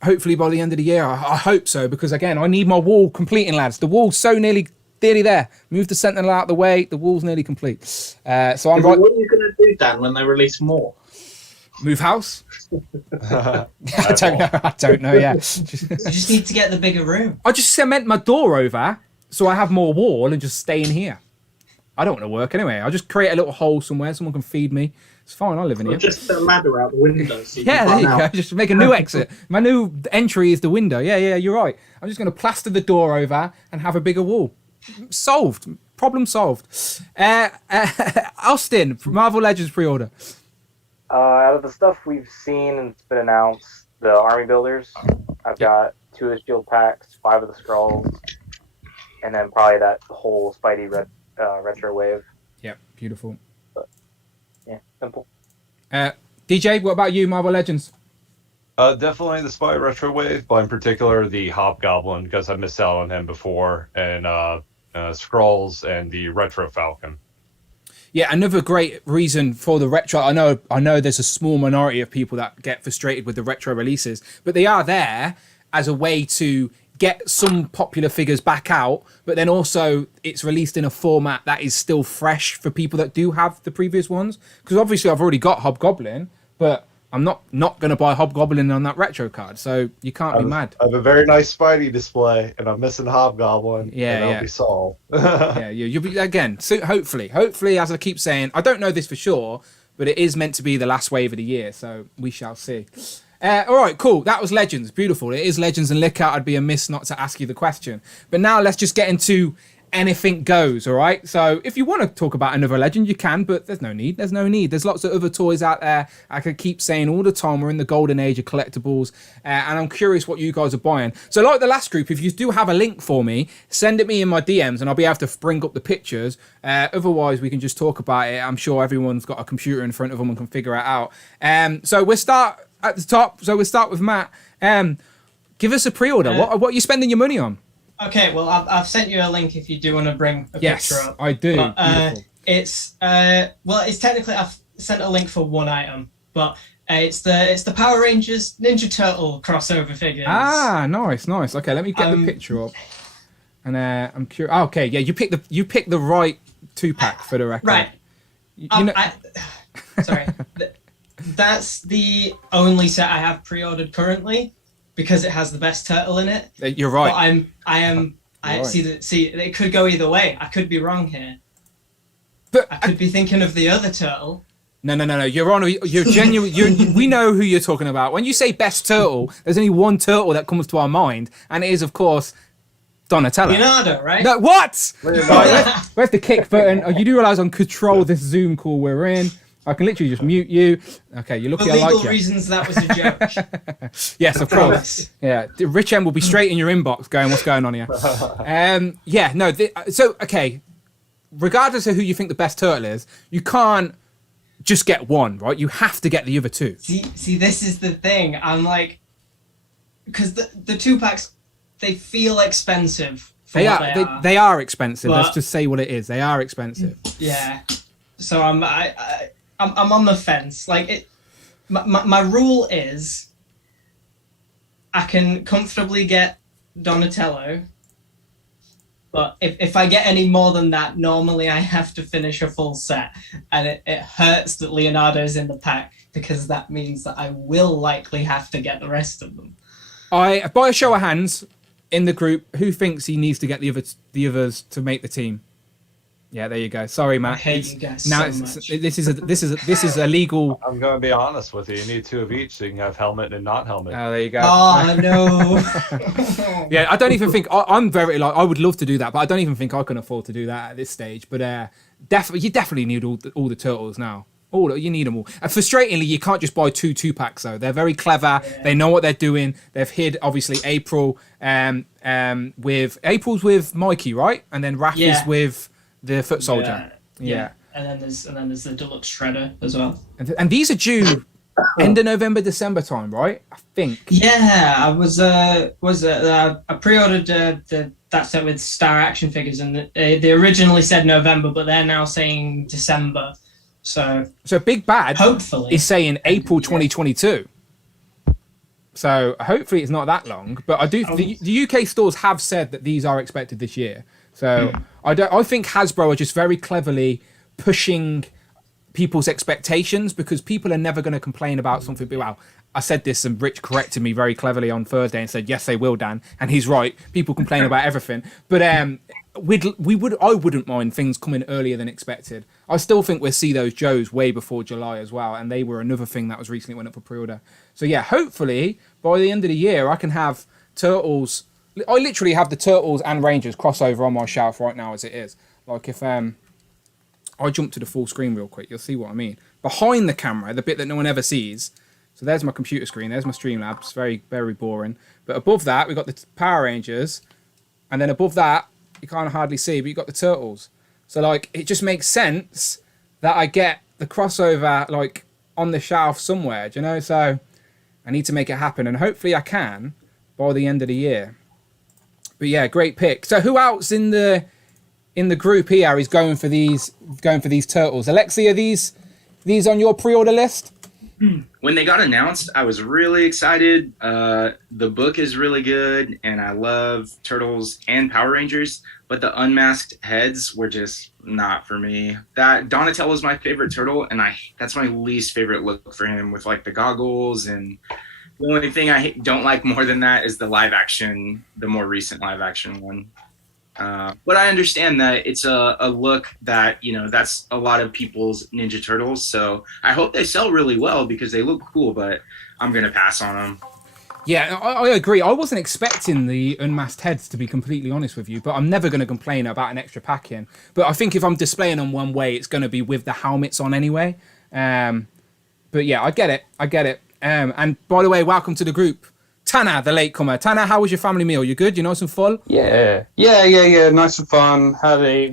hopefully by the end of the year, I hope so, because again, I need my wall completing, lads. The wall's so nearly there. Move the Sentinel out of the way. The wall's nearly complete. So I'm right. What are you going to do, Dan, when they release more? Move house? I don't know. Yeah. You just need to get the bigger room. I just cement my door over so I have more wall and just stay in here. I don't want to work anyway. I'll just create a little hole somewhere. Someone can feed me. It's fine. I live in here. Just put a ladder out the window. So there you go. Just make a new exit. My new entry is the window. Yeah, you're right. I'm just going to plaster the door over and have a bigger wall. Solved. Problem solved. Austin, Marvel Legends pre-order. Out of the stuff we've seen and it's been announced, the army builders, I've got 2 of the shield packs, 5 of the scrolls, and then probably that whole Spidey retro wave. Yep, beautiful. But, yeah, simple. DJ, what about you, Marvel Legends? Definitely the Spy Retro Wave, but in particular the Hobgoblin, because I missed out on him before, and Skrulls and the Retro Falcon. Yeah, another great reason for the retro. I know there's a small minority of people that get frustrated with the retro releases, but they are there as a way to get some popular figures back out, but then also it's released in a format that is still fresh for people that do have the previous ones. Because obviously I've already got Hobgoblin, but I'm not going to buy Hobgoblin on that retro card, so you can't be mad. I have a very nice Spidey display, and I'm missing Hobgoblin. Yeah, and I'll be solved. Yeah, you'll be again. So hopefully, as I keep saying, I don't know this for sure, but it is meant to be the last wave of the year, so we shall see. All right, cool. That was Legends. Beautiful. It is Legends and Lick Out. I'd be amiss not to ask you the question. But now let's just get into anything goes, all right? So if you want to talk about another legend, you can, but there's no need. There's lots of other toys out there. I could keep saying all the time, we're in the golden age of collectibles, and I'm curious what you guys are buying. So like the last group, if you do have a link for me, send it me in my DMs and I'll be able to bring up the pictures. Otherwise, we can just talk about it. I'm sure everyone's got a computer in front of them and can figure it out. So we'll start at the top. So we'll start with Matt. Give us a pre-order. What are you spending your money on? Okay, well, I've sent you a link if you do want to bring a picture up. I do. But, it's technically I've sent a link for one item, but it's the Power Rangers Ninja Turtle crossover figures. Ah, nice. Okay, let me get the picture up. And I'm curious. Oh, okay, yeah, you picked the right 2-pack for the record. Right. Sorry. That's the only set I have pre-ordered currently, because it has the best turtle in it. You're right. But I right. see it could go either way. I could be wrong here. But I could be thinking of the other turtle. No. You're genuine. We know who you're talking about. When you say best turtle, there's only one turtle that comes to our mind, and it is, of course, Donatello. Leonardo, right? No, what? Where's the kick button? Oh, you do realize on control this Zoom call we're in. I can literally just mute you. Okay, you're lucky For I like you. legal reasons, that was a joke. Yes, of course. Yeah, Rich M will be straight in your inbox going, what's going on here? Okay, regardless of who you think the best turtle is, you can't just get one, right? You have to get the other two. See, this is the thing. I'm like, because the 2-packs, they feel expensive. They are expensive. Let's just say what it is. They are expensive. Yeah. So I'm on the fence. Like my rule is I can comfortably get Donatello, but if I get any more than that, normally I have to finish a full set, and it hurts that Leonardo's in the pack, because that means that I will likely have to get the rest of them. By a show of hands in the group, who thinks he needs to get the others to make the team? Yeah, there you go. Sorry, Matt. I hate you guys so much. This is a legal. I'm going to be honest with you. You need 2 of each, so you can have helmet and not helmet. Oh, there you go. Oh no. Yeah, I don't even think I'm very I would love to do that, but I don't even think I can afford to do that at this stage. But you definitely need all the turtles now. You need them all. And frustratingly, you can't just buy 2-packs though. They're very clever. Yeah. They know what they're doing. They've hid obviously April's with Mikey, right? And then Rafa's with the Foot Soldier. Yeah. And then there's the Deluxe Shredder as well. And these are due end of November, December time, right? I think. Yeah, I pre-ordered that set with Star Action figures, and they originally said November, but they're now saying December. So Big Bad hopefully is saying April 2022. So hopefully it's not that long. But I do. The UK stores have said that these are expected this year. So I think Hasbro are just very cleverly pushing people's expectations, because people are never going to complain about something. Well, I said this and Rich corrected me very cleverly on Thursday and said, yes, they will, Dan. And he's right. People complain about everything. But I wouldn't mind things coming earlier than expected. I still think we'll see those Joes way before July as well. And they were another thing that was recently went up for pre-order. So yeah, hopefully by the end of the year, I can have Turtles. I literally have the Turtles and Rangers crossover on my shelf right now as it is. Like if I jump to the full screen real quick, you'll see what I mean. Behind the camera, the bit that no one ever sees. So there's my computer screen. There's my Streamlabs. Very, very boring. But above that, we've got the Power Rangers. And then above that, you can't hardly see, but you've got the Turtles. So, like, it just makes sense that I get the crossover, like, on the shelf somewhere, do you know? So I need to make it happen. And hopefully I can by the end of the year. But, yeah, great pick. So who else in the group here is going for these Turtles? Alexi, are these on your pre-order list? When they got announced, I was really excited. The book is really good, and I love Turtles and Power Rangers, but the unmasked heads were just not for me. That Donatello is my favorite turtle, and that's my least favorite look for him, with like the goggles. And the only thing I don't like more than that is the more recent live action one. But I understand that it's a look that, that's a lot of people's Ninja Turtles. So I hope they sell really well, because they look cool, but I'm going to pass on them. Yeah, I agree. I wasn't expecting the unmasked heads, to be completely honest with you, but I'm never going to complain about an extra pack in. But I think if I'm displaying them one way, it's going to be with the helmets on anyway. But yeah, I get it. And by the way, welcome to the group. Tana, the latecomer. Tana, how was your family meal? You good? You nice and full? Yeah. Nice and fun.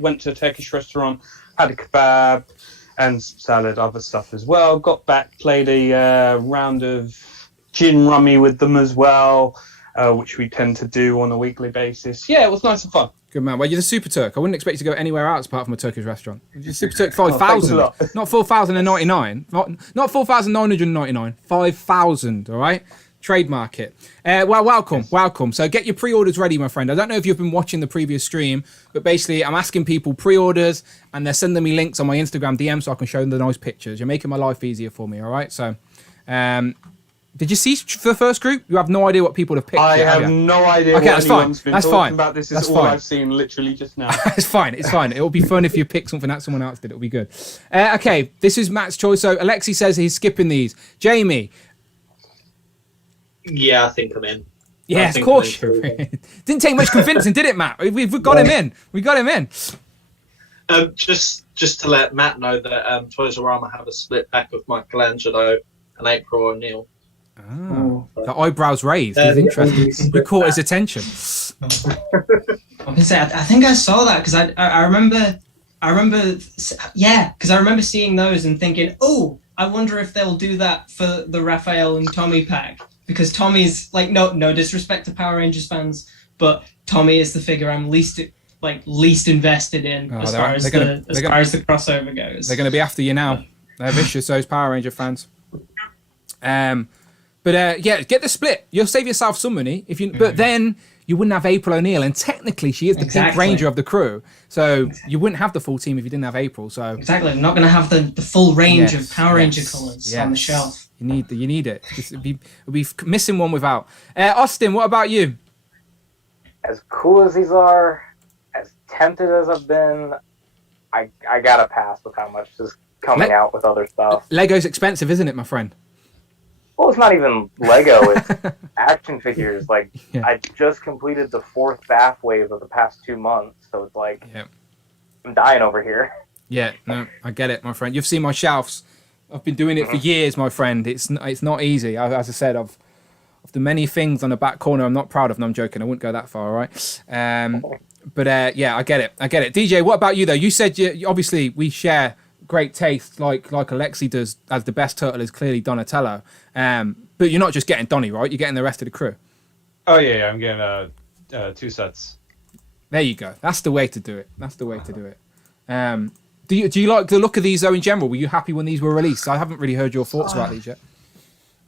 Went to a Turkish restaurant, had a kebab and salad, other stuff as well. Got back, played a round of gin rummy with them as well, which we tend to do on a weekly basis. Yeah, it was nice and fun. Good man. Well, you're the Super Turk. I wouldn't expect you to go anywhere else apart from a Turkish restaurant. You're Super Turk 5,000, not 4,099, not 4,999, 5,000. All right. Trademark it. Well, welcome. So get your pre-orders ready, my friend. I don't know if you've been watching the previous stream, but basically I'm asking people pre-orders and they're sending me links on my Instagram DM so I can show them the nice pictures. You're making my life easier for me, all right? So, did you see the first group? You have no idea what people have picked. I have no idea what anyone's been talking about. This is all I've seen literally just now. It's fine. It'll be fun if you pick something that someone else did. It'll be good. Okay, this is Matt's choice. So Alexi says he's skipping these. Jamie. Yeah, I think I'm in. Yes, of course. Didn't take much convincing, did it, Matt? We've got him in. We got him in. Just to let Matt know that Toys R Us have a split pack of Michelangelo and April O'Neil. Oh, the eyebrows raised. He's interested. You caught his attention. I think I saw that because I remember, because I remember seeing those and thinking, oh, I wonder if they'll do that for the Raphael and Tommy pack. Because Tommy's like no disrespect to Power Rangers fans, but Tommy is the figure I'm least invested in as far as the crossover goes. They're going to be after you now. They're vicious, those Power Ranger fans. But get the split. You'll save yourself some money if you. But then you wouldn't have April O'Neil, and technically she is the Pink Ranger of the crew, so you wouldn't have the full team if you didn't have April. So exactly, I'm not going to have the full range of Power Ranger colors on the shelf. You need it. It'll be missing one without. Austin, what about you? As cool as these are, as tempted as I've been, I gotta pass with how much is coming out with other stuff. Lego's expensive, isn't it, my friend? Well, it's not even Lego. It's action figures. Like, I just completed the 4th bath wave of the past 2 months, so it's like, I'm dying over here. Yeah, no, I get it, my friend. You've seen my shelves. I've been doing it for years, my friend. It's not easy. As I said, of the many things on the back corner I'm not proud of. No, I'm joking. I wouldn't go that far, all right? But I get it. DJ, what about you, though? You said, obviously, we share great taste like Alexi does, as the best turtle is clearly Donatello. But you're not just getting Donnie, right? You're getting the rest of the crew. Oh, yeah. I'm getting 2 sets. There you go. That's the way to do it. Do you like the look of these, though, in general? Were you happy when these were released? I haven't really heard your thoughts about these yet.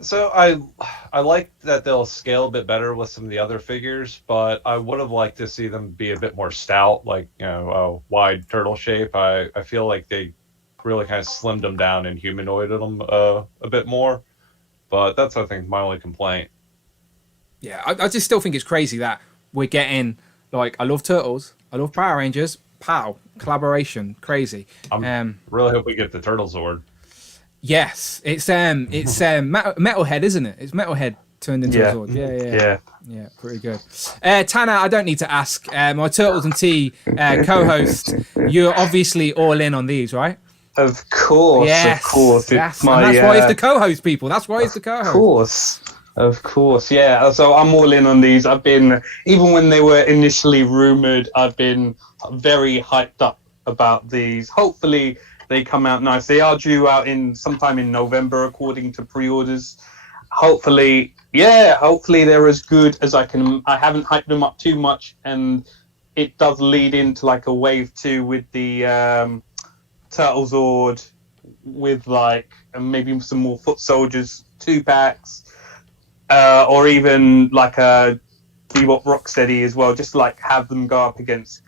So I like that they'll scale a bit better with some of the other figures, but I would have liked to see them be a bit more stout, like, a wide turtle shape. I feel like they really kind of slimmed them down and humanoided them a bit more. But that's, I think, my only complaint. Yeah, I just still think it's crazy that we're getting, like, I love Turtles, I love Power Rangers, pow, collaboration, crazy. Really hope we get the Turtle Zord. Yes, it's Metalhead, isn't it? It's Metalhead turned into a Zord. Yeah, pretty good. Tana, I don't need to ask. My Turtles and Tea co-host, you're obviously all in on these, right? Of course, yes, of course. Yes. And that's why he's the co-host, people. That's why he's the co-host. Of course, yeah. So I'm all in on these. I've been, even when they were initially rumored, I've been very hyped up about these. Hopefully they come out nice. They are due out sometime in November, according to pre-orders. Hopefully they're as good as I can. I haven't hyped them up too much, and it does lead into like a wave 2 with the Turtle Zord, with like maybe some more Foot Soldiers 2 packs, or even like a Bebop Rocksteady as well, just to like have them go up against.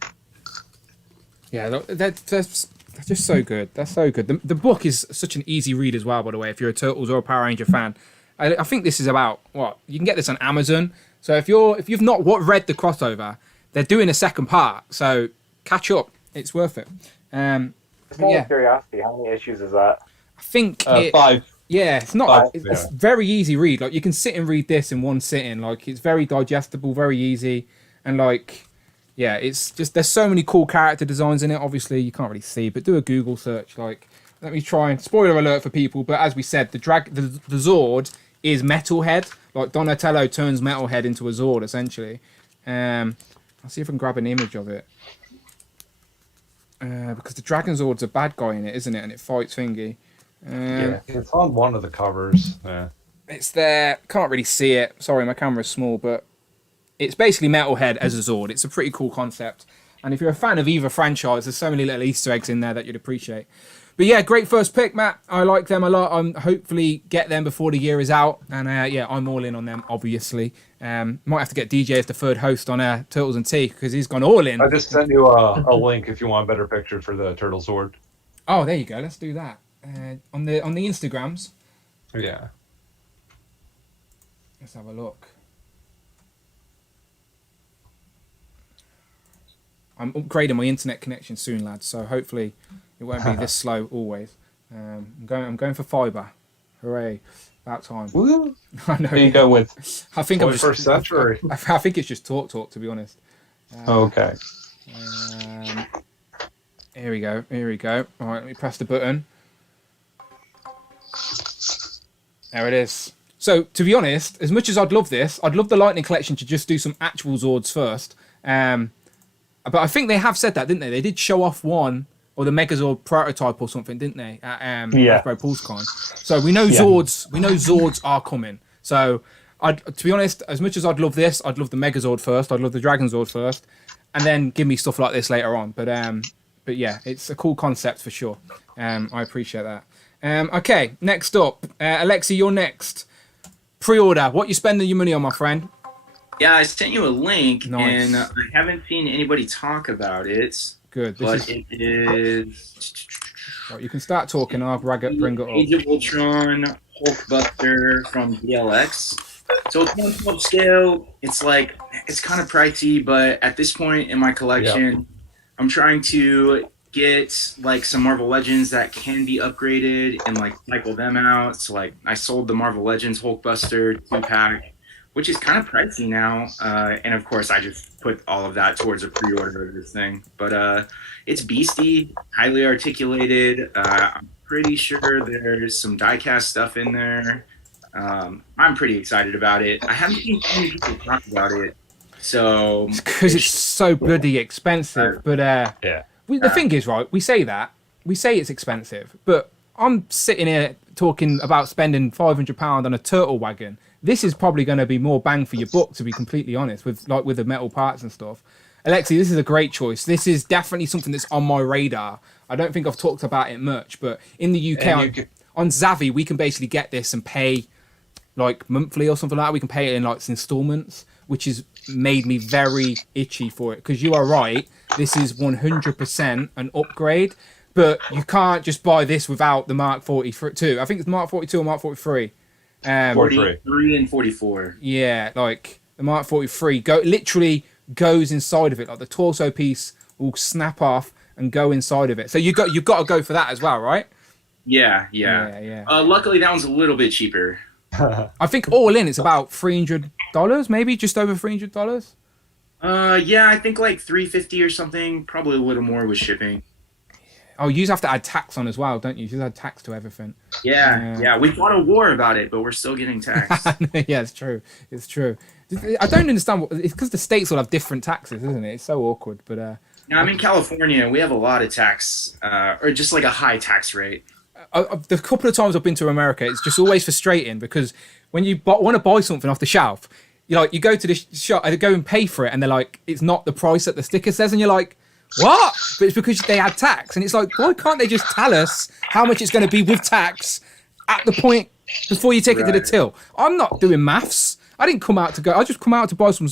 Yeah, that's just so good. That's so good. The book is such an easy read as well, by the way, if you're a Turtles or a Power Ranger fan. I think this is about, you can get this on Amazon. So if you've not read the crossover, they're doing a second part. So catch up. It's worth it. Just out of curiosity, how many issues is that? I think 5. Yeah, it's not. It's very easy read. Like you can sit and read this in one sitting. Like it's very digestible, very easy, and like, yeah, it's just there's so many cool character designs in it. Obviously, you can't really see, but do a Google search. Like, let me try and spoiler alert for people. But as we said, the Zord is Metalhead. Like Donatello turns Metalhead into a Zord essentially. I'll see if I can grab an image of it. Because the Dragon Zord's a bad guy in it, isn't it? And it fights Thingy. Yeah, it's on one of the covers. Yeah. It's there. Can't really see it. Sorry, my camera's small, but it's basically Metalhead as a Zord. It's a pretty cool concept. And if you're a fan of either franchise, there's so many little Easter eggs in there that you'd appreciate. But yeah, great first pick, Matt. I like them a lot. I'm hopefully get them before the year is out. And yeah, I'm all in on them, obviously. Might have to get DJ as the third host on Turtles and Tea because he's gone all in. I just sent you a link if you want a better picture for the Turtle Sword. Oh, there you go. Let's do that. On the Instagrams. Yeah. Let's have a look. I'm upgrading my internet connection soon, lads. So hopefully it won't be this slow always. I'm going for fibre. Hooray! About time. Woo. I know. Who you go with? I think I'm just. 21st century. I think it's just talk to be honest. Okay. Here we go. All right, let me press the button. There it is. So, to be honest, as much as I'd love this, I'd love the Lightning Collection to just do some actual Zords first. But I think they have said that, didn't they? They did show off one, or the Megazord prototype or something, didn't they? At Hasbro PulseCon. So we know Zords. We know Zords are coming. So, to be honest, as much as I'd love this, I'd love the Megazord first. I'd love the Dragon Zord first, and then give me stuff like this later on. But yeah, it's a cool concept for sure. I appreciate that. Okay, next up, Alexi, you're next. Pre-order. What you spending your money on, my friend? Yeah, I sent you a link, Nice. and I haven't seen anybody talk about it. Good. But it is. Right, you can start talking. I'll bring it up. Age of Ultron Hulkbuster from DLX. So it's 1/12 scale. It's kind of pricey, but at this point in my collection, I'm trying to get like some Marvel Legends that can be upgraded and like cycle them out. So like I sold the Marvel Legends Hulkbuster 2-pack, which is kind of pricey now. And of course I just put all of that towards a pre-order of this thing. But it's beastie, highly articulated. I'm pretty sure there's some die-cast stuff in there. I'm pretty excited about it. I haven't seen too many people talk about it. So because it's so bloody expensive. But the thing is, right, we say it's expensive, but I'm sitting here talking about spending £500 on a turtle wagon. This is probably going to be more bang for your buck, to be completely honest, with the metal parts and stuff. Alexi, this is a great choice. This is definitely something that's on my radar. I don't think I've talked about it much, but in the UK on Zavvi, we can basically get this and pay like monthly or something like that. We can pay it in like installments, which has made me very itchy for it. Because you are right, this is 100% an upgrade, but you can't just buy this without the Mark 42. I think it's Mark 42 or Mark 43. 43 and 44. Yeah, like the Mark 43 literally goes inside of it. Like the torso piece will snap off and go inside of it. So you've got to go for that as well, right? Yeah. Luckily, that one's a little bit cheaper. I think all in it's about $300, maybe just over $300. Yeah, I think like $350 or something. Probably a little more with shipping. Oh, you have to add tax on as well, don't you? You just add tax to everything. Yeah. We fought a war about it, but we're still getting taxed. Yeah, it's true. I don't understand it's because the states all have different taxes, isn't it? It's so awkward. But now I'm in California. We have a lot of tax, or just like a high tax rate. The couple of times I've been to America, it's just always frustrating because when you want to buy something off the shelf, you go to the shop and go and pay for it, and they're like, it's not the price that the sticker says, and you're like, what? But it's because they add tax, and it's like, why can't they just tell us how much it's going to be with tax at the point before you take it to the till? I'm not doing maths. I didn't come out to go. I just come out to buy some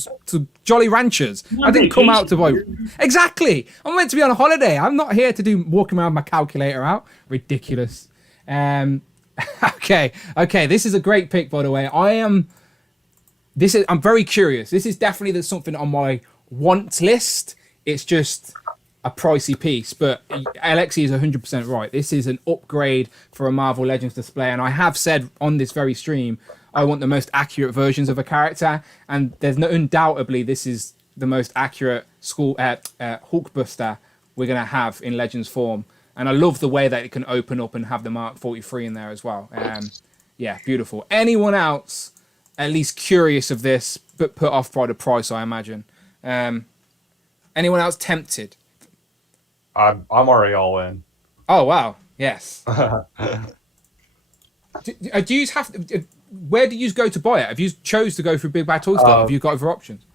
Jolly Ranchers. I didn't come out to buy. Exactly. I'm meant to be on a holiday. I'm not here to do walking around with my calculator out. Ridiculous. Okay. This is a great pick, by the way. I'm very curious. This is definitely something on my want list. It's just a pricey piece, but Alexi is 100% right. This is an upgrade for a Marvel Legends display, and I have said on this very stream, I want the most accurate versions of a character, and there's no undoubtedly this is the most accurate Hulkbuster we're going to have in Legends form. And I love the way that it can open up and have the Mark 43 in there as well. Yeah, beautiful. Anyone else at least curious of this, but put off by the price, I imagine? Anyone else tempted? I'm already all in. Oh, wow. Yes. do you have where do you go to buy it? Have you chose to go through Big Bad Toy Store? Have you got other options?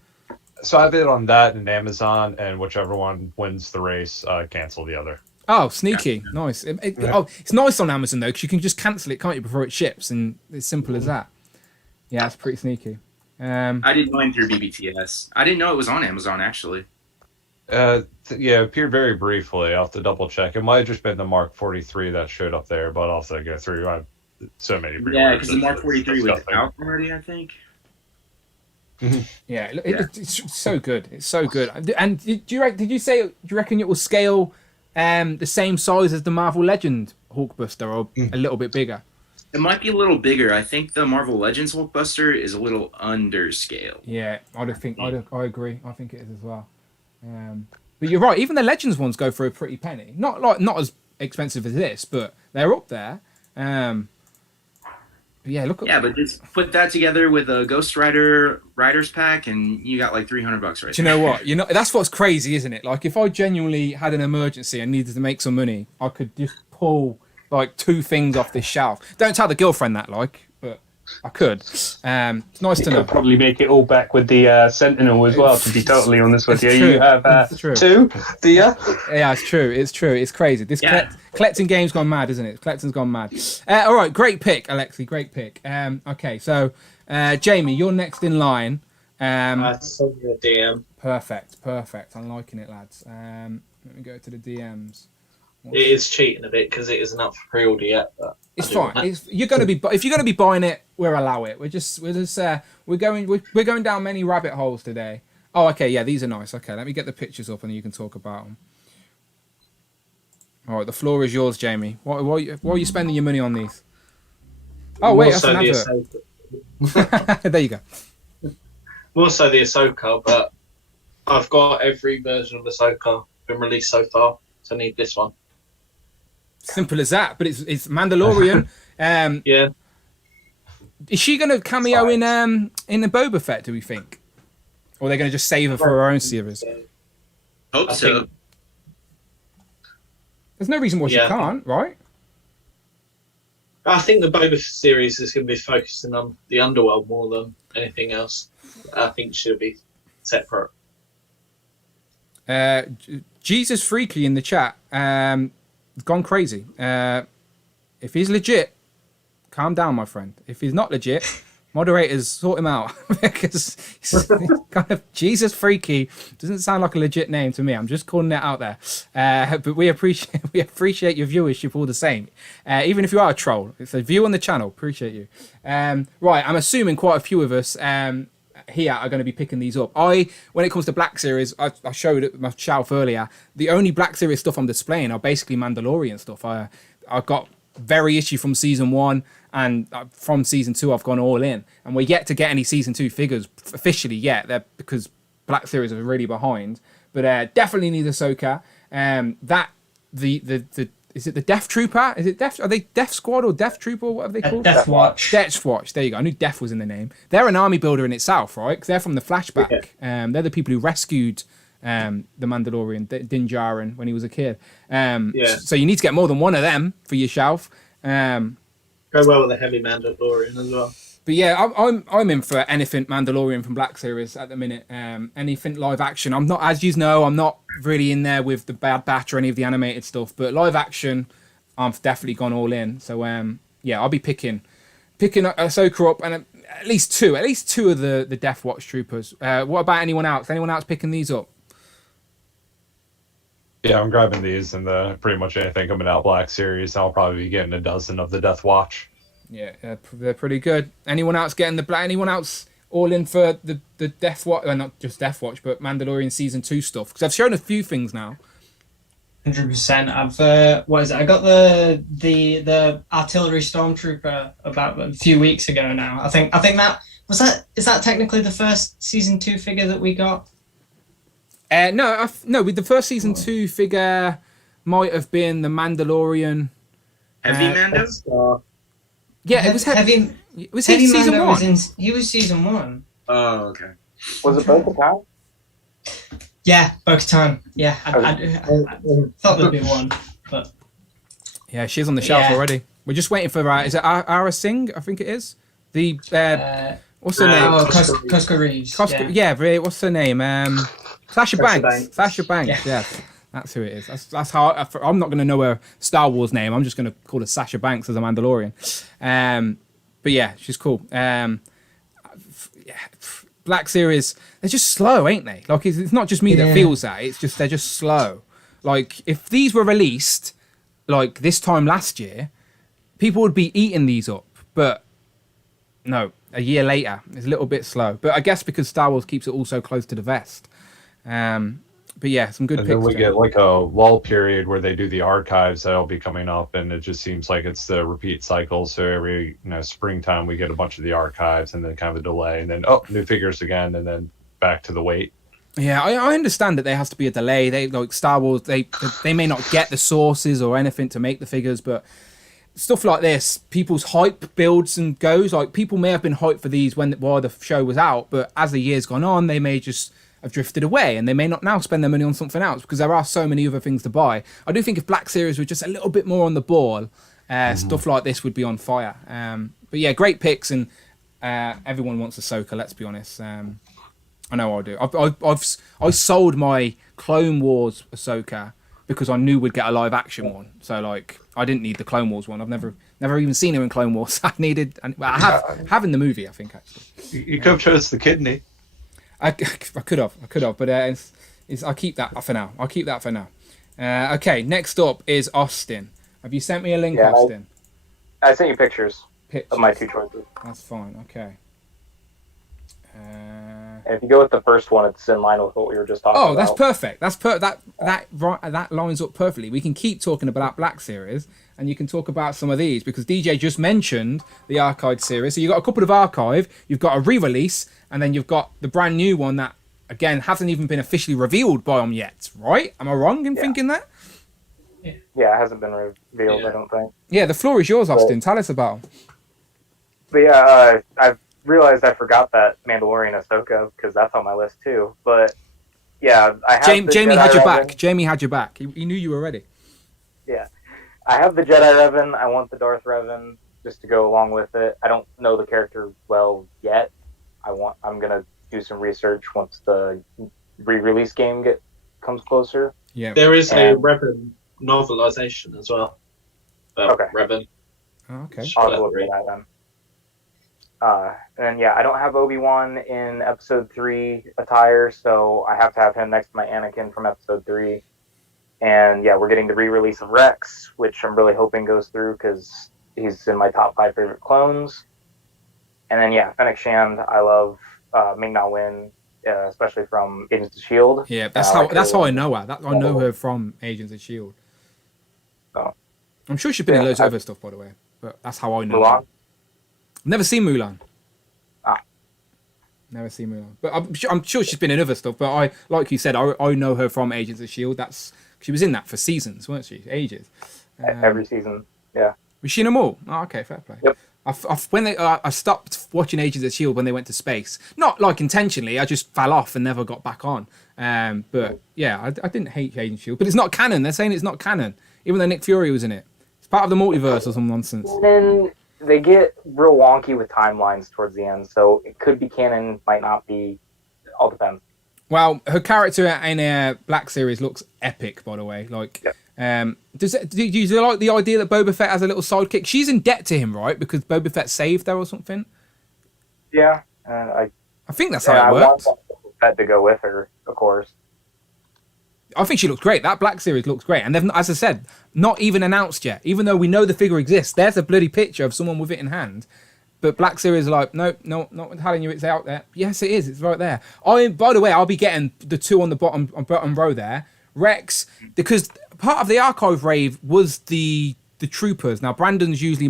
So I bid on that and Amazon, and whichever one wins the race, cancel the other. Oh, sneaky. Yeah. Nice. Oh, it's nice on Amazon, though, because you can just cancel it, can't you, before it ships? And it's simple as that. Yeah, it's pretty sneaky. I did mine through BBTS. I didn't know it was on Amazon, actually. Yeah, it appeared very briefly. I'll have to double check. It might have just been the Mark 43 that showed up there, but I'll have to go through. I have so many. Yeah, because the Mark 43 was out already, I think. Yeah, it's so good. It's so good. And do you reckon it will scale the same size as the Marvel Legend Hulkbuster, or a little bit bigger? It might be a little bigger. I think the Marvel Legends Hulkbuster is a little underscale. Yeah, I agree. I think it is as well. But you're right. Even the Legends ones go for a pretty penny. Not as expensive as this, but they're up there. But yeah, but just put that together with a Ghost Rider Riders pack, and you got like $300 right there. Do you know what? That's what's crazy, isn't it? Like, if I genuinely had an emergency and needed to make some money, I could just pull like 2 things off this shelf. Don't tell the girlfriend that, but I could. It's nice to know. Probably make it all back with the Sentinel as well. To be totally honest with you, you have 2, do you? Yeah, it's true. It's crazy. This collecting game's gone mad, isn't it? Collecting's gone mad. All right, great pick, Alexi. Great pick. Okay, so Jamie, you're next in line. I saw the DM. Perfect. I'm liking it, lads. Let me go to the DMs. It is cheating a bit because it isn't up for pre-order yet. But it's fine. If you're going to be buying it, we'll allow it. We're going down many rabbit holes today. Oh, okay, yeah, these are nice. Okay, let me get the pictures up and you can talk about them. All right, the floor is yours, Jamie. Why are you spending your money on these? Oh wait, that's an advert. There you go. More so the Ahsoka, but I've got every version of Ahsoka been released so far, so I need this one. Simple as that. But it's Mandalorian. Yeah. Is she going to cameo in the Boba Fett? Do we think, or are they going to just save her for her own series? Hope so. There's no reason why she can't, right? I think the Boba series is going to be focusing on the underworld more than anything else. I think she'll be separate. Jesus Freaky in the chat. Gone crazy. If he's legit, calm down, my friend. If he's not legit, moderators sort him out, because kind of Jesus Freaky doesn't sound like a legit name to me. I'm just calling it out there. But we appreciate your viewership all the same. Even if you are a troll, it's a view on the channel. Appreciate you. Right, I'm assuming quite a few of us here are going to be picking these up. When it comes to Black Series, I showed it my shelf earlier. The only Black Series stuff I'm displaying are basically Mandalorian stuff. I've got very issue from season 1, and from season 2 I've gone all in, and we're yet to get any season 2 figures officially yet. They're because Black Series are really behind, but definitely need Ahsoka. Is it the Death Trooper? Are they Death Squad or Death Trooper? What have they called? Death Watch. Death Watch. There you go. I knew Death was in the name. They're an army builder in itself, right? Because they're from the flashback. Yeah. They're the people who rescued the Mandalorian, Din Djarin, when he was a kid. So you need to get more than one of them for your shelf. Go well with the heavy Mandalorian as well. But yeah, I'm in for anything Mandalorian from Black Series at the minute. Anything live action. I'm not, as you know, I'm not really in there with the Bad Batch or any of the animated stuff. But live action, I've definitely gone all in. So I'll be picking Ahsoka up, and at least two of the Death Watch troopers. What about anyone else? Anyone else picking these up? Yeah, I'm grabbing these and pretty much anything coming out Black Series. I'll probably be getting a dozen of the Death Watch. Yeah, they're pretty good. Anyone else getting the Black? Anyone else all in for the Death Watch? Not just Death Watch, but Mandalorian season 2 stuff. Because I've shown a few things now. 100%. I've what is it? I got the artillery stormtrooper about a few weeks ago now. I think that is that technically the first season 2 figure that we got? No. With the first season 2 figure, might have been the Mandalorian. Heavy Mando. Yeah, it was heavy. Was he Heavy season Mando 1? He was season 1. Oh, okay. Was it Bo-Katan? Yeah, Bo-Katan. Yeah, I thought there'd be one, but Yeah, she's on the shelf Yeah. already. We're just waiting for is it Ara Singh? I think it is. The what's her name? Cosco Reeves. What's her name? Sasha Banks. Banks. Sasha Banks. Yeah. Yes, that's who it is. That's how I'm not going to know her Star Wars name. I'm just going to call her Sasha Banks as a Mandalorian. But yeah, she's cool. Black Series, they're just slow, ain't they? Like it's not just me that feels that. It's just they're just slow. Like if these were released like this time last year, people would be eating these up. But no, a year later, it's a little bit slow. But I guess because Star Wars keeps it all so close to the vest. But yeah, some good And picks. then we there. get like a lull period where they do the archives that'll be coming up, and it just seems like it's the repeat cycle. So every springtime we get a bunch of the archives, and then kind of a delay, and then new figures again, and then back to the wait. Yeah, I understand that there has to be a delay. They like Star Wars. They may not get the sources or anything to make the figures, but stuff like this, people's hype builds and goes. Like people may have been hyped for these while the show was out, but as the years gone on, they may just have drifted away, and they may not now spend their money on something else because there are so many other things to buy. I do think if Black Series were just a little bit more on the ball, stuff like this would be on fire. But yeah, great picks, and everyone wants Ahsoka. Let's be honest. I know I do. I sold my Clone Wars Ahsoka because I knew we'd get a live action one. So like, I didn't need the Clone Wars one. I've never even seen her in Clone Wars. I have in the movie, I think actually. You could have chose the kidney. I could have, but I'll keep that for now. Okay, next up is Austin. Have you sent me a link, Austin? I sent you pictures of my 2 choices. That's fine. Okay. And if you go with the first one, it's in line with what we were just talking about. Oh, that's perfect. That lines up perfectly. We can keep talking about Black Series, and you can talk about some of these because DJ just mentioned the Archive series. So you've got a couple of Archive, you've got a re-release, and then you've got the brand new one that, again, hasn't even been officially revealed by them yet, right? Am I wrong in thinking that? Yeah, it hasn't been revealed, I don't think. Yeah, the floor is yours, Austin. Tell us about them. But yeah, I've realized I forgot that Mandalorian Ahsoka because that's on my list too. But yeah, I have Jamie Jedi had your Revan. back. Jamie had your back. He knew you were ready. Yeah, I have the Jedi Revan. I want the Darth Revan just to go along with it. I don't know the character well yet. I'm gonna do some research once the re-release game comes closer. Yeah, there is a Revan novelization as well. Okay. Revan. Oh, okay. I'll look at that then. And yeah, I don't have Obi-Wan in Episode 3 attire, so I have to have him next to my Anakin from Episode 3. And yeah, we're getting the re-release of Rex, which I'm really hoping goes through because he's in my top 5 favorite clones. And then yeah, Fennec Shand, I love Ming-Na Wen, especially from Agents of S.H.I.E.L.D. Yeah, that's how I know her. I know her from Agents of S.H.I.E.L.D. Oh. I'm sure she's been in loads of other stuff, by the way. But that's how I know Mulan? her. Never seen Mulan. Ah. Never seen Mulan. But I'm sure she's been in other stuff. But I, like you said, I know her from Agents of S.H.I.E.L.D. She was in that for seasons, weren't she? Ages. Every season, yeah. Was she in them all? Oh, okay, fair play. Yep. I stopped watching Agents of S.H.I.E.L.D. when they went to space. Not like intentionally, I just fell off and never got back on. But yeah, I didn't hate Agents of S.H.I.E.L.D. But it's not canon. They're saying it's not canon. Even though Nick Fury was in it. It's part of the multiverse or some nonsense. And then they get real wonky with timelines towards the end, so it could be canon, might not be. All depends. Well, her character in a Black Series looks epic, by the way. Like, yep. Do you like the idea that Boba Fett has a little sidekick? She's in debt to him, right? Because Boba Fett saved her or something. Yeah, I think that's how it works. I want Boba Fett to go with her, of course. I think she looks great. That Black Series looks great, and they've, as I said, not even announced yet. Even though we know the figure exists, there's a bloody picture of someone with it in hand. But Black Series are like, no, not telling you it's out there. Yes, it is. It's right there. By the way, I'll be getting the 2 on the bottom row there. Rex, because part of the archive rave was the troopers. Now Brandon's usually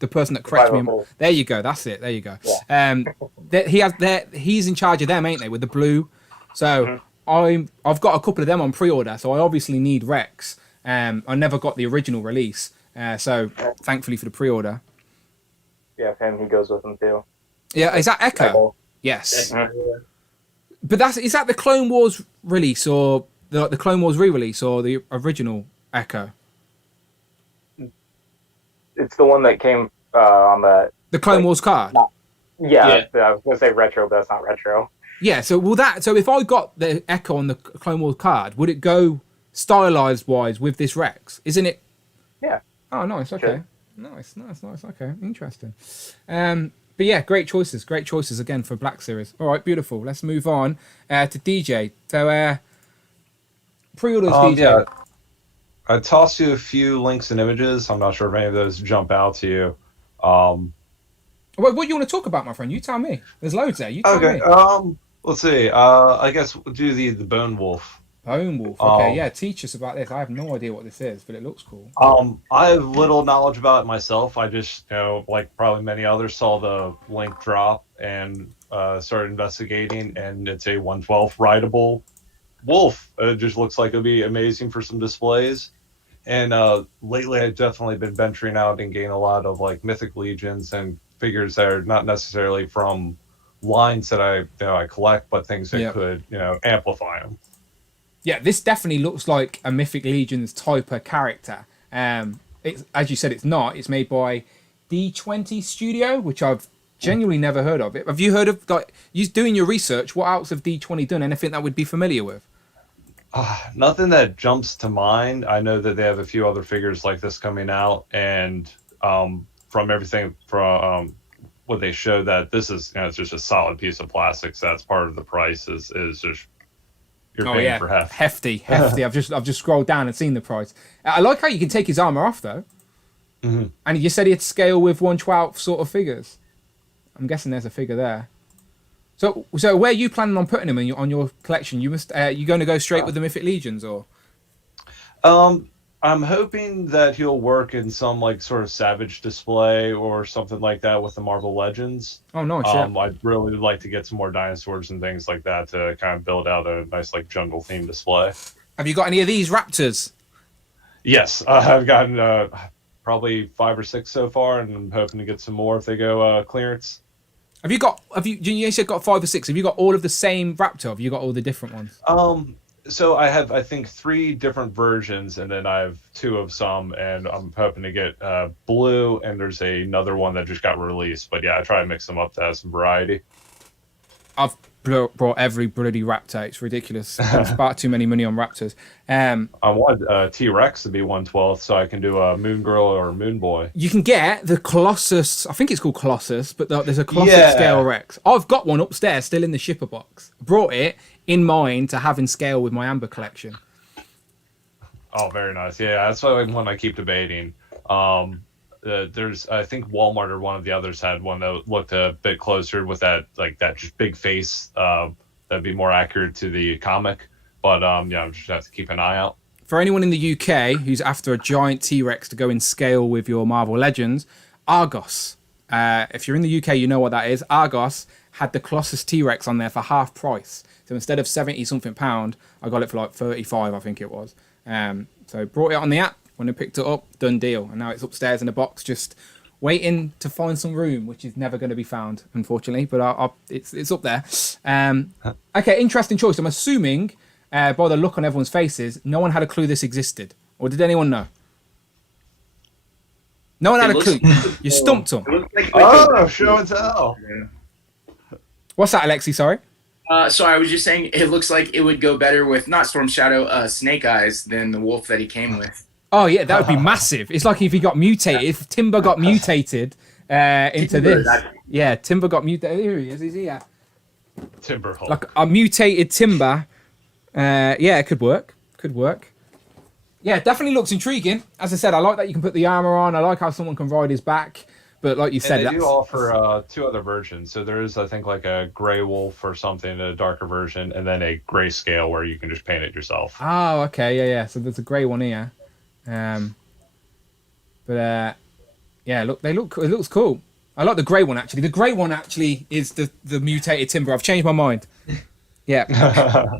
the person that corrects me. There you go. That's it. There you go. Yeah. He's in charge of them, ain't they? With the blue. So I've got a couple of them on pre-order. So I obviously need Rex. I never got the original release. So thankfully for the pre-order. Yeah, him. He goes with them too. Yeah, is that Echo? Yes. But is that the Clone Wars release or the Clone Wars re-release or the original Echo? It's the one that came on the Clone Wars card. I was gonna say retro, but that's not retro. Yeah. So if I got the Echo on the Clone Wars card, would it go stylized wise with this Rex? Isn't it? Yeah. Oh, nice. Okay. Nice. Okay, interesting. But yeah, great choices again for Black Series. All right, beautiful. Let's move on to DJ. So pre-orders, DJ. Yeah. I tossed you a few links and images. I'm not sure if any of those jump out to you. What do you want to talk about, my friend? You tell me. There's loads there. You tell me. Let's see. I guess we'll do the Bone Wolf. Bone Wolf. Okay, yeah. Teach us about this. I have no idea what this is, but it looks cool. I have little knowledge about it myself. I just, like probably many others, saw the link drop and started investigating, and it's a 1/12 rideable wolf. It just looks like it'll be amazing for some displays. And lately, I've definitely been venturing out and getting a lot of like Mythic Legions and figures that are not necessarily from lines that I collect, but things that could amplify them. Yeah, this definitely looks like a Mythic Legions type of character. It's, as you said, it's not. It's made by D20 Studio, which I've genuinely never heard of. Have you heard of, like, you doing your research, what else have D20 done? Anything that would be familiar with? Nothing that jumps to mind. I know that they have a few other figures like this coming out, and from everything from what they showed, that this is it's just a solid piece of plastic. So that's part of the price is just you're paying for hefty. I've just scrolled down and seen the price. I like how you can take his armor off though, and you said he'd scale with 1/12 sort of figures. I'm guessing there's a figure there. So where are you planning on putting him on your collection? You going to go straight with the Mythic Legions, or? I'm hoping that he'll work in some like sort of Savage display or something like that with the Marvel Legends. Oh, nice. Yeah. I'd really like to get some more dinosaurs and things like that to kind of build out a nice like jungle themed display. Have you got any of these raptors? Yes, I've gotten probably 5 or 6 so far, and I'm hoping to get some more if they go clearance. You said got 5 or 6. Have you got all of the same raptor? Have you got all the different ones? So I have, I think, 3 different versions, and then I have 2 of some, and I'm hoping to get blue, and there's another one that just got released. But yeah, I try to mix them up to have some variety. I've brought every bloody raptor. It's ridiculous. There's far too many money on raptors. I want T-Rex to be 1/12 so I can do a Moon Girl or a Moon Boy. You can get the Colossus. I think it's called Colossus, but there's a Colossus scale Rex. I've got one upstairs, still in the shipper box. Brought it in mind to have in scale with my Amber collection. Oh, very nice. Yeah, that's one I keep debating. There's, I think Walmart or one of the others had one that looked a bit closer with that just big face. That'd be more accurate to the comic. But yeah, I just have to keep an eye out. For anyone in the UK who's after a giant T-Rex to go in scale with your Marvel Legends, Argos. If you're in the UK, you know what that is. Argos had the Colossus T-Rex on there for half price. So instead of 70 something pound, I got it for like 35, I think it was. So brought it on the app. When I picked it up, done deal. And now it's upstairs in a box, just waiting to find some room, which is never going to be found, unfortunately. But it's up there. Okay, interesting choice. I'm assuming, by the look on everyone's faces, no one had a clue this existed. Or did anyone know? No one had a clue. You stumped them. Show and tell. What's that, Alexi? Sorry? So I was just saying it looks like it would go better with not Storm Shadow, Snake Eyes than the wolf that he came with. Oh, yeah, that would be massive. It's like if he got mutated, if Timber got mutated into this. Yeah, Timber got mutated. Here he is. He's here. Timber Hulk. Like a mutated Timber. Yeah, it could work. Could work. Yeah, definitely looks intriguing. As I said, I like that you can put the armor on. I like how someone can ride his back. But like you said, and they do offer 2 other versions. So there is, I think, like a gray wolf or something, a darker version, and then a grayscale where you can just paint it yourself. Oh, okay, yeah. So there's a grey one here. Yeah, look, it looks cool. I like the grey one actually. The grey one actually is the mutated timber. I've changed my mind. Yeah,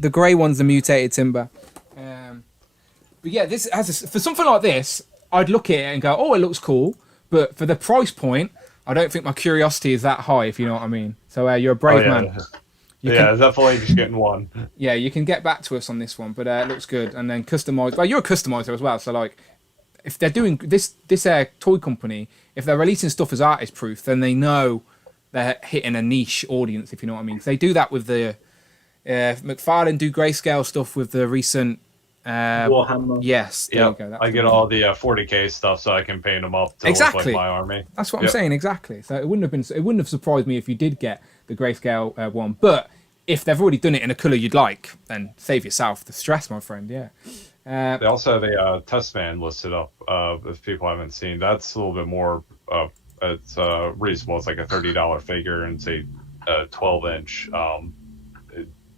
the grey one's the mutated timber. But yeah, this for something like this, I'd look at it and go, "Oh, it looks cool." But for the price point, I don't think my curiosity is that high, if you know what I mean. So you're a brave man. Definitely just getting one. Yeah, you can get back to us on this one, but it looks good. And then customize. Well, you're a customizer as well, so like, if they're doing this toy company, if they're releasing stuff as artist proof, then they know they're hitting a niche audience, if you know what I mean. So they do that with the McFarlane do grayscale stuff with the recent. Warhammer. Yes, there you go. I get all the 40k stuff, so I can paint them up to look like my army. That's what I'm saying, exactly. So it wouldn't have surprised me if you did get the grayscale one. But if they've already done it in a color you'd like, then save yourself the stress, my friend. Yeah. They also have a test man listed up. If people haven't seen, that's a little bit more. It's reasonable. It's like a $30 figure and say 12-inch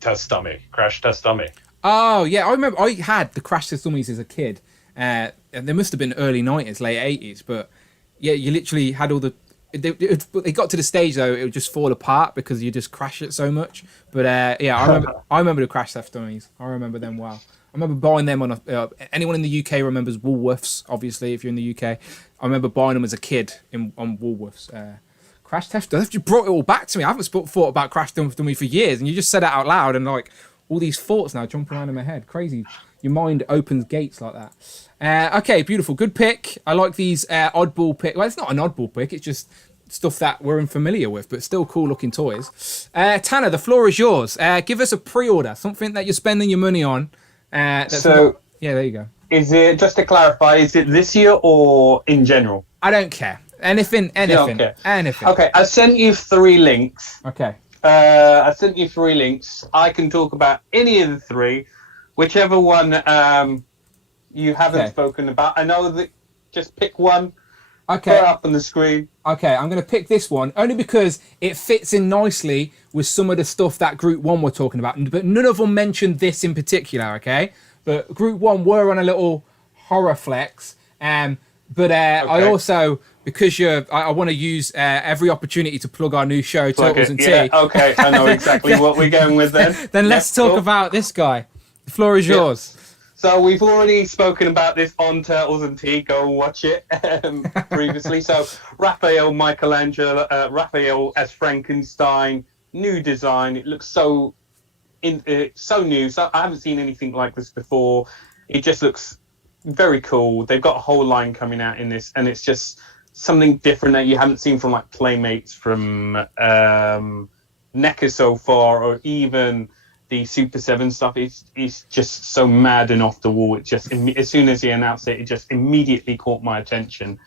test dummy, crash test dummy. Oh yeah, I remember I had the Crash Test Dummies as a kid. And they must have been early 90s, late 80s. But yeah, you literally had all the. It got to the stage though it would just fall apart because you just crash it so much. But yeah, I remember the Crash Test Dummies. I remember them well. I remember buying them on anyone in the UK remembers Woolworths. Obviously, if you're in the UK, I remember buying them as a kid on Woolworths. Crash Test. You brought it all back to me. I haven't thought about Crash Test Dummy for years, and you just said it out loud and like. All these thoughts now jump around in my head. Crazy. Your mind opens gates like that. Okay, beautiful. Good pick. I like these oddball pick. Well, it's not an oddball pick. It's just stuff that we're unfamiliar with, but still cool looking toys. Tanner, the floor is yours. Give us a pre-order. Something that you're spending your money on. Yeah, there you go. Is it, just to clarify, is it this year or in general? I don't care. Anything. Okay. Anything. Okay, I sent you 3 links. Okay. I sent you 3 links. I can talk about any of the 3, whichever one you haven't spoken about. I know that. Just pick one. Okay. Put it up on the screen. Okay, I'm going to pick this one only because it fits in nicely with some of the stuff that Group 1 were talking about. But none of them mentioned this in particular. Okay, but Group 1 were on a little horror flex. But I also. Because I want to use every opportunity to plug our new show, Turtles and Tea. Yeah, okay, I know exactly what we're going with then. Then let's talk about this guy. The floor is yours. So we've already spoken about this on Turtles and Tea. Go and watch it previously. So Raphael as Frankenstein, new design. It looks so new. So I haven't seen anything like this before. It just looks very cool. They've got a whole line coming out in this, and it's just something different that you haven't seen from like Playmates, from Neca so far, or even the Super 7 stuff. It's just so mad and off the wall. It just, as soon as he announced it, it just immediately caught my attention.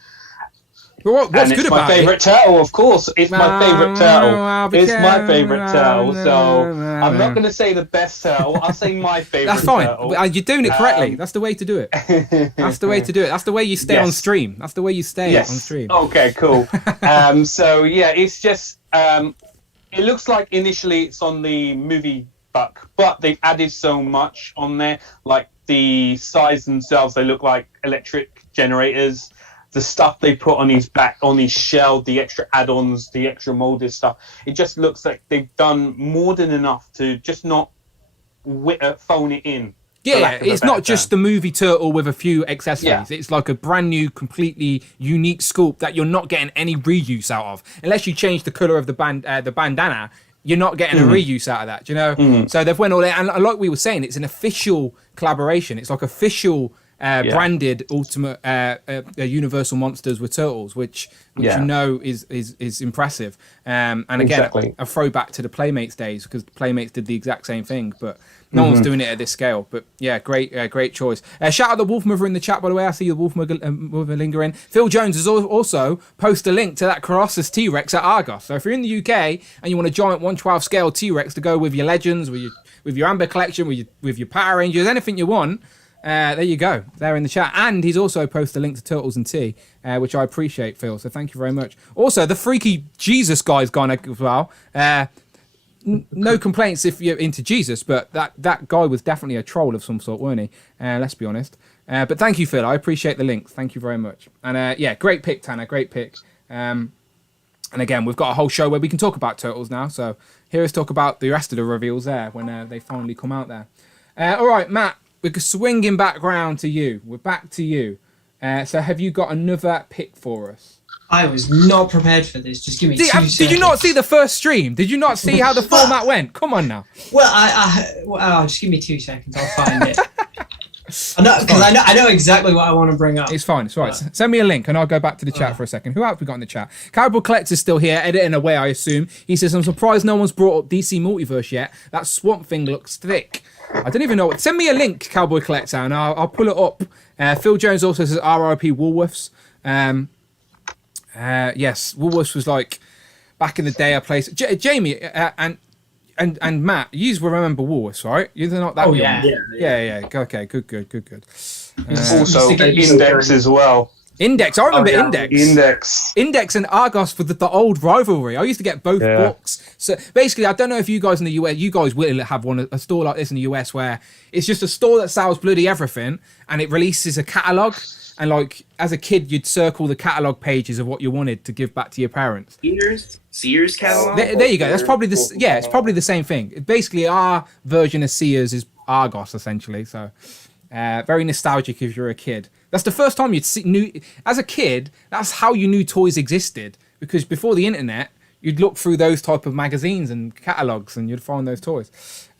What's and good it's about my favorite turtle, of course. It's my favorite turtle. It's my favorite turtle. So I'm not going to say the best turtle. I'll say my favorite. That's fine. Turtle. You're doing it correctly. That's the way to do it. That's the way to do it. That's the way you stay on stream. That's the way you stay on stream. Okay, cool. So yeah, it's just it looks like initially it's on the movie buck, but they've added so much on there. Like the size themselves, they look like electric generators. The stuff they put on his back, on his shell, the extra add-ons, the extra molded stuff, it just looks like they've done more than enough to just not phone it in. Yeah, it's not just the movie turtle with a few accessories. Yeah. It's like a brand new, completely unique sculpt that you're not getting any reuse out of. Unless you change the colour of the bandana, you're not getting a reuse out of that, do you know? So they've went all in, and like we were saying, it's an official collaboration. It's like official... branded Ultimate Universal Monsters with Turtles, which you know is impressive. And again, a throwback to the Playmates days, because Playmates did the exact same thing, but no one's doing it at this scale. But yeah, great choice. Shout out the Wolf Mother in the chat, by the way. I see the Wolf Mother lingering. Phil Jones has also posted a link to that Colossus T-Rex at Argos. So if you're in the UK and you want a giant 1/12 scale T-Rex to go with your Legends, with your Amber collection, with your Power Rangers, anything you want, There you go. They're in the chat. And he's also posted a link to Turtles and Tea, which I appreciate, Phil. So thank you very much. Also, the Freaky Jesus guy's gone as well. No complaints if you're into Jesus, but that guy was definitely a troll of some sort, weren't he? Let's be honest. But thank you, Phil. I appreciate the links. Thank you very much. And yeah, great pick, Tanner. Great pick. And again, we've got a whole show where we can talk about Turtles now. So here is talk about the rest of the reveals there when they finally come out there. All right, Matt, we're swinging back round to you. We're back to you. So have you got another pick for us? I was not prepared for this. Just give me 2 seconds. Did you not see the first stream? Did you not see how the format went? Come on now. Well, just give me 2 seconds. I'll find it. I know exactly what I want to bring up. It's fine. It's all right. Send me a link and I'll go back to the chat for a second. Who else we got in the chat? Cowboy Collector's still here, editing away, I assume. He says, I'm surprised no one's brought up DC Multiverse yet. That Swamp Thing looks thick. I don't even know. Send me a link, Cowboy Collector, and I'll pull it up. Phil Jones also says RIP Woolworths. Yes, Woolworths was like back in the day. I played Jamie and Matt. You remember Woolworths, right? You're not that young. Yeah. Okay, good. Also Index as well. Index, I remember Index and Argos for the old rivalry. I used to get both books. So basically, I don't know if you guys in the US, you guys will have a store like this in the US where it's just a store that sells bloody everything and it releases a catalogue. And like as a kid, you'd circle the catalogue pages of what you wanted to give back to your parents. Sears catalog. There you go. That's probably it's probably the same thing. Basically, our version of Sears is Argos essentially. So very nostalgic if you're a kid. That's the first time you'd see as a kid. That's how you knew toys existed, because before the internet, you'd look through those type of magazines and catalogs and you'd find those toys.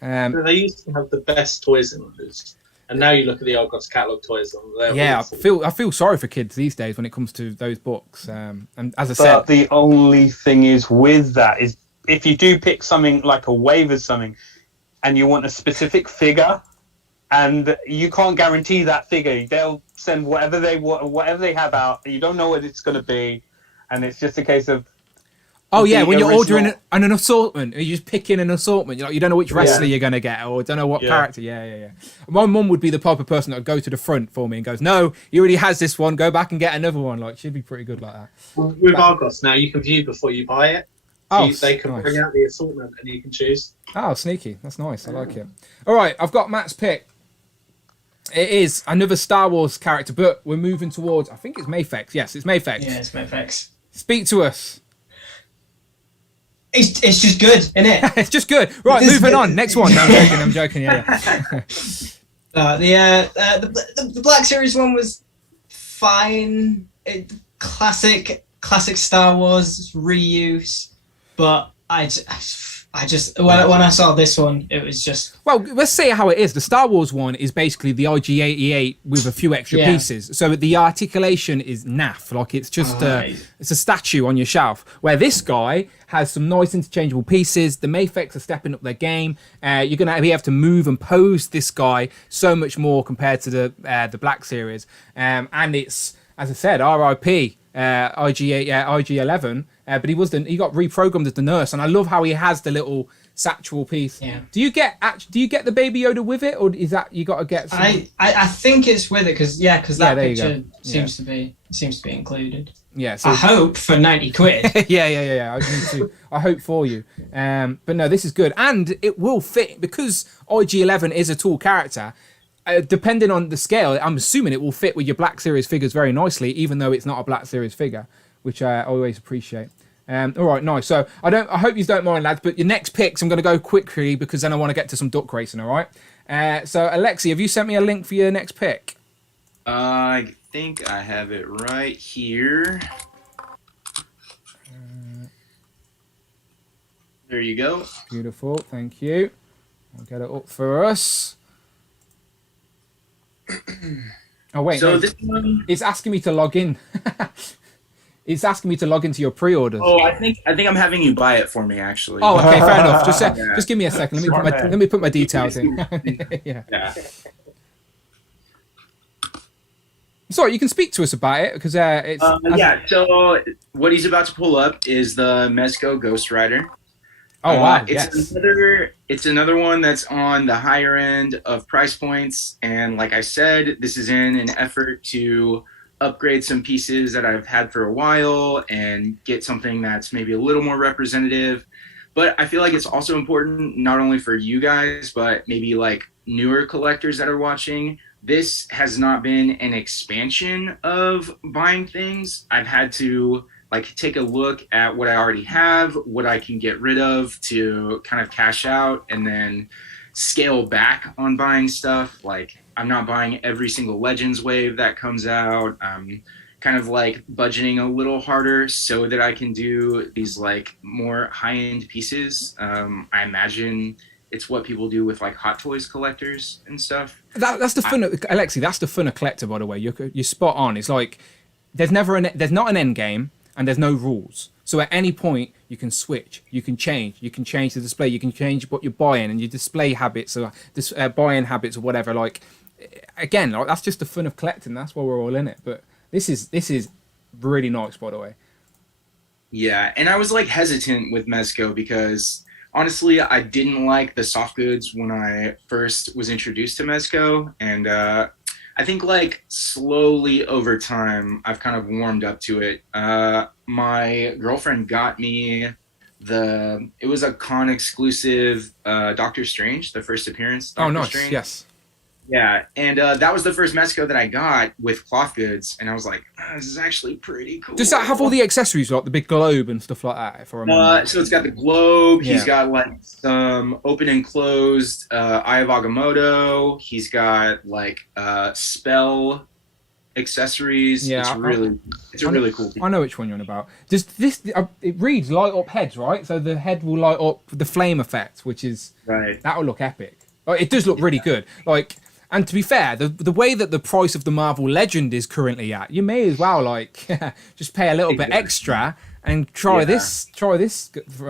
They used to have the best toys in those. And now you look at the Argos catalog toys. Yeah, I feel sorry for kids these days when it comes to those books. And as I said, the only thing is with that is if you do pick something like a wave or something, and you want a specific figure, and you can't guarantee that figure, they'll send whatever they have out. You don't know what it's going to be, and it's just a case of. Oh yeah, when you're ordering an assortment, you're just picking an assortment. You don't know which wrestler you're going to get, or don't know what character. Yeah. My mum would be the type of person that would go to the front for me and goes, "No, he already has this one. Go back and get another one." Like she'd be pretty good like that. With Argos now, you can view before you buy it. They can bring out the assortment and you can choose. Oh, sneaky! That's nice. I like it. All right, I've got Matt's pick. It is another Star Wars character, but we're moving towards. I think it's Mafex. Yes, it's Mafex. Yeah, it's Mafex. Speak to us. It's just good, isn't it? It's just good. Right, moving on. Next one. No, I'm joking. Yeah. The Black Series one was fine. Classic Star Wars reuse, but I just when I saw this one, it was just. Well, let's say how it is. The Star Wars one is basically the IG-88 with a few extra pieces. So the articulation is naff. Like it's just it's a statue on your shelf. Where this guy has some nice interchangeable pieces. The Mafex are stepping up their game. You're going to be able to move and pose this guy so much more compared to the Black Series. And it's, as I said, RIP. IG11, but he got reprogrammed as the nurse, and I love how he has the little satchel piece. Yeah. Do you get the Baby Yoda with it, or is that you got to get? Some... I think it's with it because that picture seems to be included. Yeah. So I hope for 90 quid. Yeah. I hope for you. But no, this is good, and it will fit because IG11 is a tall character. Depending on the scale, I'm assuming it will fit with your Black Series figures very nicely, even though it's not a Black Series figure, which I always appreciate. All right, nice. So I hope you don't mind, lads, but your next picks, I'm going to go quickly because then I want to get to some duck racing, all right? So, Alexi, have you sent me a link for your next pick? I think I have it right here. There you go. Beautiful, thank you. I'll get it up for us. Oh wait, so no. this one, it's asking me to log in. It's asking me to log into your pre-orders. Oh, I think I'm having you buy it for me, actually. Oh, okay, fair enough. Just give me a second. Let me put my details in. Yeah. Sorry, you can speak to us about it because it's. So what he's about to pull up is the Mezco Ghost Rider. Oh wow! It's another one that's on the higher end of price points, and like I said, this is in an effort to upgrade some pieces that I've had for a while and get something that's maybe a little more representative. But I feel like it's also important not only for you guys, but maybe like newer collectors that are watching. This has not been an expansion of buying things. I've had to like take a look at what I already have, what I can get rid of to kind of cash out, and then scale back on buying stuff. Like I'm not buying every single Legends wave that comes out. Kind of like budgeting a little harder so that I can do these like more high-end pieces. I imagine it's what people do with like Hot Toys collectors and stuff. That's the fun, Alexi. That's the fun of collector, by the way. You're spot on. It's like there's not an end game and there's no rules. So at any point you can switch, you can change the display, you can change what you're buying and your display habits or buying habits or whatever. Like again, like that's just the fun of collecting. That's why we're all in it. But this is really nice, by the way. Yeah, and I was like hesitant with Mezco because honestly, I didn't like the soft goods when I first was introduced to Mezco, and I think like slowly over time, I've kind of warmed up to it. My girlfriend got me it was a con exclusive Doctor Strange, the first appearance. Oh, nice, Strange. yes. Yeah, and that was the first Mezco that I got with cloth goods, and I was like, this is actually pretty cool. Does that have all the accessories, like the big globe and stuff like that, if I remember? So it's got the globe, Yeah. He's got like some open and closed Eye of Agamotto, he's got like spell accessories. Yeah, it's a really cool piece. I know which one you're on about. Does this? It reads light up heads, right? So the head will light up the flame effect, which is right. That'll look epic. Like, it does look really good. Like, and to be fair, the way that the price of the Marvel Legend is currently at, you may as well like just pay a little bit extra and try this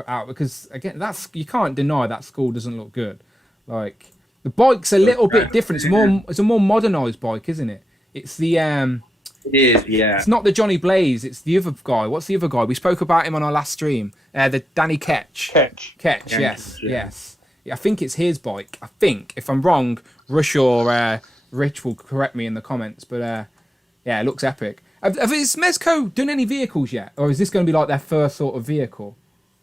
out, because again, you can't deny that skull doesn't look good. Like the bike's a little bit different. It's a more modernized bike, isn't it? It's the It is, yeah. It's not the Johnny Blaze. It's the other guy. What's the other guy? We spoke about him on our last stream. The Danny Ketch. Ketch. Yes. Yeah, I think it's his bike. I think. If I'm wrong, Rush or Rich will correct me in the comments. But yeah, it looks epic. Has Mezco done any vehicles yet, or is this going to be like their first sort of vehicle?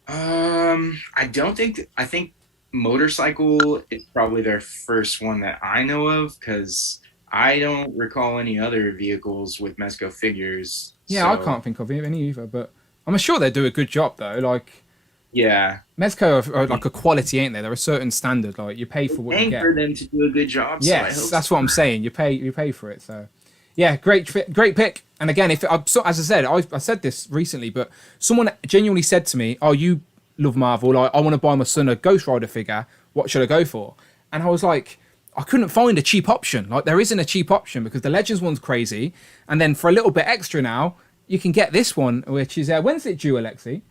I don't think. I think motorcycle is probably their first one that I know of, because I don't recall any other vehicles with Mezco figures. Yeah, so. I can't think of any either. But I'm sure they do a good job though. Like. Yeah. Mezco are like a quality, ain't they? They're a certain standard. Like you pay for what you get. For them to do a good job. Yes, so that's what I'm saying. You pay for it. So, yeah, great pick. And again, as I said, I said this recently, but someone genuinely said to me, "Oh, you love Marvel. Like, I want to buy my son a Ghost Rider figure. What should I go for?" And I was like, I couldn't find a cheap option. Like, there isn't a cheap option because the Legends one's crazy, and then for a little bit extra now, you can get this one, which is when's it due, Alexi?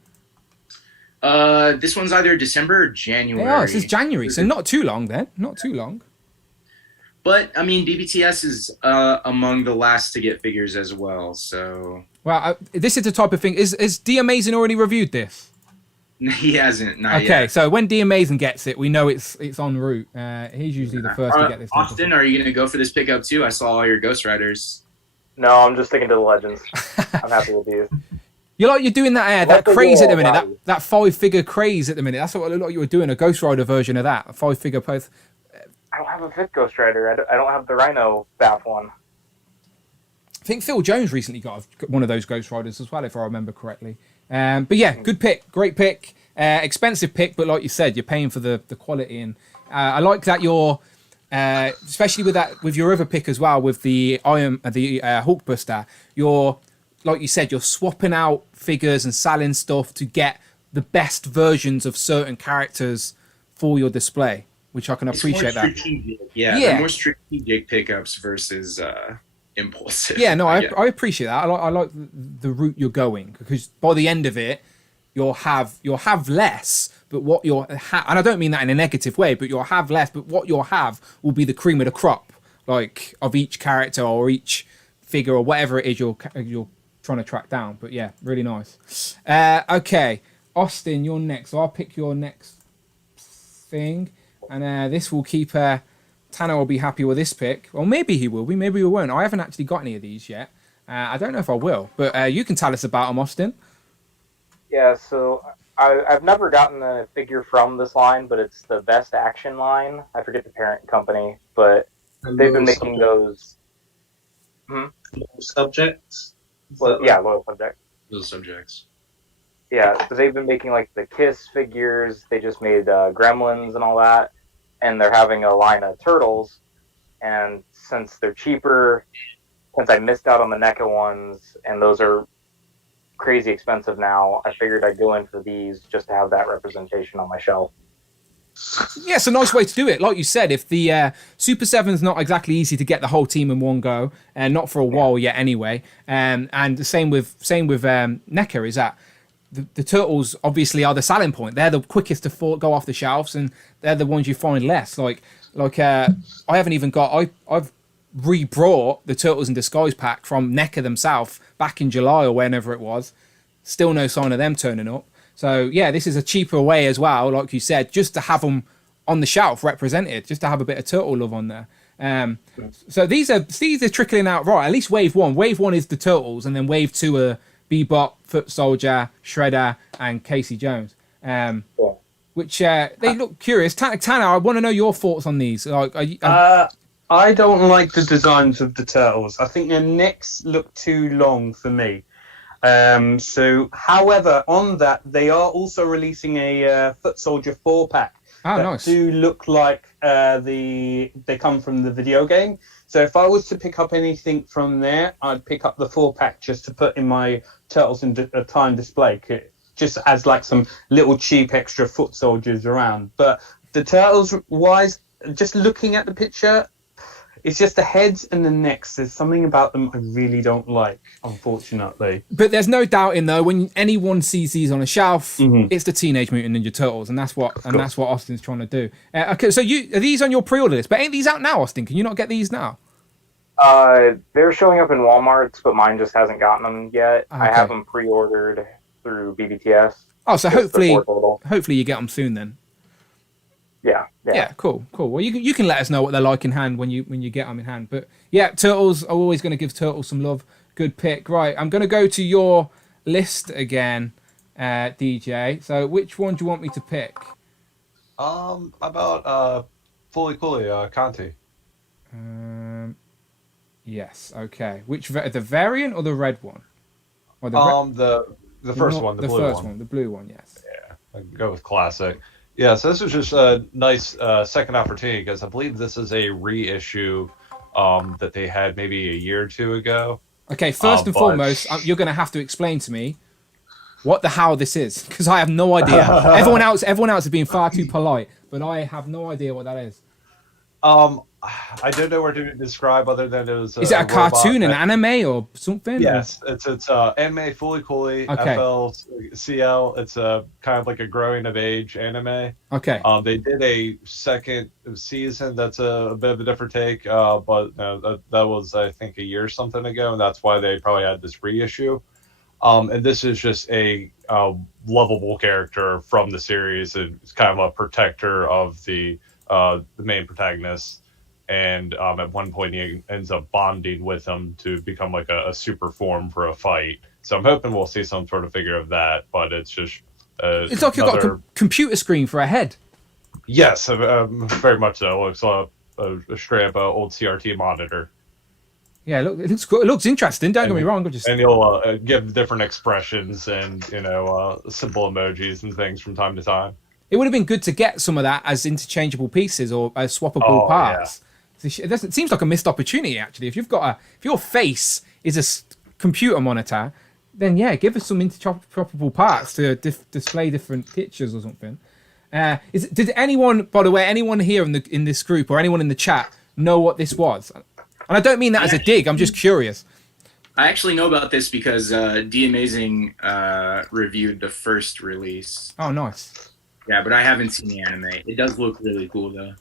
This one's either December or January. Yeah, it says January, so not too long then. Not too long. But I mean, BBTS is among the last to get figures as well. So. Well, this is the type of thing. Is D Amazing already reviewed this? He hasn't. Not okay, yet. so when D Amazing gets it, we know it's en route. He's usually the first to get this. Austin, are you going to go for this pickup too? I saw all your Ghost Riders. No, I'm just sticking to the Legends. I'm happy with these. You're doing that craze at the minute, that 5-figure craze at the minute. That's what it looked like you were doing, a Ghost Rider version of that, a 5-figure post. I don't have a fifth Ghost Rider. I don't have the Rhino Bath one. I think Phil Jones recently got one of those Ghost Riders as well, if I remember correctly. But yeah, good pick, great pick, expensive pick, but like you said, you're paying for the quality, and I like that you're, especially with your other pick as well, with the Hulkbuster, you're. Like you said, you're swapping out figures and selling stuff to get the best versions of certain characters for your display, which I can appreciate that. Yeah, they're more strategic pickups versus impulsive. Yeah, no, I appreciate that. I like the route you're going, because by the end of it, you'll have less, but what you'll have, and I don't mean that in a negative way, but you'll have less, but what you'll have will be the cream of the crop, like of each character or each figure or whatever it is you're trying to track down. But yeah, really nice. Okay, Austin, you're next. So I'll pick your next thing, and this will keep. Tanner will be happy with this pick, or maybe he will be. Maybe he won't. I haven't actually got any of these yet. I don't know if I will, but you can tell us about them, Austin. Yeah, so I've never gotten a figure from this line, but it's the Best Action line. I forget the parent company, but they've been making those. Subjects? Well, yeah, Loyal Subject. Those subjects. Yeah, so they've been making like the Kiss figures. They just made Gremlins and all that, and they're having a line of turtles. And since they're cheaper, since I missed out on the NECA ones, and those are crazy expensive now, I figured I'd go in for these just to have that representation on my shelf. Yeah, it's a nice way to do it. Like you said, if the Super 7's not exactly easy to get the whole team in one go, and not for a while yet anyway, and the same with NECA, is that the turtles obviously are the selling point. They're the quickest to go off the shelves, and they're the ones you find less. Like I haven't even got. I've re-brought the Turtles in Disguise pack from NECA themselves back in July or whenever it was. Still no sign of them turning up. So yeah, this is a cheaper way as well, like you said, just to have them on the shelf represented, just to have a bit of turtle love on there. So these are trickling out right. At least wave one. Wave one is the turtles, and then wave two are Bebop, Foot Soldier, Shredder, and Casey Jones. Which they look curious. Tanner, I want to know your thoughts on these. Like, I don't like the designs of the turtles. I think their necks look too long for me. However, on that, they are also releasing a Foot Soldier 4-pack. that nice. do look like they come from the video game. So if I was to pick up anything from there, I'd pick up the 4-pack just to put in my Turtles in Time display, just as like some little cheap extra foot soldiers around. But the Turtles wise, just looking at the picture, it's just the heads and the necks. There's something about them I really don't like, unfortunately. But there's no doubting though, when anyone sees these on a shelf, it's the Teenage Mutant Ninja Turtles, and that's what Austin's trying to do. Okay, so are these on your pre-order list? But ain't these out now, Austin? Can you not get these now? They're showing up in Walmart's, but mine just hasn't gotten them yet. Okay. I have them pre-ordered through BBTS. Oh, so hopefully you get them soon then. Yeah, cool. Well, you can let us know what they're like in hand when you get them in hand. But yeah, Turtles are always going to give Turtles some love. Good pick. Right, I'm going to go to your list again, DJ. So which one do you want me to pick? About Fully Cooley, Conti. Yes. Okay. Which the variant or the red one? Or the first one, the blue first one. one, the blue one. Yes. Yeah, I can go with classic. Yeah, so this was just a nice second opportunity because I believe this is a reissue that they had maybe a year or two ago. Okay, first and foremost, you're going to have to explain to me what the hell this is, because I have no idea. Everyone else has been far too polite, but I have no idea what that is. I don't know where to describe other than it was. Is it a cartoon, an anime, or something? Yes, it's anime Fully Cooley, Okay. FLCL. It's a kind of like a growing of age anime. Okay. They did a second season. That's a bit of a different take, but that was I think a year or something ago, and that's why they probably had this reissue. And this is just a lovable character from the series, and it's kind of a protector of the main protagonist. And at one point he ends up bonding with him to become like a super form for a fight. So I'm hoping we'll see some sort of figure of that, but it's just it's like you've got a computer screen for a head. Yes, very much so. It's a straight up old CRT monitor. Yeah, look, it looks cool. It looks interesting. Don't get me wrong. And you'll give different expressions and simple emojis and things from time to time. It would have been good to get some of that as interchangeable pieces or as swappable parts. Yeah. It seems like a missed opportunity, actually. If your face is a computer monitor, then yeah, give us some interoperable parts to display different pictures or something. Did anyone, by the way, anyone here in this group or anyone in the chat know what this was? And I don't mean that as a dig. I'm just curious. I actually know about this because D Amazing reviewed the first release. Oh, nice. Yeah, but I haven't seen the anime. It does look really cool, though.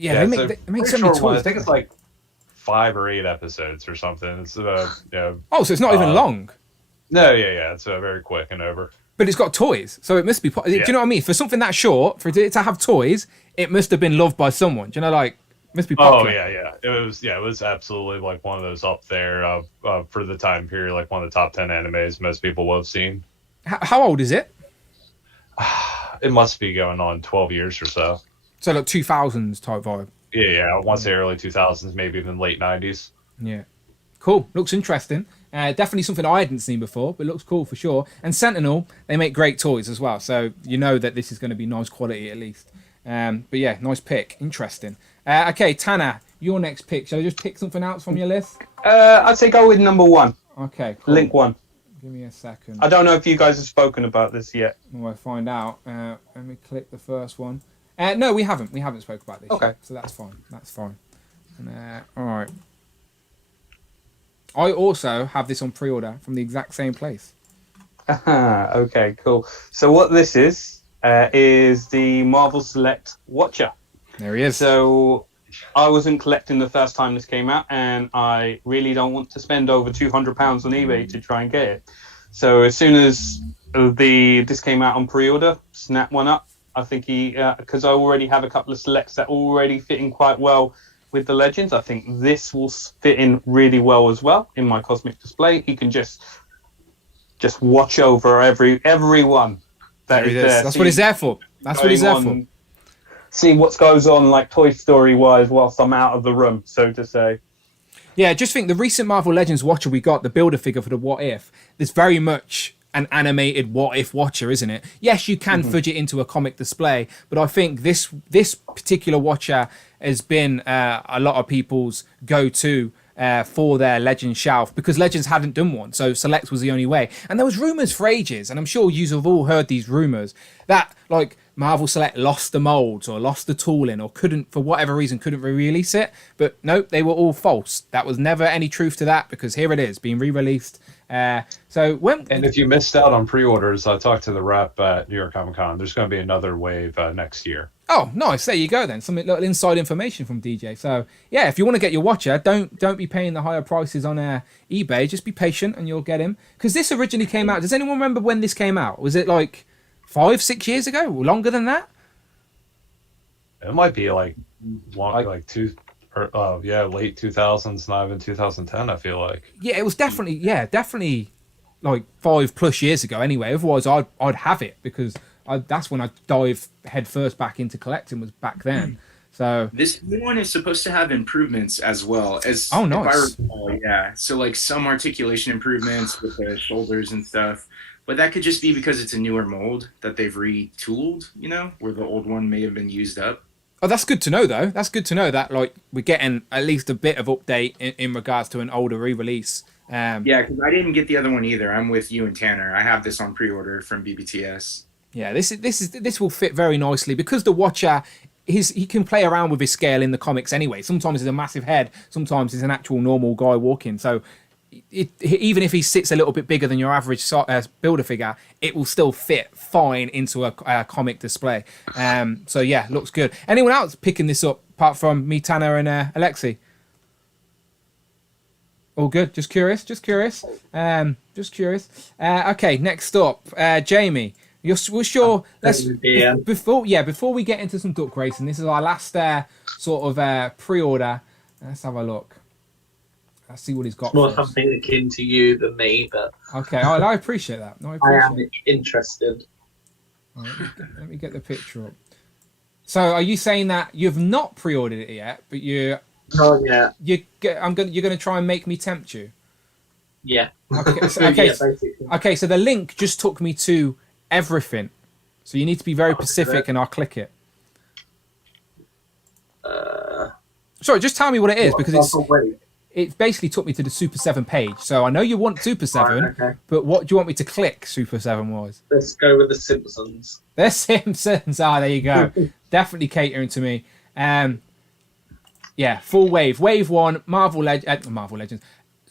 Yeah, they make so many toys. I think it's like 5 or 8 episodes or something. It's Oh, so it's not even long. No, yeah, it's very quick and over. But it's got toys, so it must be. Do you know what I mean? For something that short, for it to have toys, it must have been loved by someone. Do you know, like, must be popular. Oh yeah. It was absolutely like one of those up there for the time period, like one of the top 10 animes most people will have seen. How old is it? It must be going on 12 years or so. So like 2000s type vibe. Yeah. I want to say early 2000s, maybe even late 90s. Yeah. Cool. Looks interesting. Definitely something I hadn't seen before, but looks cool for sure. And Sentinel, they make great toys as well, so you know that this is going to be nice quality at least. But yeah, nice pick. Interesting. Okay, Tanner, your next pick. Shall I just pick something else from your list? I'd say go with number 1. Okay, cool. Link 1. Give me a second. I don't know if you guys have spoken about this yet. I'll find out. Let me click the first one. No, we haven't. We haven't spoke about this yet, so that's fine. That's fine. All right. I also have this on pre-order from the exact same place. Okay, cool. So what this is the Marvel Select Watcher. There he is. So I wasn't collecting the first time this came out, and I really don't want to spend over £200 on eBay to try and get it. So as soon as this came out on pre-order, snap one up. I think because I already have a couple of selects that already fit in quite well with the Legends. I think this will fit in really well as well in my cosmic display. He can just watch over everyone that is there. That's what he's there for. That's what he's there for. See what goes on, like Toy Story wise, whilst I'm out of the room, so to say. Yeah, just think the recent Marvel Legends Watcher we got, the builder figure for the What If, there's very much an animated What If Watcher, isn't it? Yes, you can fudge it into a comic display, but I think this particular Watcher has been a lot of people's go-to for their Legends shelf, because Legends hadn't done one, so Select was the only way. And there was rumours for ages, and I'm sure you have all heard these rumours, that like Marvel Select lost the molds or lost the tooling or couldn't, for whatever reason, couldn't re-release it. But nope, they were all false. That was never any truth to that, because here it is, being re-released. And if you missed out on pre-orders, I talked to the rep at New York Comic Con. There's going to be another wave next year. Oh, nice. There you go then. Some little inside information from DJ. So yeah, if you want to get your Watcher, don't be paying the higher prices on eBay. Just be patient and you'll get him. Because this originally came out. Does anyone remember when this came out? Was it like 5-6 years ago? Or longer than that? It might be like late 2000s, not even 2010. I feel like. Yeah, it was definitely like 5+ years ago. Anyway, otherwise I'd have it, because that's when I dive head first back into collecting, was back then. So this new one is supposed to have improvements as well as. Oh, nice. If I recall, yeah. So like some articulation improvements with the shoulders and stuff, but that could just be because it's a newer mold that they've retooled. You know, where the old one may have been used up. Oh, that's good to know, though. That's good to know that like we're getting at least a bit of update in regards to an older re-release. Yeah, because I didn't get the other one either. I'm with you and Tanner. I have this on pre-order from BBTS. Yeah, this will fit very nicely, because the Watcher, he can play around with his scale in the comics anyway. Sometimes he's a massive head, sometimes he's an actual normal guy walking. So even if he sits a little bit bigger than your average builder figure, it will still fit fine into a comic display. So yeah, looks good. Anyone else picking this up apart from me, Tanner, and Alexi? All good. Just curious. Okay, next up, Jamie. Before we get into some duck racing, this is our last sort of pre-order. Let's have a look. Let's see what he's got. It's more something akin to you than me, but okay, I appreciate that. I am interested. Right, let me get the picture up. So, are you saying that you've not pre-ordered it yet, but you're not yet? You're gonna try and make me tempt you? Yeah. Okay. So, yeah, so the link just took me to everything. So you need to be very specific, and I'll click it. Sorry, just tell me what it is, because it basically took me to the Super 7 page. So I know you want Super 7, okay. But what do you want me to click Super 7 wise? Let's go with the Simpsons. The Simpsons. There you go. Definitely catering to me. Yeah, full wave. Wave 1, Marvel Legends.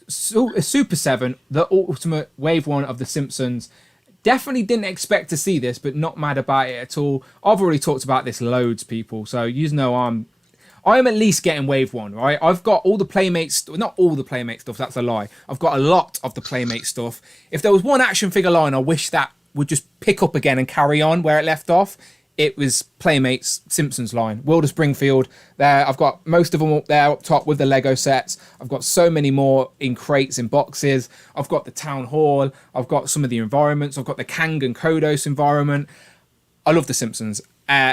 Super 7, the ultimate wave 1 of the Simpsons. Definitely didn't expect to see this, but not mad about it at all. I've already talked about this loads, people. So you know I'm at least getting wave 1, right? I've got all the Playmate not all the Playmate stuff, that's a lie. I've got a lot of the Playmate stuff. If there was one action figure line I wish that would just pick up again and carry on where it left off, it was Playmates Simpsons line. World of Springfield. There, I've got most of them up there up top with the Lego sets. I've got so many more in crates, in boxes. I've got the Town Hall. I've got some of the environments. I've got the Kang and Kodos environment. I love the Simpsons.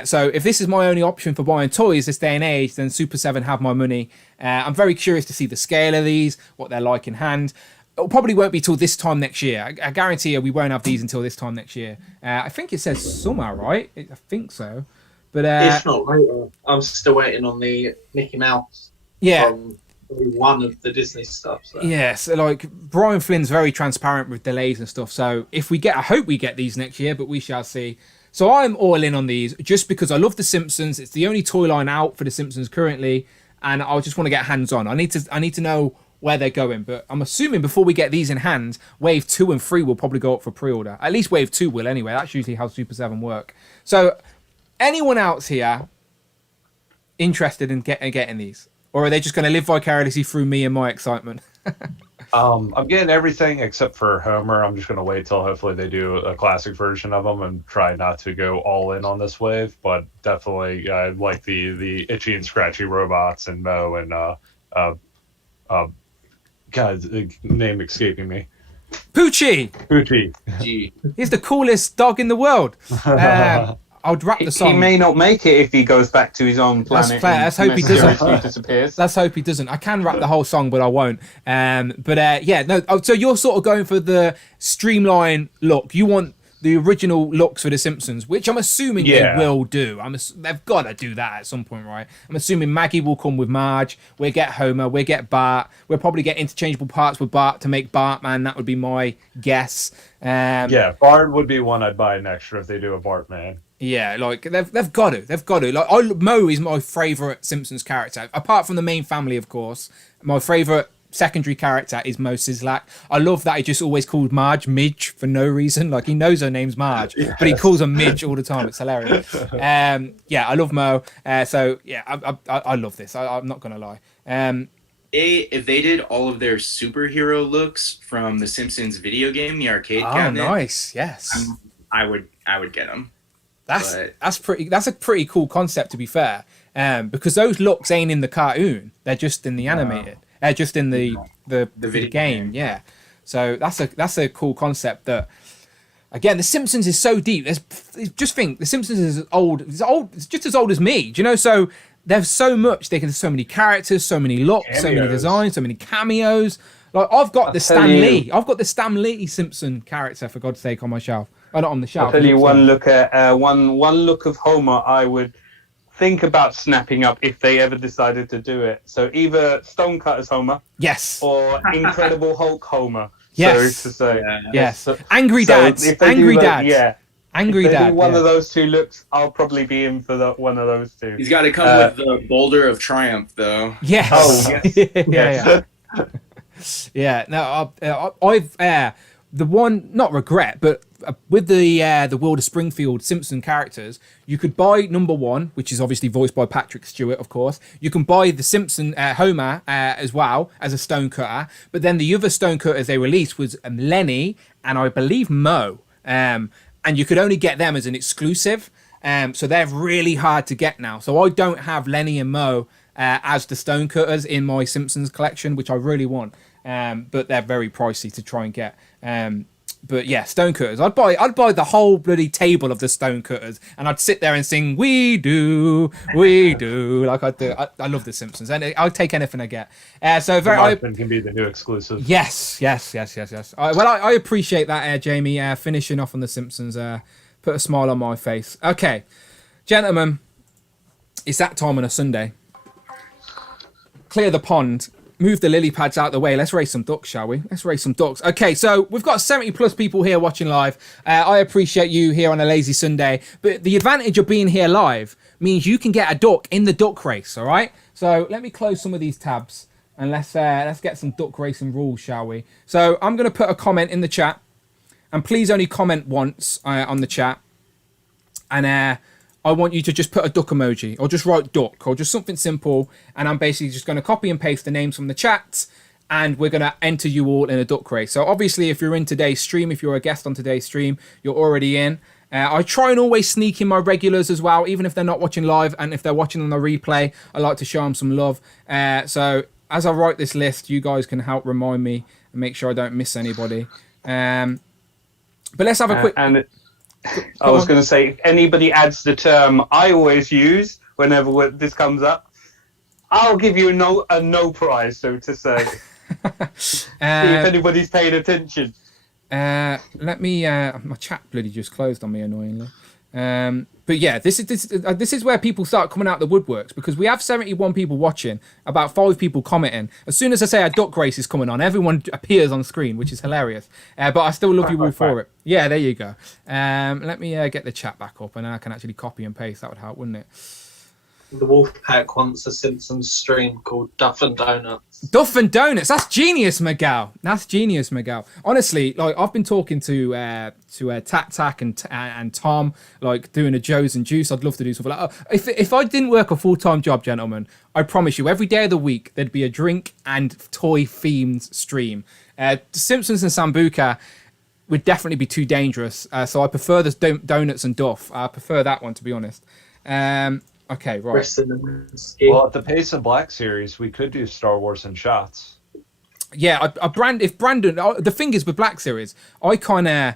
So if this is my only option for buying toys this day and age, then Super 7 have my money. I'm very curious to see the scale of these, what they're like in hand. It probably won't be till this time next year. I guarantee you we won't have these until this time next year. I think it says summer, right? I think so. But if not later, I'm still waiting on the Mickey Mouse. Yeah. From one of the Disney stuff. So. Yes, like Brian Flynn's very transparent with delays and stuff. So if we get, I hope we get these next year, but we shall see. So I'm all in on these just because I love the Simpsons. It's the only toy line out for the Simpsons currently, and I just want to get hands on. I need to know where they're going, but I'm assuming before we get these in hand, Wave 2 and 3 will probably go up for pre-order. At least Wave 2 will anyway. That's usually how Super 7 work. So anyone else here interested in getting these? Or are they just going to live vicariously through me and my excitement? I'm getting everything except for Homer. I'm just going to wait till hopefully they do a classic version of them and try not to go all in on this wave. But definitely, I like the itchy and scratchy robots and Mo and God, the name escaping me. Poochie. He's the coolest dog in the world. I'll wrap the song. He may not make it if he goes back to his own planet. Let's hope he doesn't. Disappears. Let's hope he doesn't. I can rap the whole song, but I won't. Yeah, no. So you're sort of going for the streamline look. You want the original looks for The Simpsons, which I'm assuming they will do. They've got to do that at some point, right? I'm assuming Maggie will come with Marge. We'll get Homer. We'll get Bart. We'll probably get interchangeable parts with Bart to make Bartman. That would be my guess. Bart would be one I'd buy an extra if they do a Bartman. Yeah, like they've got to. Like Mo is my favorite Simpsons character, apart from the main family, of course. My favorite secondary character is Mo Sislak. I love that he just always called Marge Midge for no reason. Like he knows her name's Marge, but he calls her Midge all the time. It's hilarious. I love Mo. I love this. I'm not gonna lie. If they did all of their superhero looks from the Simpsons video game, the arcade cabinet, nice, yes, I would get them. That's a pretty cool concept, to be fair. Because those looks ain't in the cartoon; they're just in the animated. Just in the video game, yeah. So that's a cool concept. That again, The Simpsons is so deep. Just think, The Simpsons is old. It's just as old as me. Do you know? So there's so much. There's so many characters, so many looks, so many designs, so many cameos. Like I've got the Stan Lee. I've got the Stan Lee Simpson character, for God's sake, on my shelf. Oh, not on the shelf. I'll tell you one look of Homer I would think about snapping up if they ever decided to do it. So either Stonecutter's Homer, yes, or Incredible Hulk Homer. Yes, so to say, yes. So, Angry Dads, Angry Dads, yeah. Angry Dad. One of those two looks, I'll probably be in for one of those two. He's got to come with the Boulder of Triumph, though. Yes. Oh, yes. Yeah. No, I've the one, not regret, but with the World of Springfield Simpson characters, you could buy number 1, which is obviously voiced by Patrick Stewart, of course. You can buy the Simpson Homer as well as a Stonecutter, but then the other Stonecutters they released was Lenny and I believe Mo, and you could only get them as an exclusive. So they're really hard to get now. So I don't have Lenny and Mo as the Stonecutters in my Simpsons collection, which I really want. But they're very pricey to try and get. But yeah, Stonecutters. I'd buy the whole bloody table of the Stonecutters, and I'd sit there and sing "We do," like I do. I love the Simpsons, and I'll take anything I get. So very. Markman can be the new exclusive. Yes. I appreciate that, Jamie. Finishing off on the Simpsons. Put a smile on my face. Okay, gentlemen, it's that time on a Sunday. Clear the pond. Move the lily pads out the way. Let's raise some ducks, shall we? Let's raise some ducks. Okay, so we've got 70 plus people here watching live. I appreciate you here on a lazy Sunday, but the advantage of being here live means you can get a duck in the duck race, all right? So let me close some of these tabs and let's get some duck racing rules, shall we? So I'm going to put a comment in the chat, and please only comment once on the chat. And I want you to just put a duck emoji or just write duck or just something simple. And I'm basically just going to copy and paste the names from the chat and we're going to enter you all in a duck race. So obviously, if you're in today's stream, if you're a guest on today's stream, you're already in. I try and always sneak in my regulars as well, even if they're not watching live, and if they're watching on the replay, I like to show them some love. So as I write this list, you guys can help remind me and make sure I don't miss anybody. But let's have a quick... I was going to say, if anybody adds the term I always use whenever this comes up, I'll give you a no prize, so to say. See if anybody's paying attention. Let me. My chat bloody just closed on me annoyingly. But yeah, this is where people start coming out the woodworks, because we have 71 people watching, about 5 people commenting. As soon as I say a duck race is coming on, everyone appears on screen, which is hilarious. But I still love you all for it. Yeah, there you go. Let me get the chat back up, and then I can actually copy and paste. That would help, wouldn't it? The Wolfpack wants a Simpsons stream called Duff and Donuts. Duff and Donuts. That's genius, Miguel. That's genius, Miguel. Honestly, like I've been talking to TakTak and Tom, like doing a Joe's and Juice. I'd love to do something like that. If I didn't work a full-time job, gentlemen, I promise you, every day of the week there'd be a drink and toy themed stream. Simpsons and Sambuca would definitely be too dangerous. So I prefer the Donuts and Duff. I prefer that one, to be honest. Okay, right. Well, at the Pace and Black series, we could do Star Wars and shots. Yeah, if Brandon, the thing is with Black series, I kind of,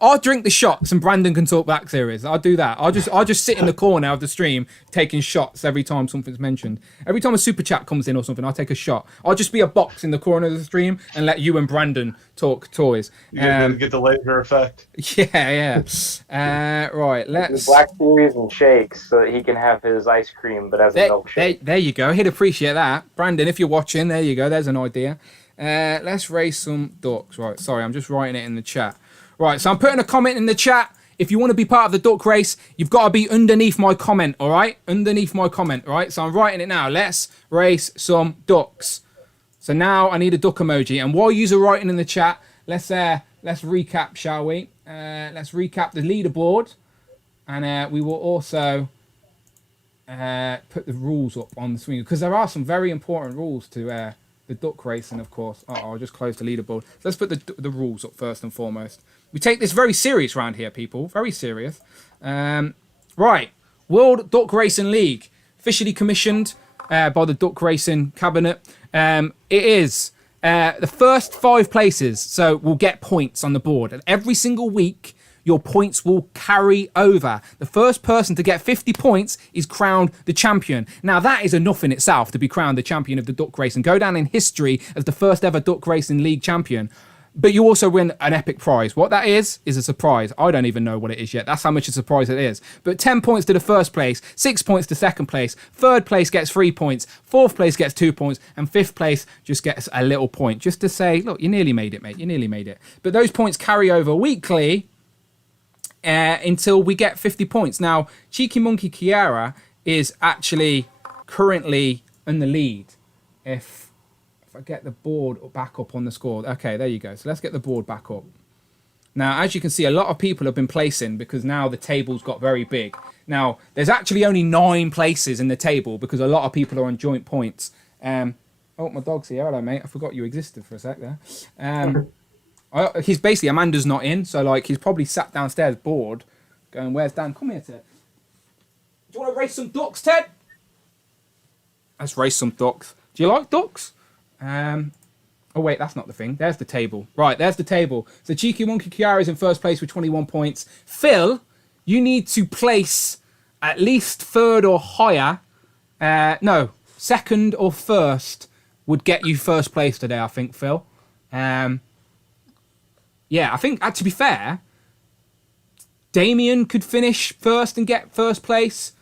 I'll drink the shots and Brandon can talk Black series. I'll do that. I'll just sit in the corner of the stream taking shots every time something's mentioned. Every time a super chat comes in or something, I'll take a shot. I'll just be a box in the corner of the stream and let you and Brandon talk toys. Get the laser effect. Yeah. Right, let's... Black series and shakes so that he can have his ice cream, but as a milkshake. There you go. He'd appreciate that. Brandon, if you're watching, there you go. There's an idea. Let's race some ducks. Right, sorry, I'm just writing it in the chat. Right, so I'm putting a comment in the chat. If you want to be part of the duck race, you've got to be underneath my comment, all right? Underneath my comment, all right? So I'm writing it now. Let's race some ducks. So now I need a duck emoji. And while you're writing in the chat, let's recap, shall we? Let's recap the leaderboard. And we will also put the rules up on the screen, because there are some very important rules to the duck racing, of course. I'll just close the leaderboard. So let's put the rules up first and foremost. We take this very serious round here, people. Very serious. Right. World Duck Racing League. Officially commissioned by the Duck Racing Cabinet. It is the first 5 places, so we'll get points on the board. And every single week, your points will carry over. The first person to get 50 points is crowned the champion. Now, that is enough in itself to be crowned the champion of the duck race and go down in history as the first ever Duck Racing League champion. But you also win an epic prize. What that is a surprise. I don't even know what it is yet. That's how much a surprise it is. But 10 points to the first place, 6 points to second place, third place gets 3 points, fourth place gets 2 points, and fifth place just gets a little point. Just to say, look, you nearly made it, mate. You nearly made it. But those points carry over weekly until we get 50 points. Now, Cheeky Monkey Kiara is actually currently in the lead. If I get the board back up on the score. Okay, there you go. So let's get the board back up. Now, as you can see, a lot of people have been placing because now the table's got very big. Now, there's actually only 9 places in the table because a lot of people are on joint points. Oh, my dog's here. Hello, mate. I forgot you existed for a sec there. He's basically, Amanda's not in, so like he's probably sat downstairs bored, going, "Where's Dan? Come here, Ted. Do you want to race some ducks, Ted? Let's race some ducks. Do you like ducks? Oh wait, that's not the thing. There's the table. Right, there's the table. So Cheeky Monkey Kiara is in first place with 21 points. Phil, you need to place at least third or higher. No, second or first would get you first place today, I think, Phil. Yeah, I think, to be fair, Damien could finish first and get first place.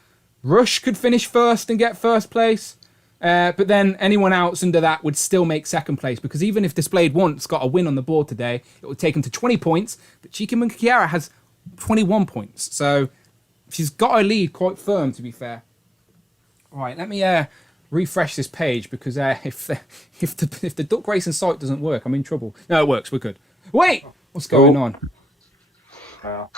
Rush could finish first and get first place. But then anyone else under that would still make second place, because even if Displayed Once got a win on the board today, it would take him to 20 points. But Cheeky Monkey Kiara has 21 points. So she's got a lead quite firm, to be fair. All right, let me refresh this page, because if the duck racing site doesn't work, I'm in trouble. No, it works. We're good. Wait! What's going on? Well,